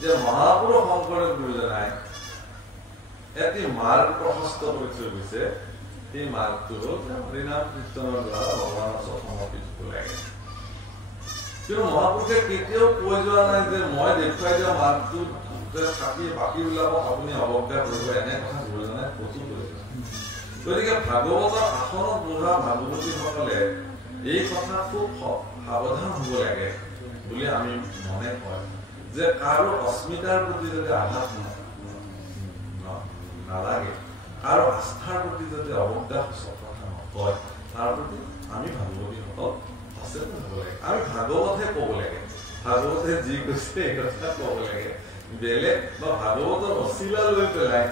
যে মহাপুৰুষ শংকৰদেৱ গুৰুজনাই এটি মাৰ্গ প্ৰশস্ত কৰি থৈ গৈছে। সেই মাৰ্গটো হ'ল হৰিনাম কীৰ্তনৰ দ্বাৰা ভগৱানৰ ওচৰত সমৰ্পিত হ'ব লাগে। কিন্তু মহাপুৰুষে কেতিয়াও কৈ যোৱা নাই যে মই দেখুৱাই দিয়া মাৰ্গটো থাকি বাকীবিলাকক আপুনি অৱজ্ঞা কৰিব, এনে কথা গুৰুজনাই প্ৰস্তুত কৰিছে। গতিকে ভাগৱতৰ আসনত বহা ভাগৱতীসকলে এই কথা খুব সাৱধান হ'ব লাগে বুলি আমি মনে কয়, যে কাৰো অস্মিতাৰ প্ৰতি যদি আঘাত নালাগে, কাৰো আস্থাৰ প্ৰতি যদি অৱজ্ঞা কথা নকয়, তাৰ প্ৰতি আমি ভাগৱতীসকল সচেতন হ'ব লাগে। আমি ভাগৱতহে ক'ব লাগে, ভাগৱতে যি কৈছে এই কথা ক'ব লাগে। বেলেগ বা ভাগৱতৰ অচিলা লৈ পেলাই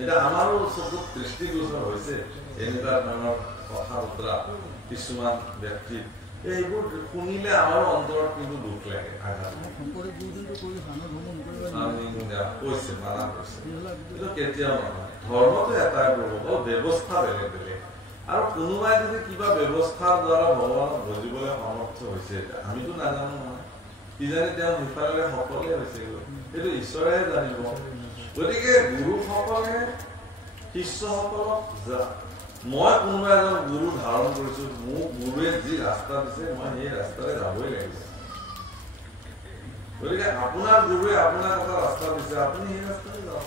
এতিয়া আমাৰো চকুত দৃষ্টিগোচৰ হৈছে এনেকুৱা ধৰণৰ কথা বতৰা কিছুমান ব্যক্তিৰ। এইবোৰ শুনিলে আমাৰো অন্তৰত কিন্তু দুখ লাগে, আঘাত কৈছে, মানা কৰিছে। কিন্তু কেতিয়াও নহয়, ধৰ্মটো এটাই প্ৰভু, ব্যৱস্থা বেলেগ বেলেগ। আৰু কোনোবাই যদি কিবা ব্যৱস্থাৰ দ্বাৰা ভগৱানক বুজিবলৈ সমৰ্থ হৈছে, আমিতো নাজানো নহয়, কিজানি তেওঁ সিফালে সকলোৱে হৈছে, সেইটো ঈশ্বৰেহে জানিব। গতিকে গুৰুসকলে শিষ্যসকলক, মই কোনোবা এজন গুৰু ধাৰণ কৰিছো, মোক গুৰুৱে যি ৰাস্তা দিছে মই সেই ৰাস্তাৰে যাবই লাগিব। গতিকে আপোনাৰ গুৰুৱে আপোনাক এটা ৰাস্তা দিছে, আপুনি সেই ৰাস্তাৰে যাওক।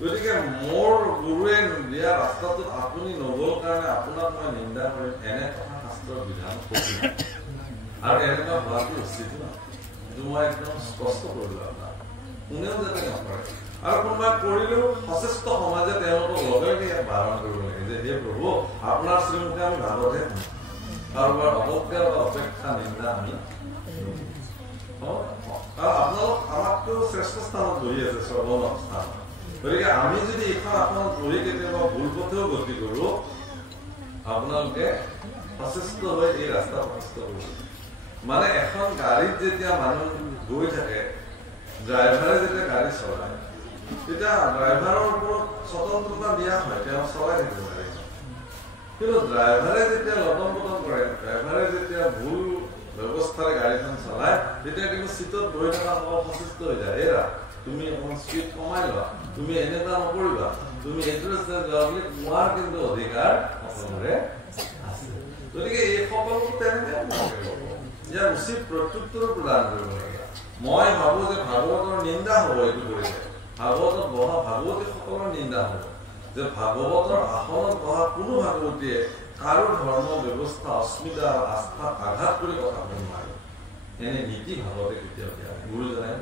গতিকে মোৰ গুৰুৱে দিয়া ৰাস্তাটোত আপুনি নগ'ল কাৰণে আপোনাক মই নিন্দা কৰিম, এনে কথা শাস্ত্ৰৰ বিধান আৰু এনেকুৱা হোৱাটো উচিত নহয়। এইটো মই একদম স্পষ্ট কৰিলো আপোনাক, কোনেও যাতে নকৰে। আৰু কোনোবাই কৰিলেও সচেষ্ট সমাজে তেওঁলোকক লগে লগে ইয়াত বাৰণ কৰিব লাগে যে হে প্ৰভু, আপোনাৰ শ্ৰীমুখে আমি ভাগতহে শুনো, কাৰোবাৰ অৱজ্ঞা বা অপেক্ষা নিন্দা আমি। আপোনালোক আমাতকৈও শ্ৰেষ্ঠ স্থানত বহি আছে, সৰ্বনত স্থানত। গতিকে আমি যদি এইখন আসনত বহি কেতিয়াবা ভুল পথেও গতি কৰো, আপোনালোকে সচেষ্ট হৈ এই ৰাস্তা প্ৰশস্ত কৰিব। মানে এখন গাড়ীত যেতিয়া মানুহ গৈ থাকে, ড্ৰাইভাৰে যেতিয়া গাড়ী চলায়, তেতিয়া ড্ৰাইভাৰৰ ওপৰত স্বতন্ত্ৰতা দিয়া হয়, তেওঁ চলাই থাকিব গাড়ী। কিন্তু ড্ৰাইভাৰে যেতিয়া লটম পটম কৰে, ড্ৰাইভাৰে যেতিয়া ভুল ব্যৱস্থাৰে গাড়ীখন চলায়, তেতিয়া কিন্তু চিটত বহি থকা সকল সচেষ্ট হৈ যায়, এৰা তুমি অকণমান স্পীড কমাই লোৱা, তুমি এনেকুৱা নকৰিবা, তুমি এইটো ৰাস্তাত যোৱা বুলি কোৱাৰ কিন্তু অধিকাৰ সকলোৰে আছে। গতিকে এই সকলোবোৰ তেনেকৈ ইয়াৰ উচিত প্ৰত্যুত্তৰ প্ৰদান কৰিব লাগে। মই ভাবো যে ভাগৱতৰ নিন্দা হ'ব এইটো কৰিলে, ভাগৱতত বহা ভাগৱতীসকলৰ নিন্দা হ'ব, যে ভাগৱতৰ আসনত বহা কোনো ভাগৱতীয়ে কাৰো ধৰ্ম ব্যৱস্থা অস্মিতা আস্থা আঘাত কৰি কথা ক'ব নোৱাৰে। এনে নীতি ভাগৱতে কেতিয়াও দিয়া গুৰুজনাই